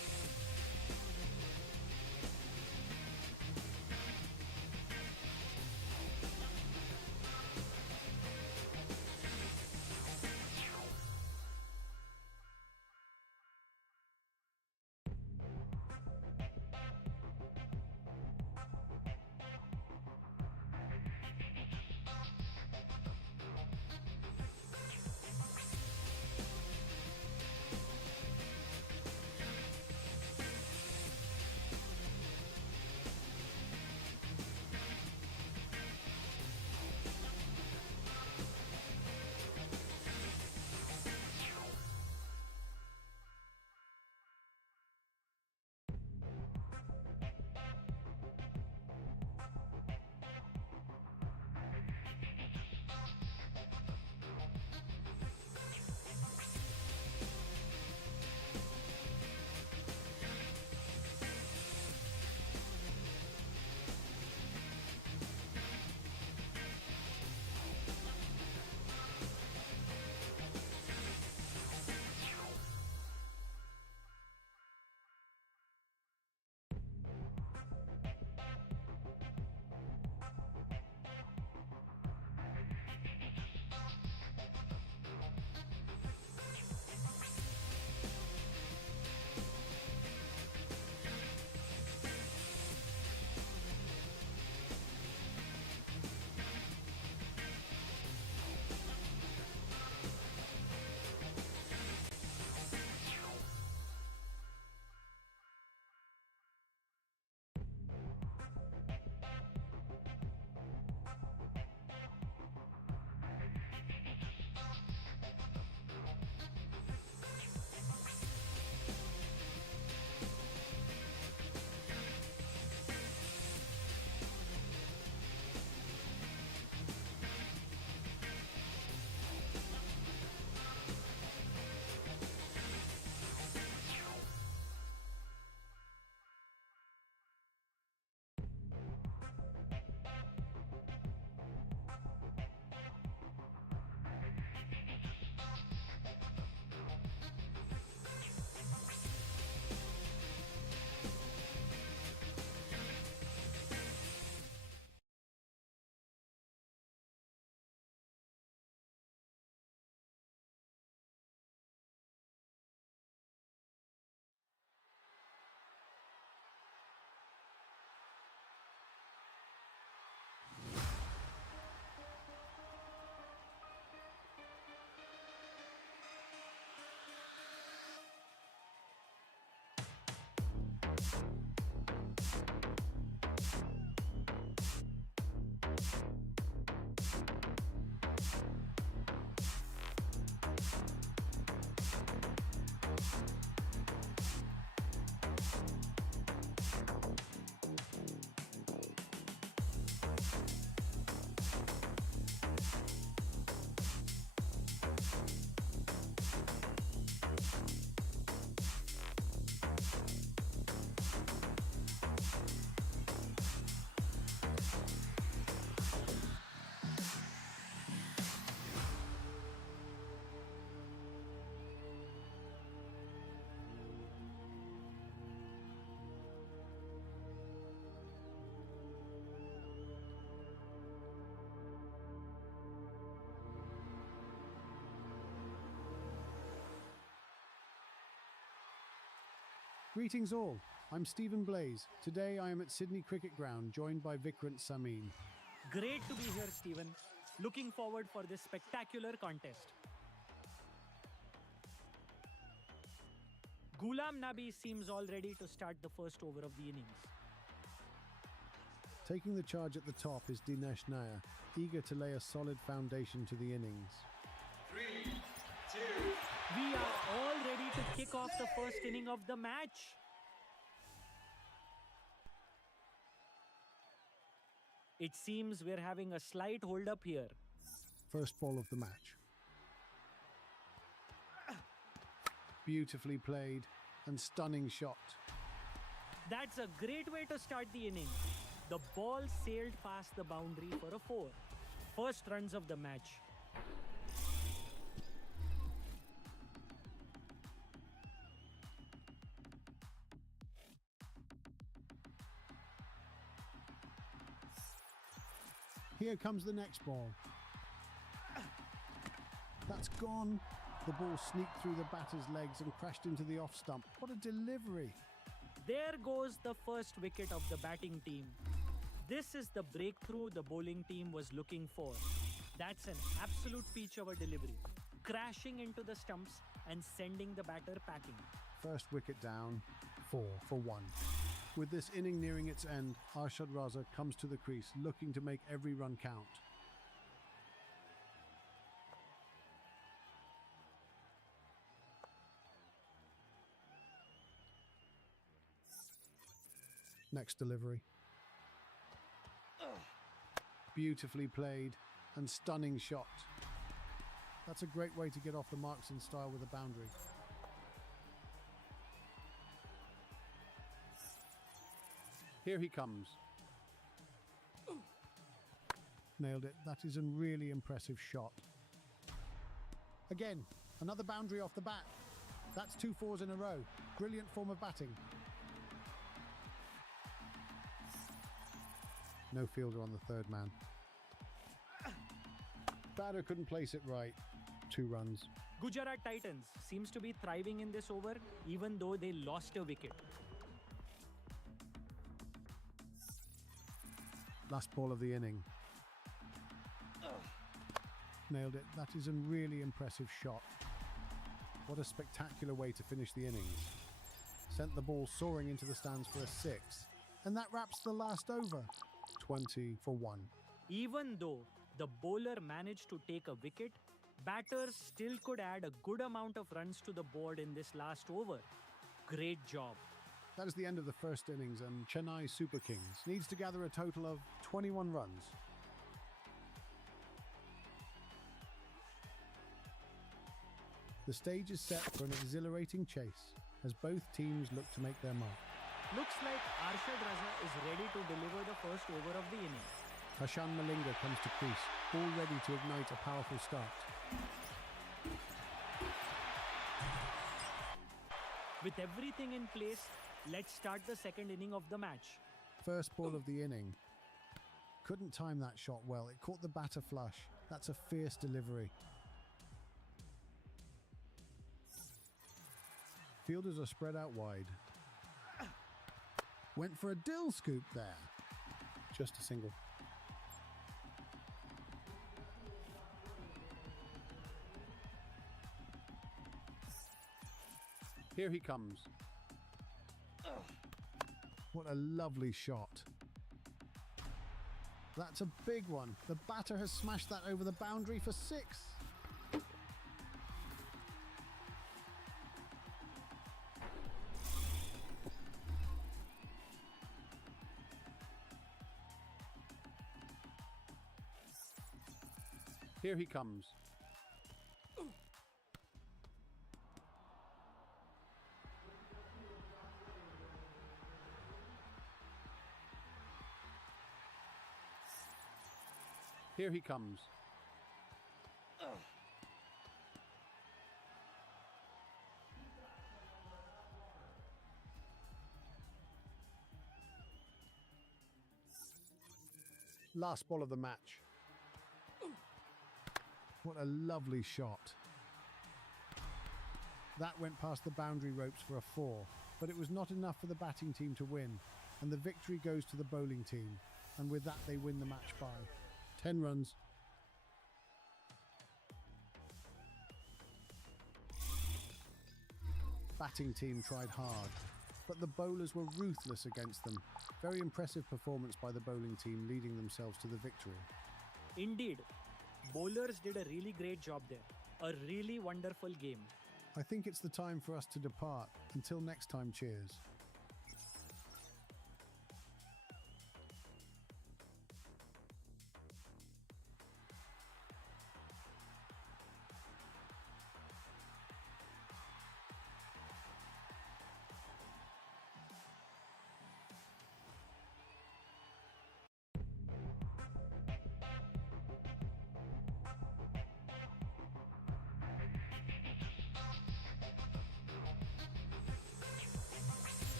Greetings all, I'm Stephen Blaze. Today I am at Sydney Cricket Ground, joined by Vikrant Samin. Great to be here, Stephen. Looking forward for this spectacular contest. Ghulam Nabi seems all ready to start the first over of the innings. Taking the charge at the top is Dinesh Nair, eager to lay a solid foundation to the innings. 3, 2, We are all ready to kick off the first inning of the match. It seems we're having a slight hold up here. First ball of the match. Beautifully played and stunning shot. That's a great way to start the inning. The ball sailed past the boundary for a 4. First runs of the match. Here comes the next ball. That's gone. The ball sneaked through the batter's legs and crashed into the off stump. What a delivery. There goes the first wicket of the batting team. This is the breakthrough the bowling team was looking for. That's an absolute peach of a delivery, crashing into the stumps and sending the batter packing. First wicket down, 4 for 1. With this inning nearing its end, Arshad Raza comes to the crease, looking to make every run count. Next delivery. Beautifully played and stunning shot. That's a great way to get off the marks in style with a boundary. Here he comes. Nailed it. That is a really impressive shot. Again, another boundary off the bat. That's 2 fours in a row. Brilliant form of batting. No fielder on the third man. Batter couldn't place it right. 2 runs. Gujarat Titans seems to be thriving in this over even though they lost a wicket. Last ball of the inning. Nailed it. That is a really impressive shot. What a spectacular way to finish the innings. Sent the ball soaring into the stands for a 6. And that wraps the last over. 20 for 1. Even though the bowler managed to take a wicket, batters still could add a good amount of runs to the board in this last over. Great job. That is the end of the first innings, and Chennai Super Kings needs to gather a total of 21 runs. The stage is set for an exhilarating chase as both teams look to make their mark. Looks like Arshad Raza is ready to deliver the first over of the inning. Hashan Malinga comes to crease, all ready to ignite a powerful start. With everything in place, let's start the second inning of the match. First ball of the inning. Couldn't time that shot well. It caught the batter flush. That's a fierce delivery. Fielders are spread out wide. Went for a dill scoop there. Just a single. Here he comes. What a lovely shot. That's a big one. The batter has smashed that over the boundary for 6. Here he comes. Here he comes. Last ball of the match. What a lovely shot. That went past the boundary ropes for a 4. But it was not enough for the batting team to win, and the victory goes to the bowling team, and with that they win the match by 10 runs. Batting team tried hard, but the bowlers were ruthless against them. Very impressive performance by the bowling team, leading themselves to the victory. Indeed, bowlers did a really great job there. A really wonderful game. I think it's the time for us to depart. Until next time, cheers.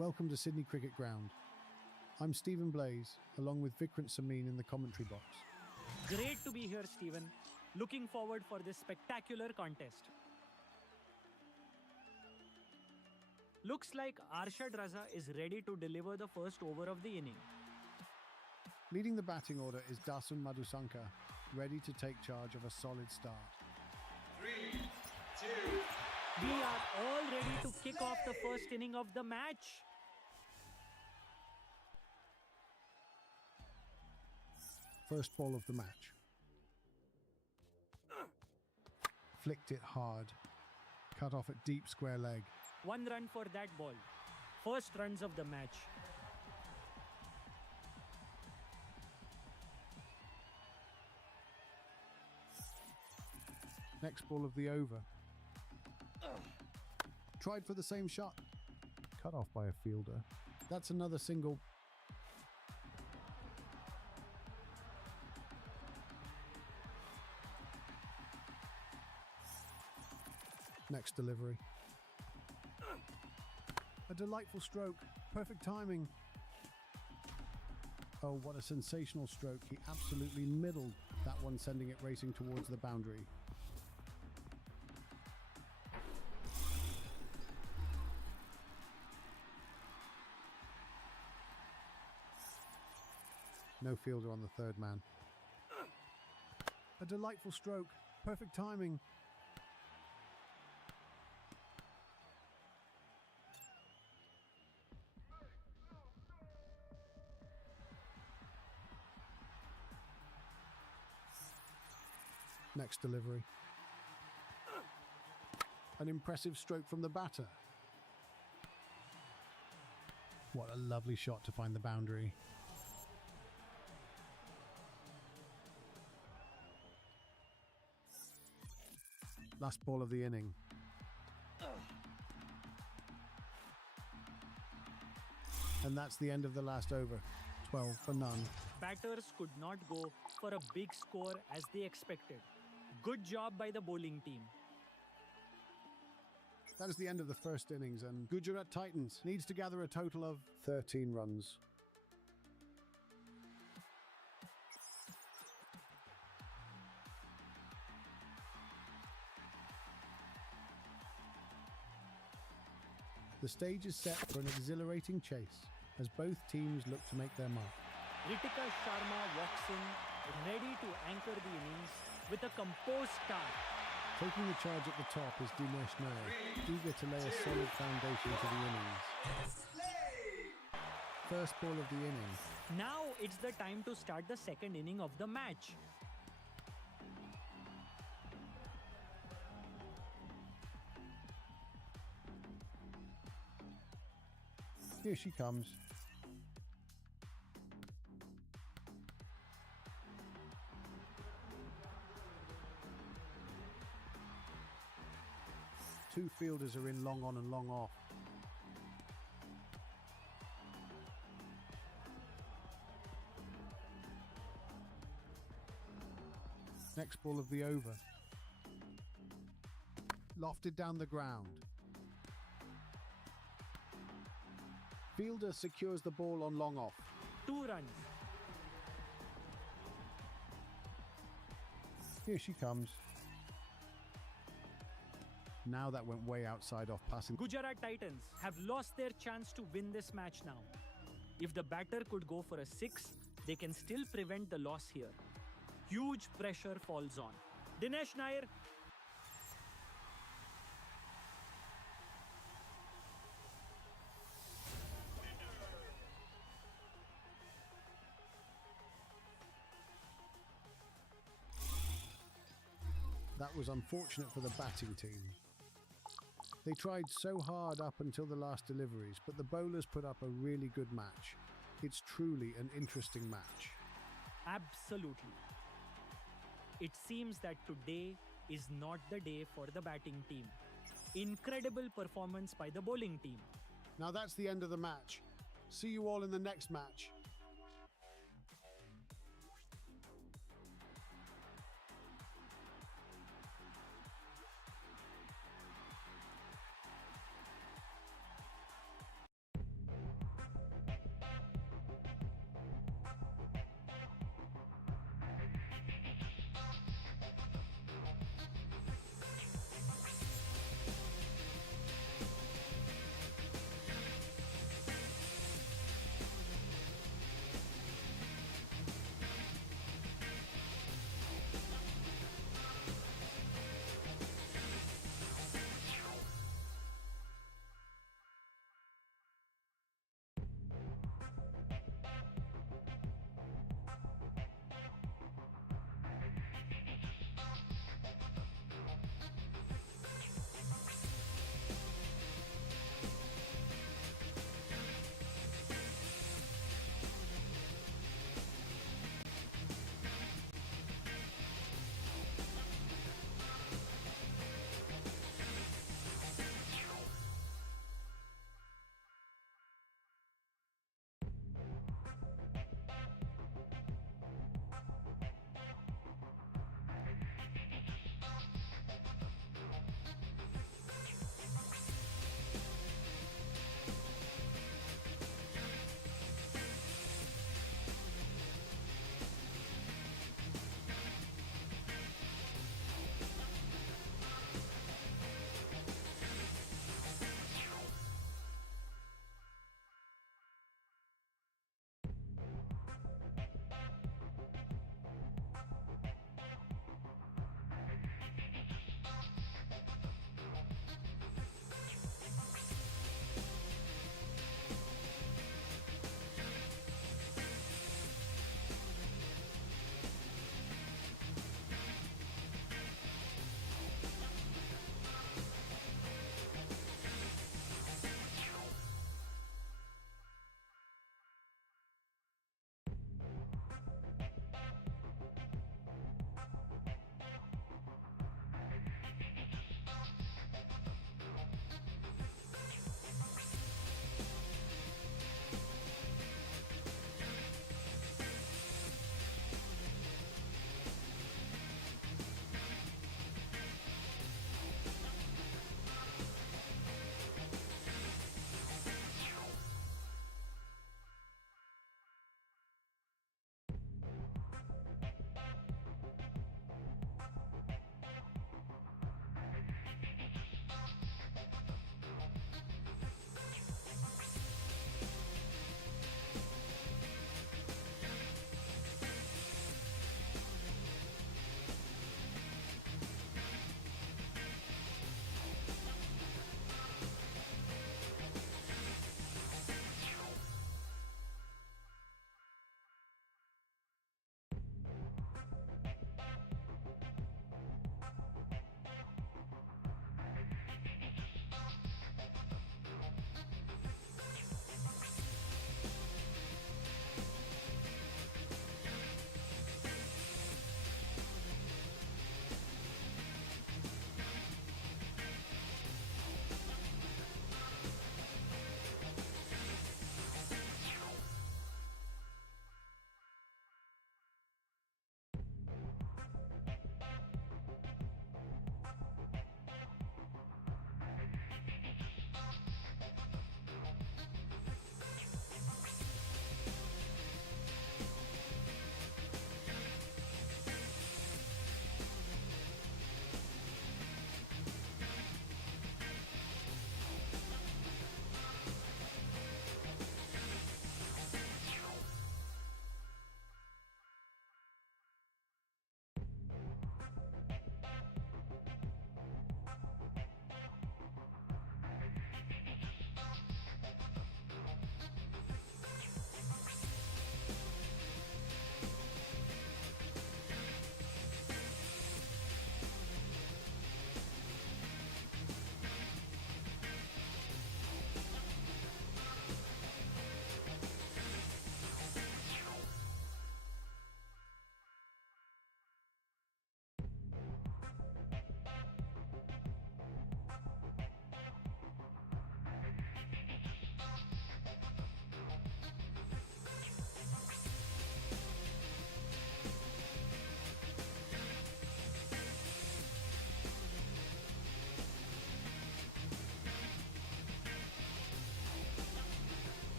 Welcome to Sydney Cricket Ground. I'm Stephen Blaze, along with Vikrant Samin in the commentary box. Great to be here, Stephen. Looking forward for this spectacular contest. Looks like Arshad Raza is ready to deliver the first over of the inning. Leading the batting order is Dasun Madhusankar, ready to take charge of a solid start. 3, 2, We are all ready to kick off the first inning of the match. First ball of the match. Flicked it hard. Cut off at deep square leg. 1 run for that ball. First runs of the match. Next ball of the over. Tried for the same shot. Cut off by a fielder. That's another single. Next delivery. A delightful stroke. Perfect timing. Oh, what a sensational stroke. He absolutely middled that one, sending it racing towards the boundary. No fielder on the third man. A delightful stroke. Perfect timing. Next delivery. An impressive stroke from the batter. What a lovely shot to find the boundary. Last ball of the inning. And that's the end of the last over. 12 for none. Batters could not go for a big score as they expected. Good job by the bowling team. That is the end of the first innings, and Gujarat Titans needs to gather a total of 13 runs. The stage is set for an exhilarating chase as both teams look to make their mark. Ritika Sharma walks in, ready to anchor the innings with a composed start. Taking the charge at the top is Dinesh Nair, eager to lay a solid foundation to the innings. First ball of the inning. Now it's the time to start the second inning of the match. Here she comes. Two fielders are in long on and long off. Next ball of the over. Lofted down the ground. Fielder secures the ball on long off. 2 runs. Here she comes. Now that went way outside off passing. Gujarat Titans have lost their chance to win this match now. If the batter could go for a 6, they can still prevent the loss here. Huge pressure falls on. Dinesh Nair. That was unfortunate for the batting team. They tried so hard up until the last deliveries, but the bowlers put up a really good match. It's truly an interesting match. Absolutely. It seems that today is not the day for the batting team. Incredible performance by the bowling team. Now that's the end of the match. See you all in the next match.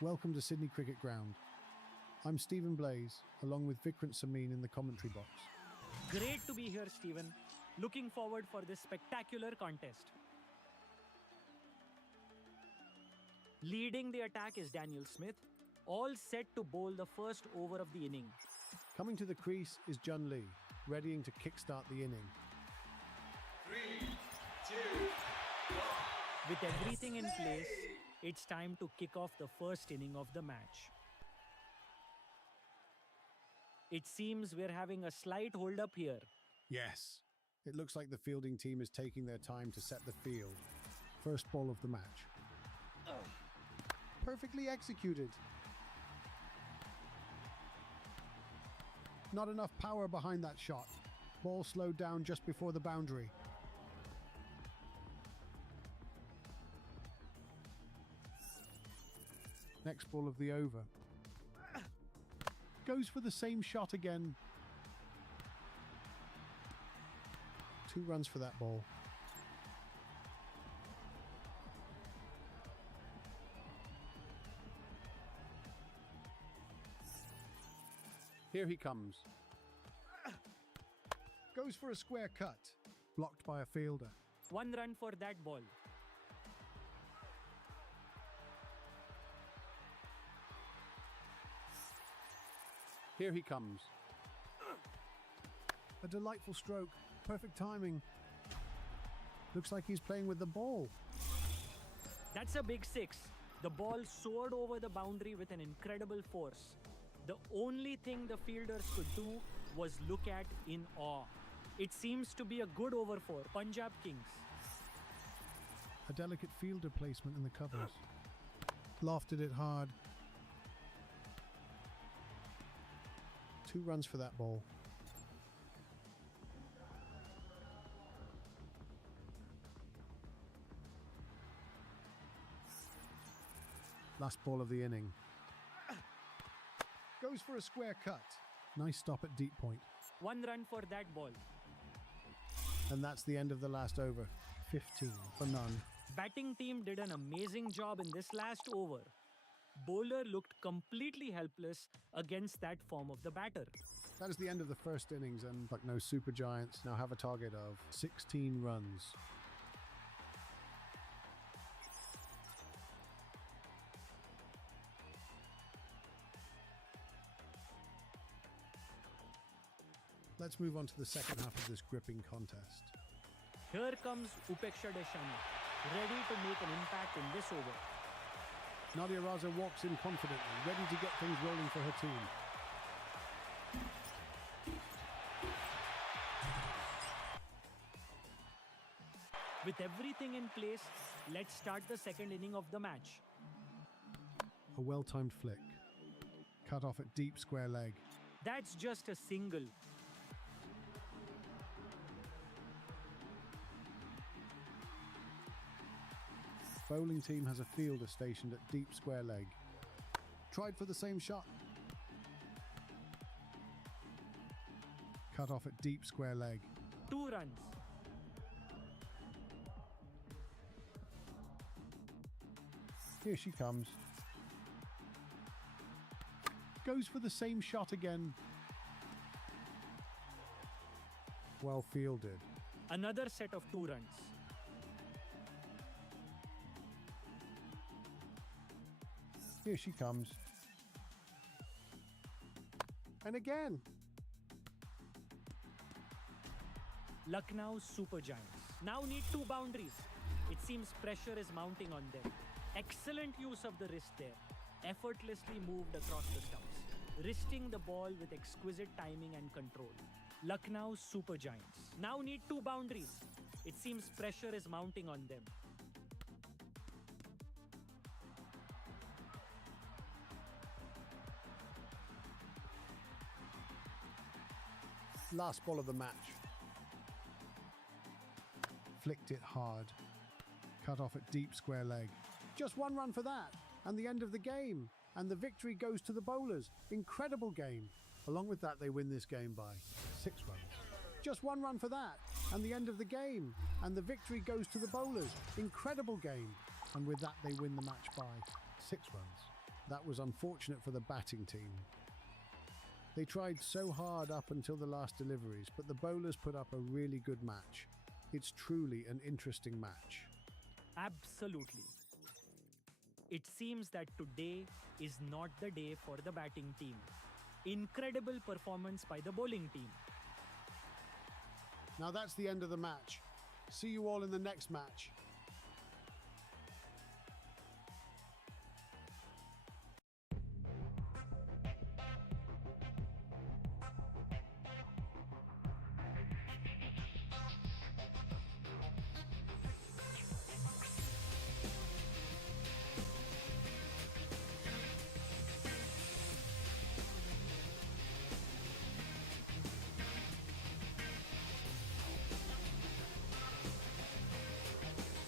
Welcome to Sydney Cricket Ground. I'm Stephen Blaze, along with Vikrant Samin in the commentary box. Great to be here, Stephen. Looking forward for this spectacular contest. Leading the attack is Daniel Smith, all set to bowl the first over of the inning. Coming to the crease is Jun Lee, readying to kickstart the inning. 3, 2, 1. With everything in place, it's time to kick off the first inning of the match. It seems we're having a slight hold-up here. Yes. It looks like the fielding team is taking their time to set the field. First ball of the match. Perfectly executed. Not enough power behind that shot. Ball slowed down just before the boundary. Next ball of the over. Goes for the same shot again. 2 runs for that ball. Here he comes. Goes for a square cut. Blocked by a fielder. 1 run for that ball. Here he comes. A delightful stroke. Perfect timing. Looks like he's playing with the ball. That's a big 6. The ball soared over the boundary with an incredible force. The only thing the fielders could do was look at in awe. It seems to be a good over for Punjab Kings. A delicate fielder placement in the covers. Lofted it hard. 2 runs for that ball. Last ball of the inning. Goes for a square cut. Nice stop at deep point. 1 run for that ball. And that's the end of the last over. 15 for none. Batting team did an amazing job in this last over. Bowler looked completely helpless against that form of the batter. That is the end of the first innings, and like no super giants now have a target of 16 runs. Let's move on to the second half of this gripping contest. Here comes Upeksha Deshani, ready to make an impact in this over. Nadia Raza walks in confidently, ready to get things rolling for her team. With everything in place, let's start the second inning of the match. A well-timed flick. Cut off at deep square leg. That's just a single. Bowling team has a fielder stationed at deep square leg. Tried for the same shot. Cut off at deep square leg. 2 runs. Here she comes. Goes for the same shot again. Well fielded. Another set of 2 runs. Here she comes. And again. Lucknow Super Giants now need 2 boundaries. It seems pressure is mounting on them. Excellent use of the wrist there. Effortlessly moved across the stumps, wristing the ball with exquisite timing and control. Lucknow Super Giants now need 2 boundaries. It seems pressure is mounting on them. Last ball of the match. Flicked it hard. Cut off at deep square leg. Just 1 run for that, and the end of the game. And the victory goes to the bowlers. Incredible game. Along with that, they win this game by 6 runs. Just 1 run for that, and the end of the game. And the victory goes to the bowlers. Incredible game. And with that, they win the match by 6 runs. That was unfortunate for the batting team. They tried so hard up until the last deliveries, but the bowlers put up a really good match. It's truly an interesting match. Absolutely. It seems that today is not the day for the batting team. Incredible performance by the bowling team. Now that's the end of the match. See you all in the next match.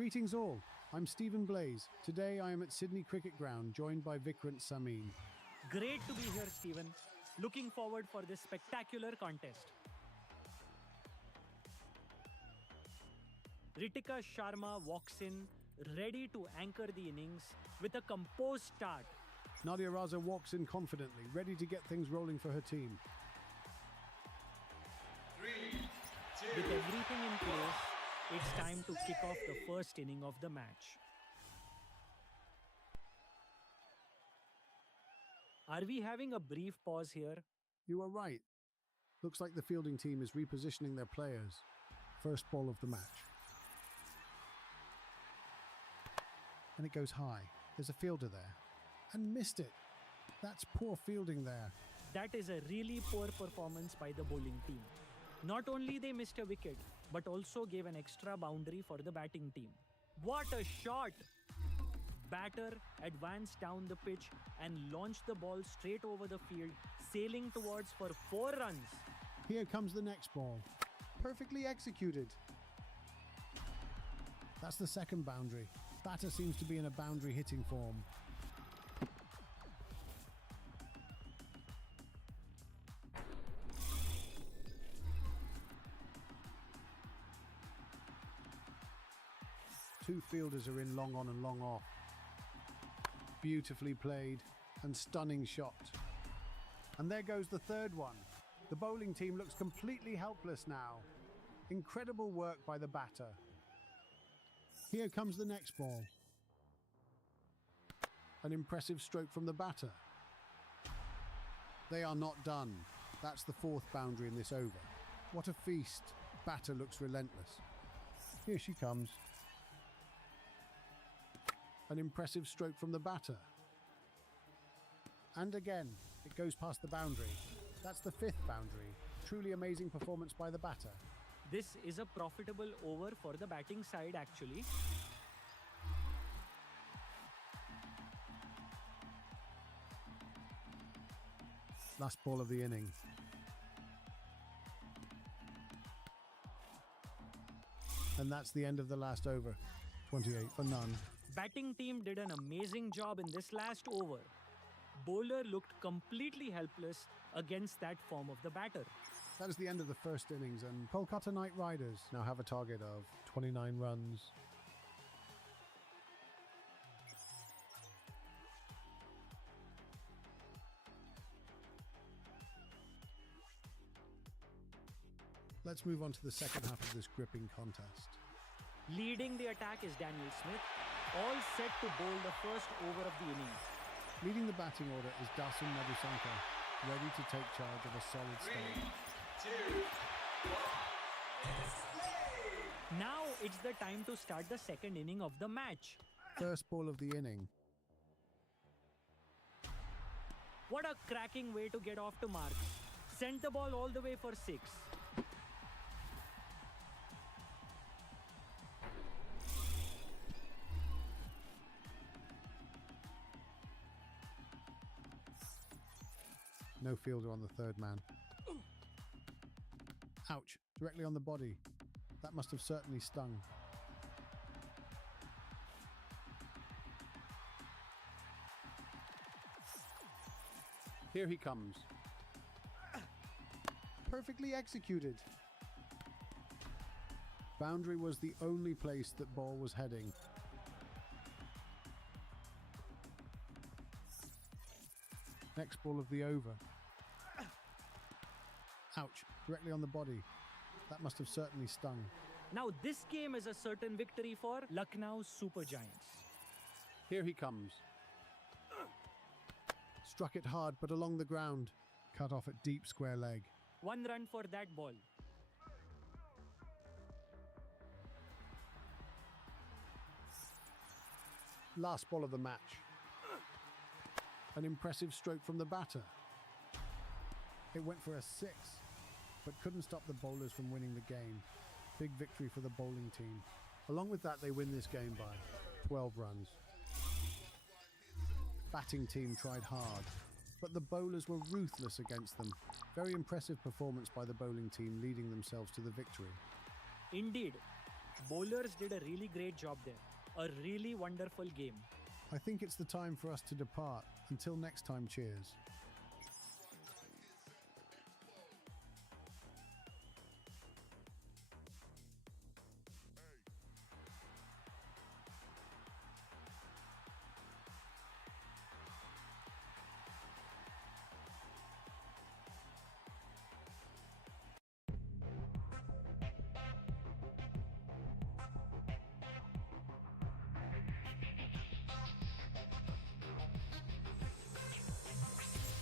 Greetings all, I'm Stephen Blaze. Today I am at Sydney Cricket Ground, joined by Vikrant Samin. Great to be here, Stephen. Looking forward for this spectacular contest. Ritika Sharma walks in, ready to anchor the innings with a composed start. Nadia Raza walks in confidently, ready to get things rolling for her team. 3, 2, With everything in place, it's time to kick off the first inning of the match. Are we having a brief pause here? You are right. Looks like the fielding team is repositioning their players. First ball of the match. And it goes high. There's a fielder there. And missed it. That's poor fielding there. That is a really poor performance by the bowling team. Not only they missed a wicket, but also gave an extra boundary for the batting team. What a shot! Batter advanced down the pitch and launched the ball straight over the field, sailing towards for 4 runs. Here comes the next ball. Perfectly executed. That's the second boundary. Batter seems to be in a boundary hitting form. Two fielders are in long on and long off. Beautifully played and stunning shot. And there goes the third one. The bowling team looks completely helpless now. Incredible work by the batter. Here comes the next ball. An impressive stroke from the batter. They are not done. That's the fourth boundary in this over. What a feast. Batter looks relentless. Here she comes. An impressive stroke from the batter. And again, it goes past the boundary. That's the fifth boundary. Truly amazing performance by the batter. This is a profitable over for the batting side actually. Last ball of the inning. And that's the end of the last over. 28 for none. Batting team did an amazing job in this last over. Bowler looked completely helpless against that form of the batter. That is the end of the first innings, and Kolkata Knight Riders now have a target of 29 runs. Let's move on to the second half of this gripping contest. Leading the attack is Daniel Smith, all set to bowl the first over of the inning. Leading the batting order is Dasun Madhusankar, ready to take charge of a solid 3, start. 2, 1. Now it's the time to start the second inning of the match. First ball of the inning. What a cracking way to get off to marks. Sent the ball all the way for 6. No fielder on the third man. Ouch, directly on the body. That must have certainly stung. Here he comes. Perfectly executed. Boundary was the only place that ball was heading. Next ball of the over. Ouch, directly on the body. That must have certainly stung. Now this game is a certain victory for Lucknow Super Giants. Here he comes. Struck it hard, but along the ground. Cut off at deep square leg. 1 run for that ball. Last ball of the match. An impressive stroke from the batter. It went for a 6, but couldn't stop the bowlers from winning the game. Big victory for the bowling team. Along with that, they win this game by 12 runs. Batting team tried hard, but the bowlers were ruthless against them. Very impressive performance by the bowling team, leading themselves to the victory. Indeed, Bowlers did a really great job there. A really wonderful game. I think it's the time for us to depart. Until next time, cheers.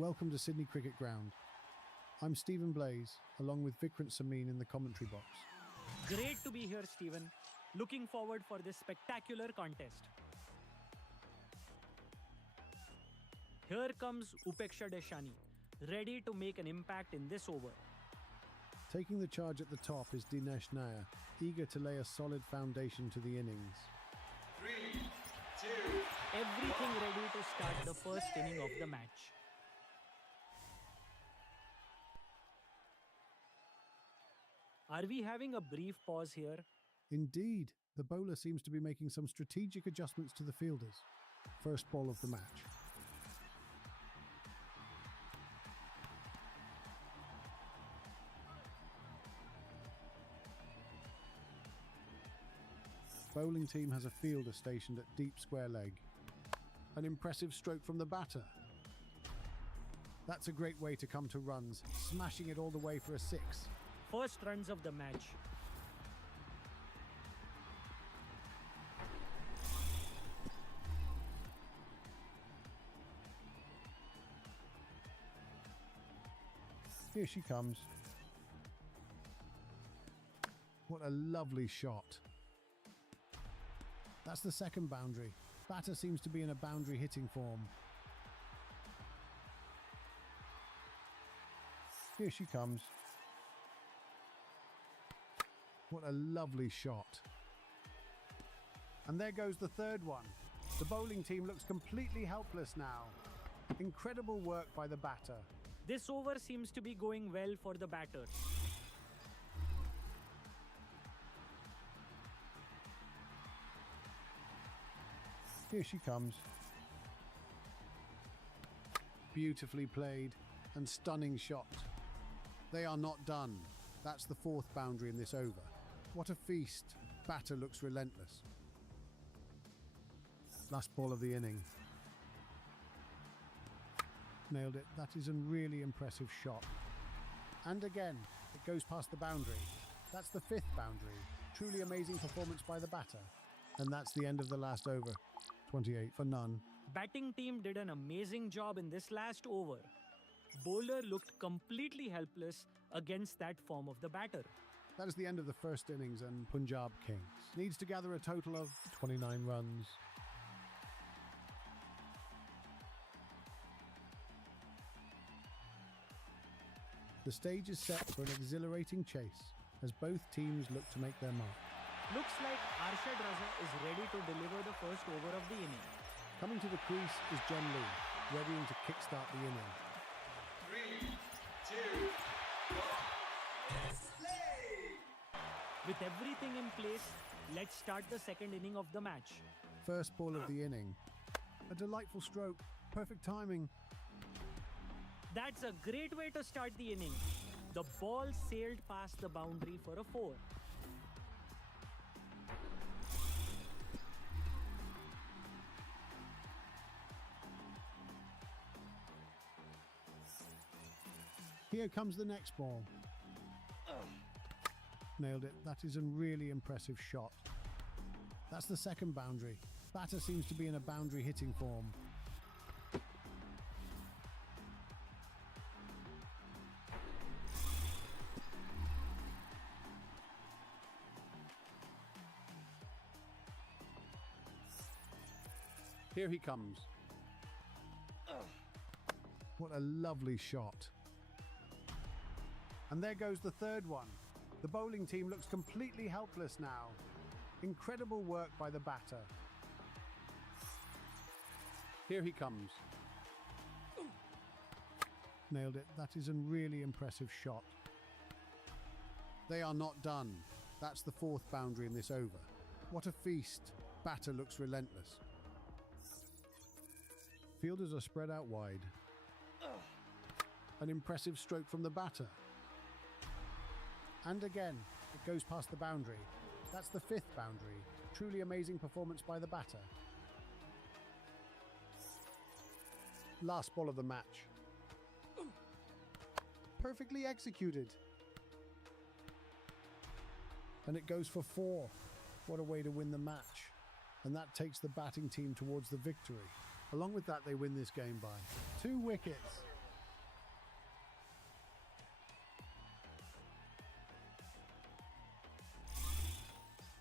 Welcome to Sydney Cricket Ground. I'm Stephen Blaze, along with Vikrant Samin in the commentary box. Great to be here, Stephen. Looking forward for this spectacular contest. Here comes Upeksha Deshani, ready to make an impact in this over. Taking the charge at the top is Dinesh Nair, eager to lay a solid foundation to the innings. 3, 2, Everything ready to start the first inning of the match. Are we having a brief pause here? Indeed, the bowler seems to be making some strategic adjustments to the fielders. First ball of the match. Bowling team has a fielder stationed at deep square leg. An impressive stroke from the batter. That's a great way to come to runs, smashing it all the way for a 6. First runs of the match. Here she comes. What a lovely shot. That's the second boundary. Batter seems to be in a boundary hitting form. Here she comes. What a lovely shot. And there goes the third one. The bowling team looks completely helpless now. Incredible work by the batter. This over seems to be going well for the batters. Here she comes. Beautifully played and stunning shot. They are not done. That's the fourth boundary in this over. What a feast. Batter looks relentless. Last ball of the inning. Nailed it. That is a really impressive shot. And again, it goes past the boundary. That's the fifth boundary. Truly amazing performance by the batter. And that's the end of the last over. 28 for none. Batting team did an amazing job in this last over. Bowler looked completely helpless against that form of the batter. That is the end of the first innings, and Punjab Kings needs to gather a total of 29 runs. The stage is set for an exhilarating chase as both teams look to make their mark. Looks like Arshad Raza is ready to deliver the first over of the inning. Coming to the crease is John Lee, readying to kickstart the inning. 3, 2, 1. Play! With everything in place, let's start the second inning of the match. First ball of the inning. A delightful stroke. Perfect timing. That's a great way to start the inning. The ball sailed past the boundary for a 4. Here comes the next ball. Nailed it. That is a really impressive shot. That's the second boundary. Batter seems to be in a boundary hitting form. Here he comes. What a lovely shot. And there goes the third one. The bowling team looks completely helpless now. Incredible work by the batter. Here he comes. Nailed it. That is a really impressive shot. They are not done. That's the fourth boundary in this over. What a feast. Batter looks relentless. Fielders are spread out wide. An impressive stroke from the batter. And again, it goes past the boundary. That's the fifth boundary. Truly amazing performance by the batter. Last ball of the match. Perfectly executed. And it goes for 4. What a way to win the match. And that takes the batting team towards the victory. Along with that, they win this game by 2 wickets.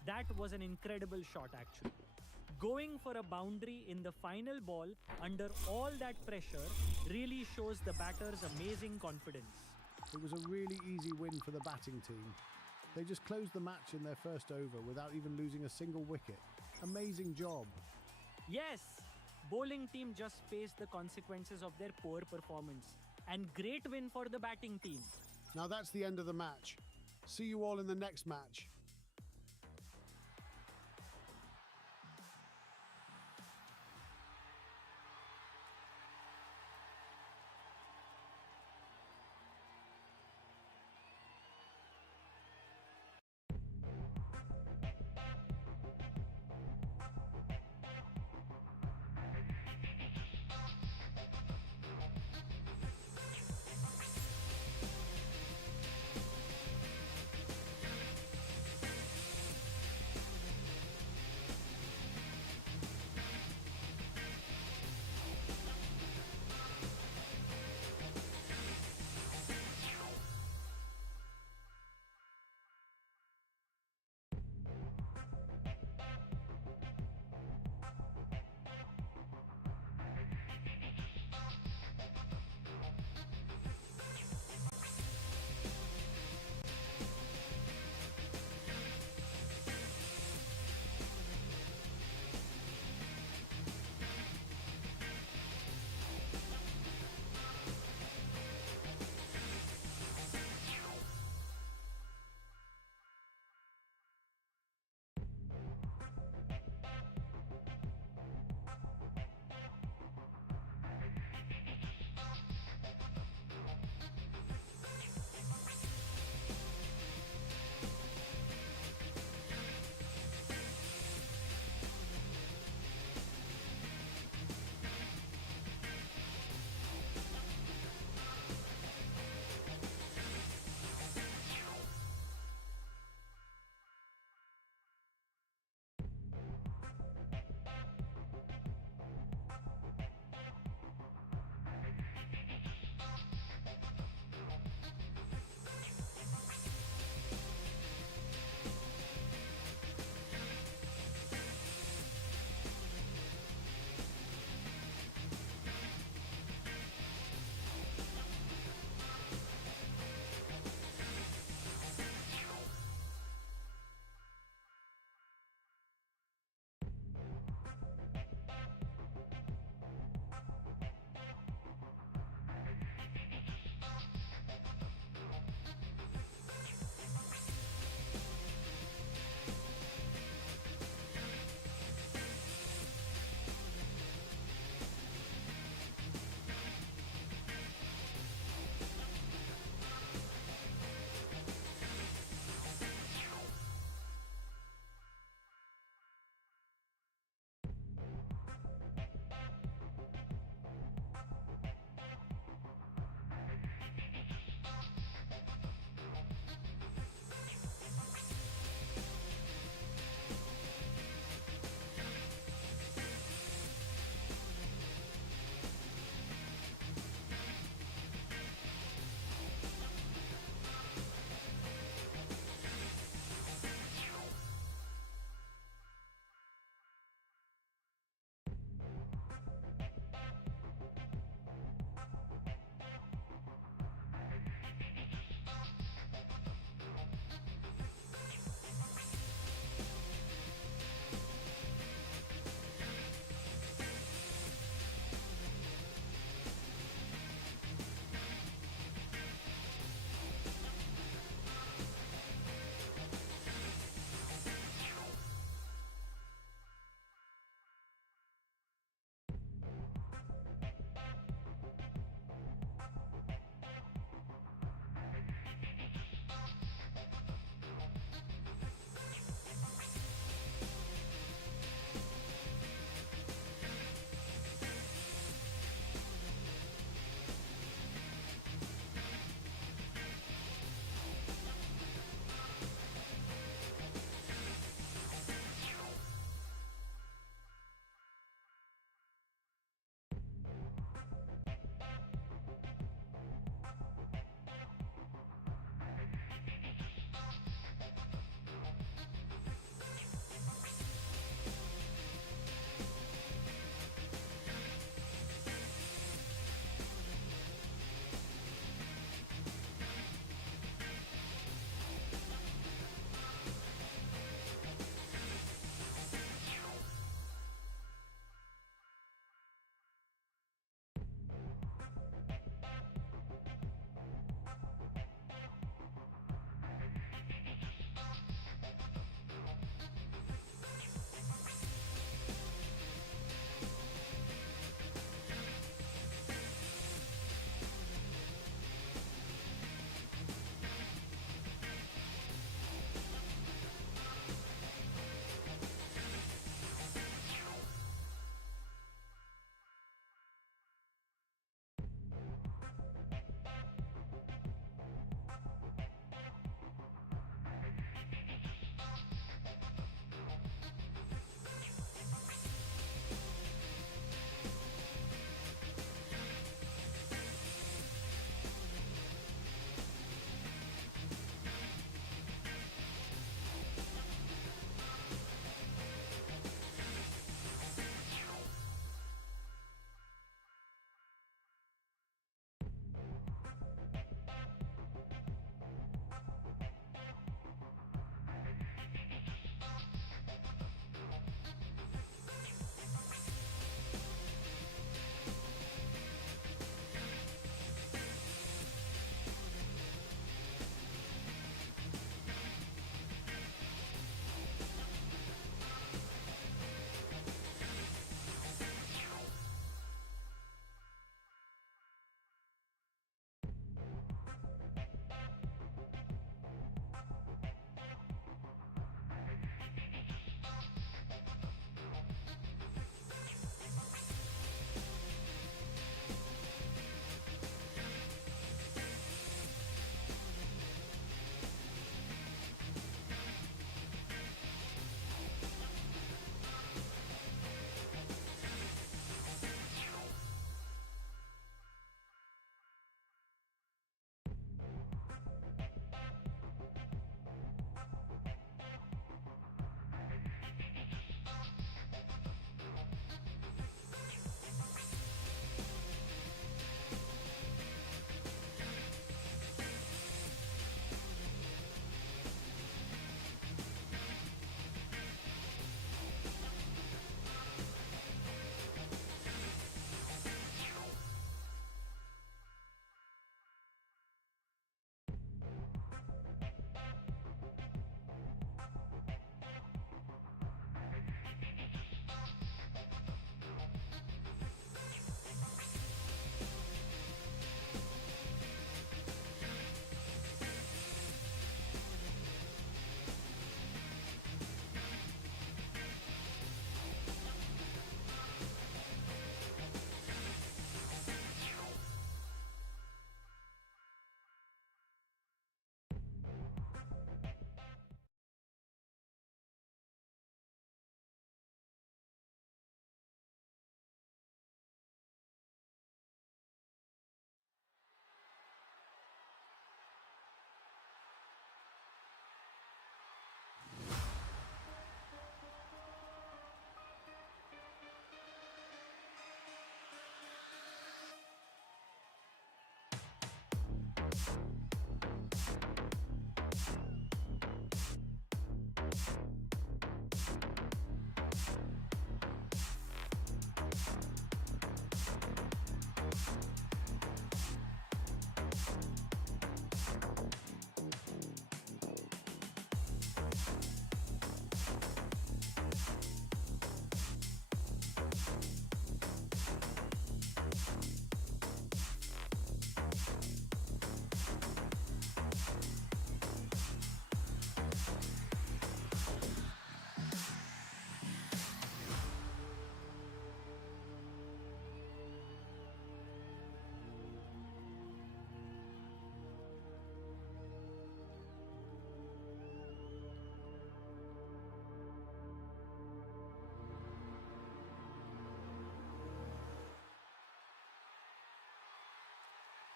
That was an incredible shot, actually. Going for a boundary in the final ball under all that pressure really shows the batter's amazing confidence. It was a really easy win for the batting team. They just closed the match in their first over without even losing a single wicket. Amazing job. Yes, bowling team just faced the consequences of their poor performance. And great win for the batting team. Now that's the end of the match. See you all in the next match.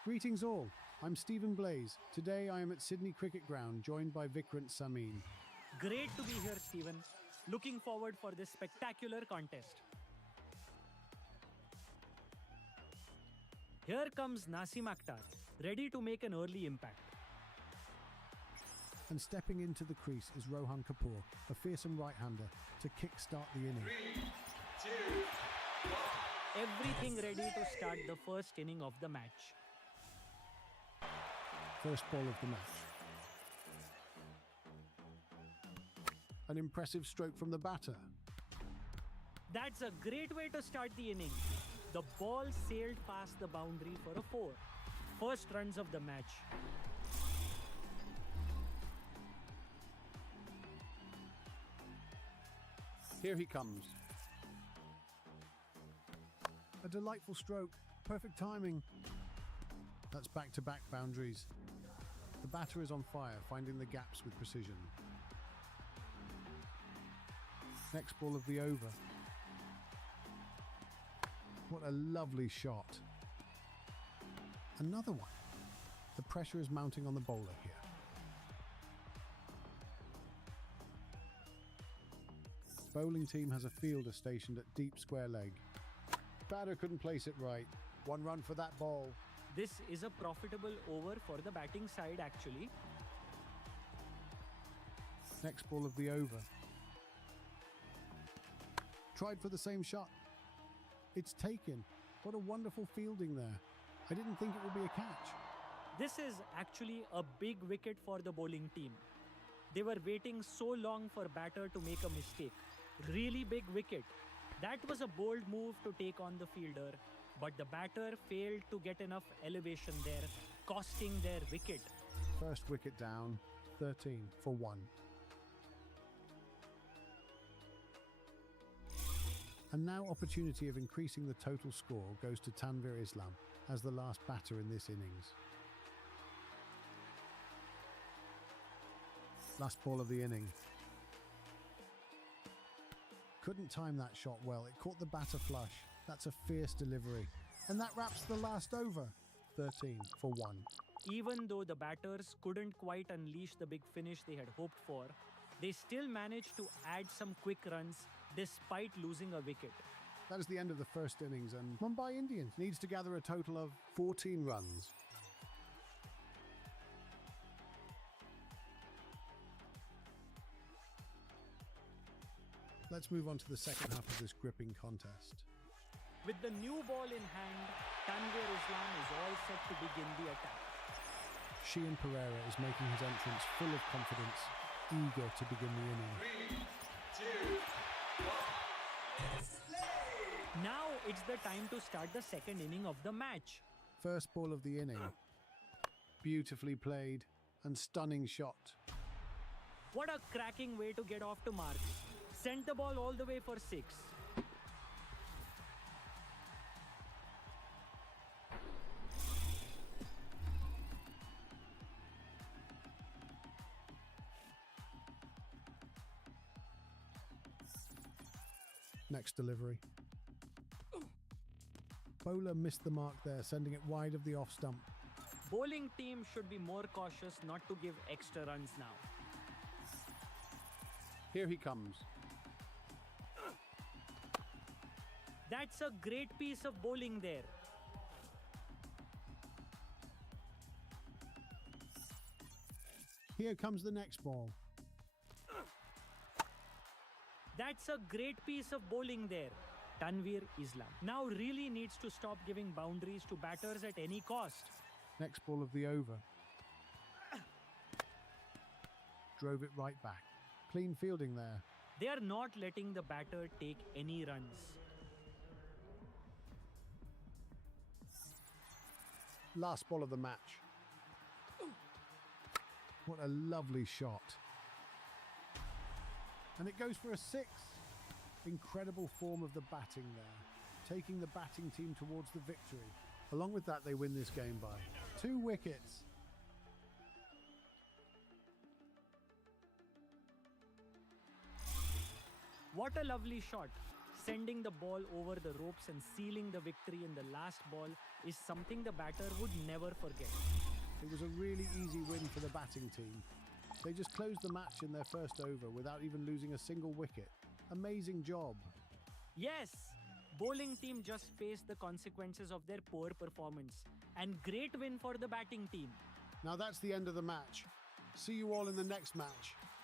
Greetings all, I'm Stephen Blaze. Today I am at Sydney Cricket Ground, joined by Vikrant Samin. Great to be here, Stephen. Looking forward for this spectacular contest. Here comes Nasim Akhtar, ready to make an early impact. And stepping into the crease is Rohan Kapoor, a fearsome right-hander, to kick-start the inning. 3, 2, 1. Everything ready to start the first inning of the match. First ball of the match. An impressive stroke from the batter. That's a great way to start the inning. The ball sailed past the boundary for a 4. First runs of the match. Here he comes. A delightful stroke. Perfect timing. That's back-to-back boundaries. The batter is on fire, finding the gaps with precision. Next ball of the over. What a lovely shot. Another one. The pressure is mounting on the bowler here. Bowling team has a fielder stationed at deep square leg. Batter couldn't place it right. 1 run for that ball. This is a profitable over for the batting side actually. Next ball of the over. Tried for the same shot. It's taken. What a wonderful fielding there. I didn't think it would be a catch. This is actually a big wicket for the bowling team. They were waiting so long for batter to make a mistake. Really big wicket. That was a bold move to take on the fielder, but the batter failed to get enough elevation there, costing their wicket. First wicket down, 13 for 1. And now opportunity of increasing the total score goes to Tanvir Islam as the last batter in this innings. Last ball of the inning. Couldn't time that shot well. It caught the batter flush. That's a fierce delivery. And that wraps the last over. 13 for 1. Even though the batters couldn't quite unleash the big finish they had hoped for, they still managed to add some quick runs despite losing a wicket. That is the end of the first innings, and Mumbai Indians needs to gather a total of 14 runs. Let's move on to the second half of this gripping contest. With the new ball in hand, Tanvir Islam is all set to begin the attack. Sheehan Pereira is making his entrance full of confidence, eager to begin the inning. 3, 2, 1. Now it's the time to start the second inning of the match. First ball of the inning. Beautifully played and stunning shot. What a cracking way to get off to marks. Sent the ball all the way for 6. Next delivery. Bowler missed the mark there, sending it wide of the off stump. Bowling team should be more cautious not to give extra runs now. Here he comes. That's a great piece of bowling there. Here comes the next ball. That's a great piece of bowling there. Tanvir Islam now really needs to stop giving boundaries to batters at any cost. Next ball of the over. Drove it right back. Clean fielding there. They are not letting the batter take any runs. Last ball of the match. What a lovely shot. And it goes for a 6. Incredible form of the batting there, taking the batting team towards the victory. Along with that, they win this game by 2 wickets. What a lovely shot. Sending the ball over the ropes and sealing the victory in the last ball is something the batter would never forget. It was a really easy win for the batting team. They just closed the match in their first over without even losing a single wicket. Amazing job. Yes, bowling team just faced the consequences of their poor performance, and great win for the batting team. Now that's the end of the match. See you all in the next match.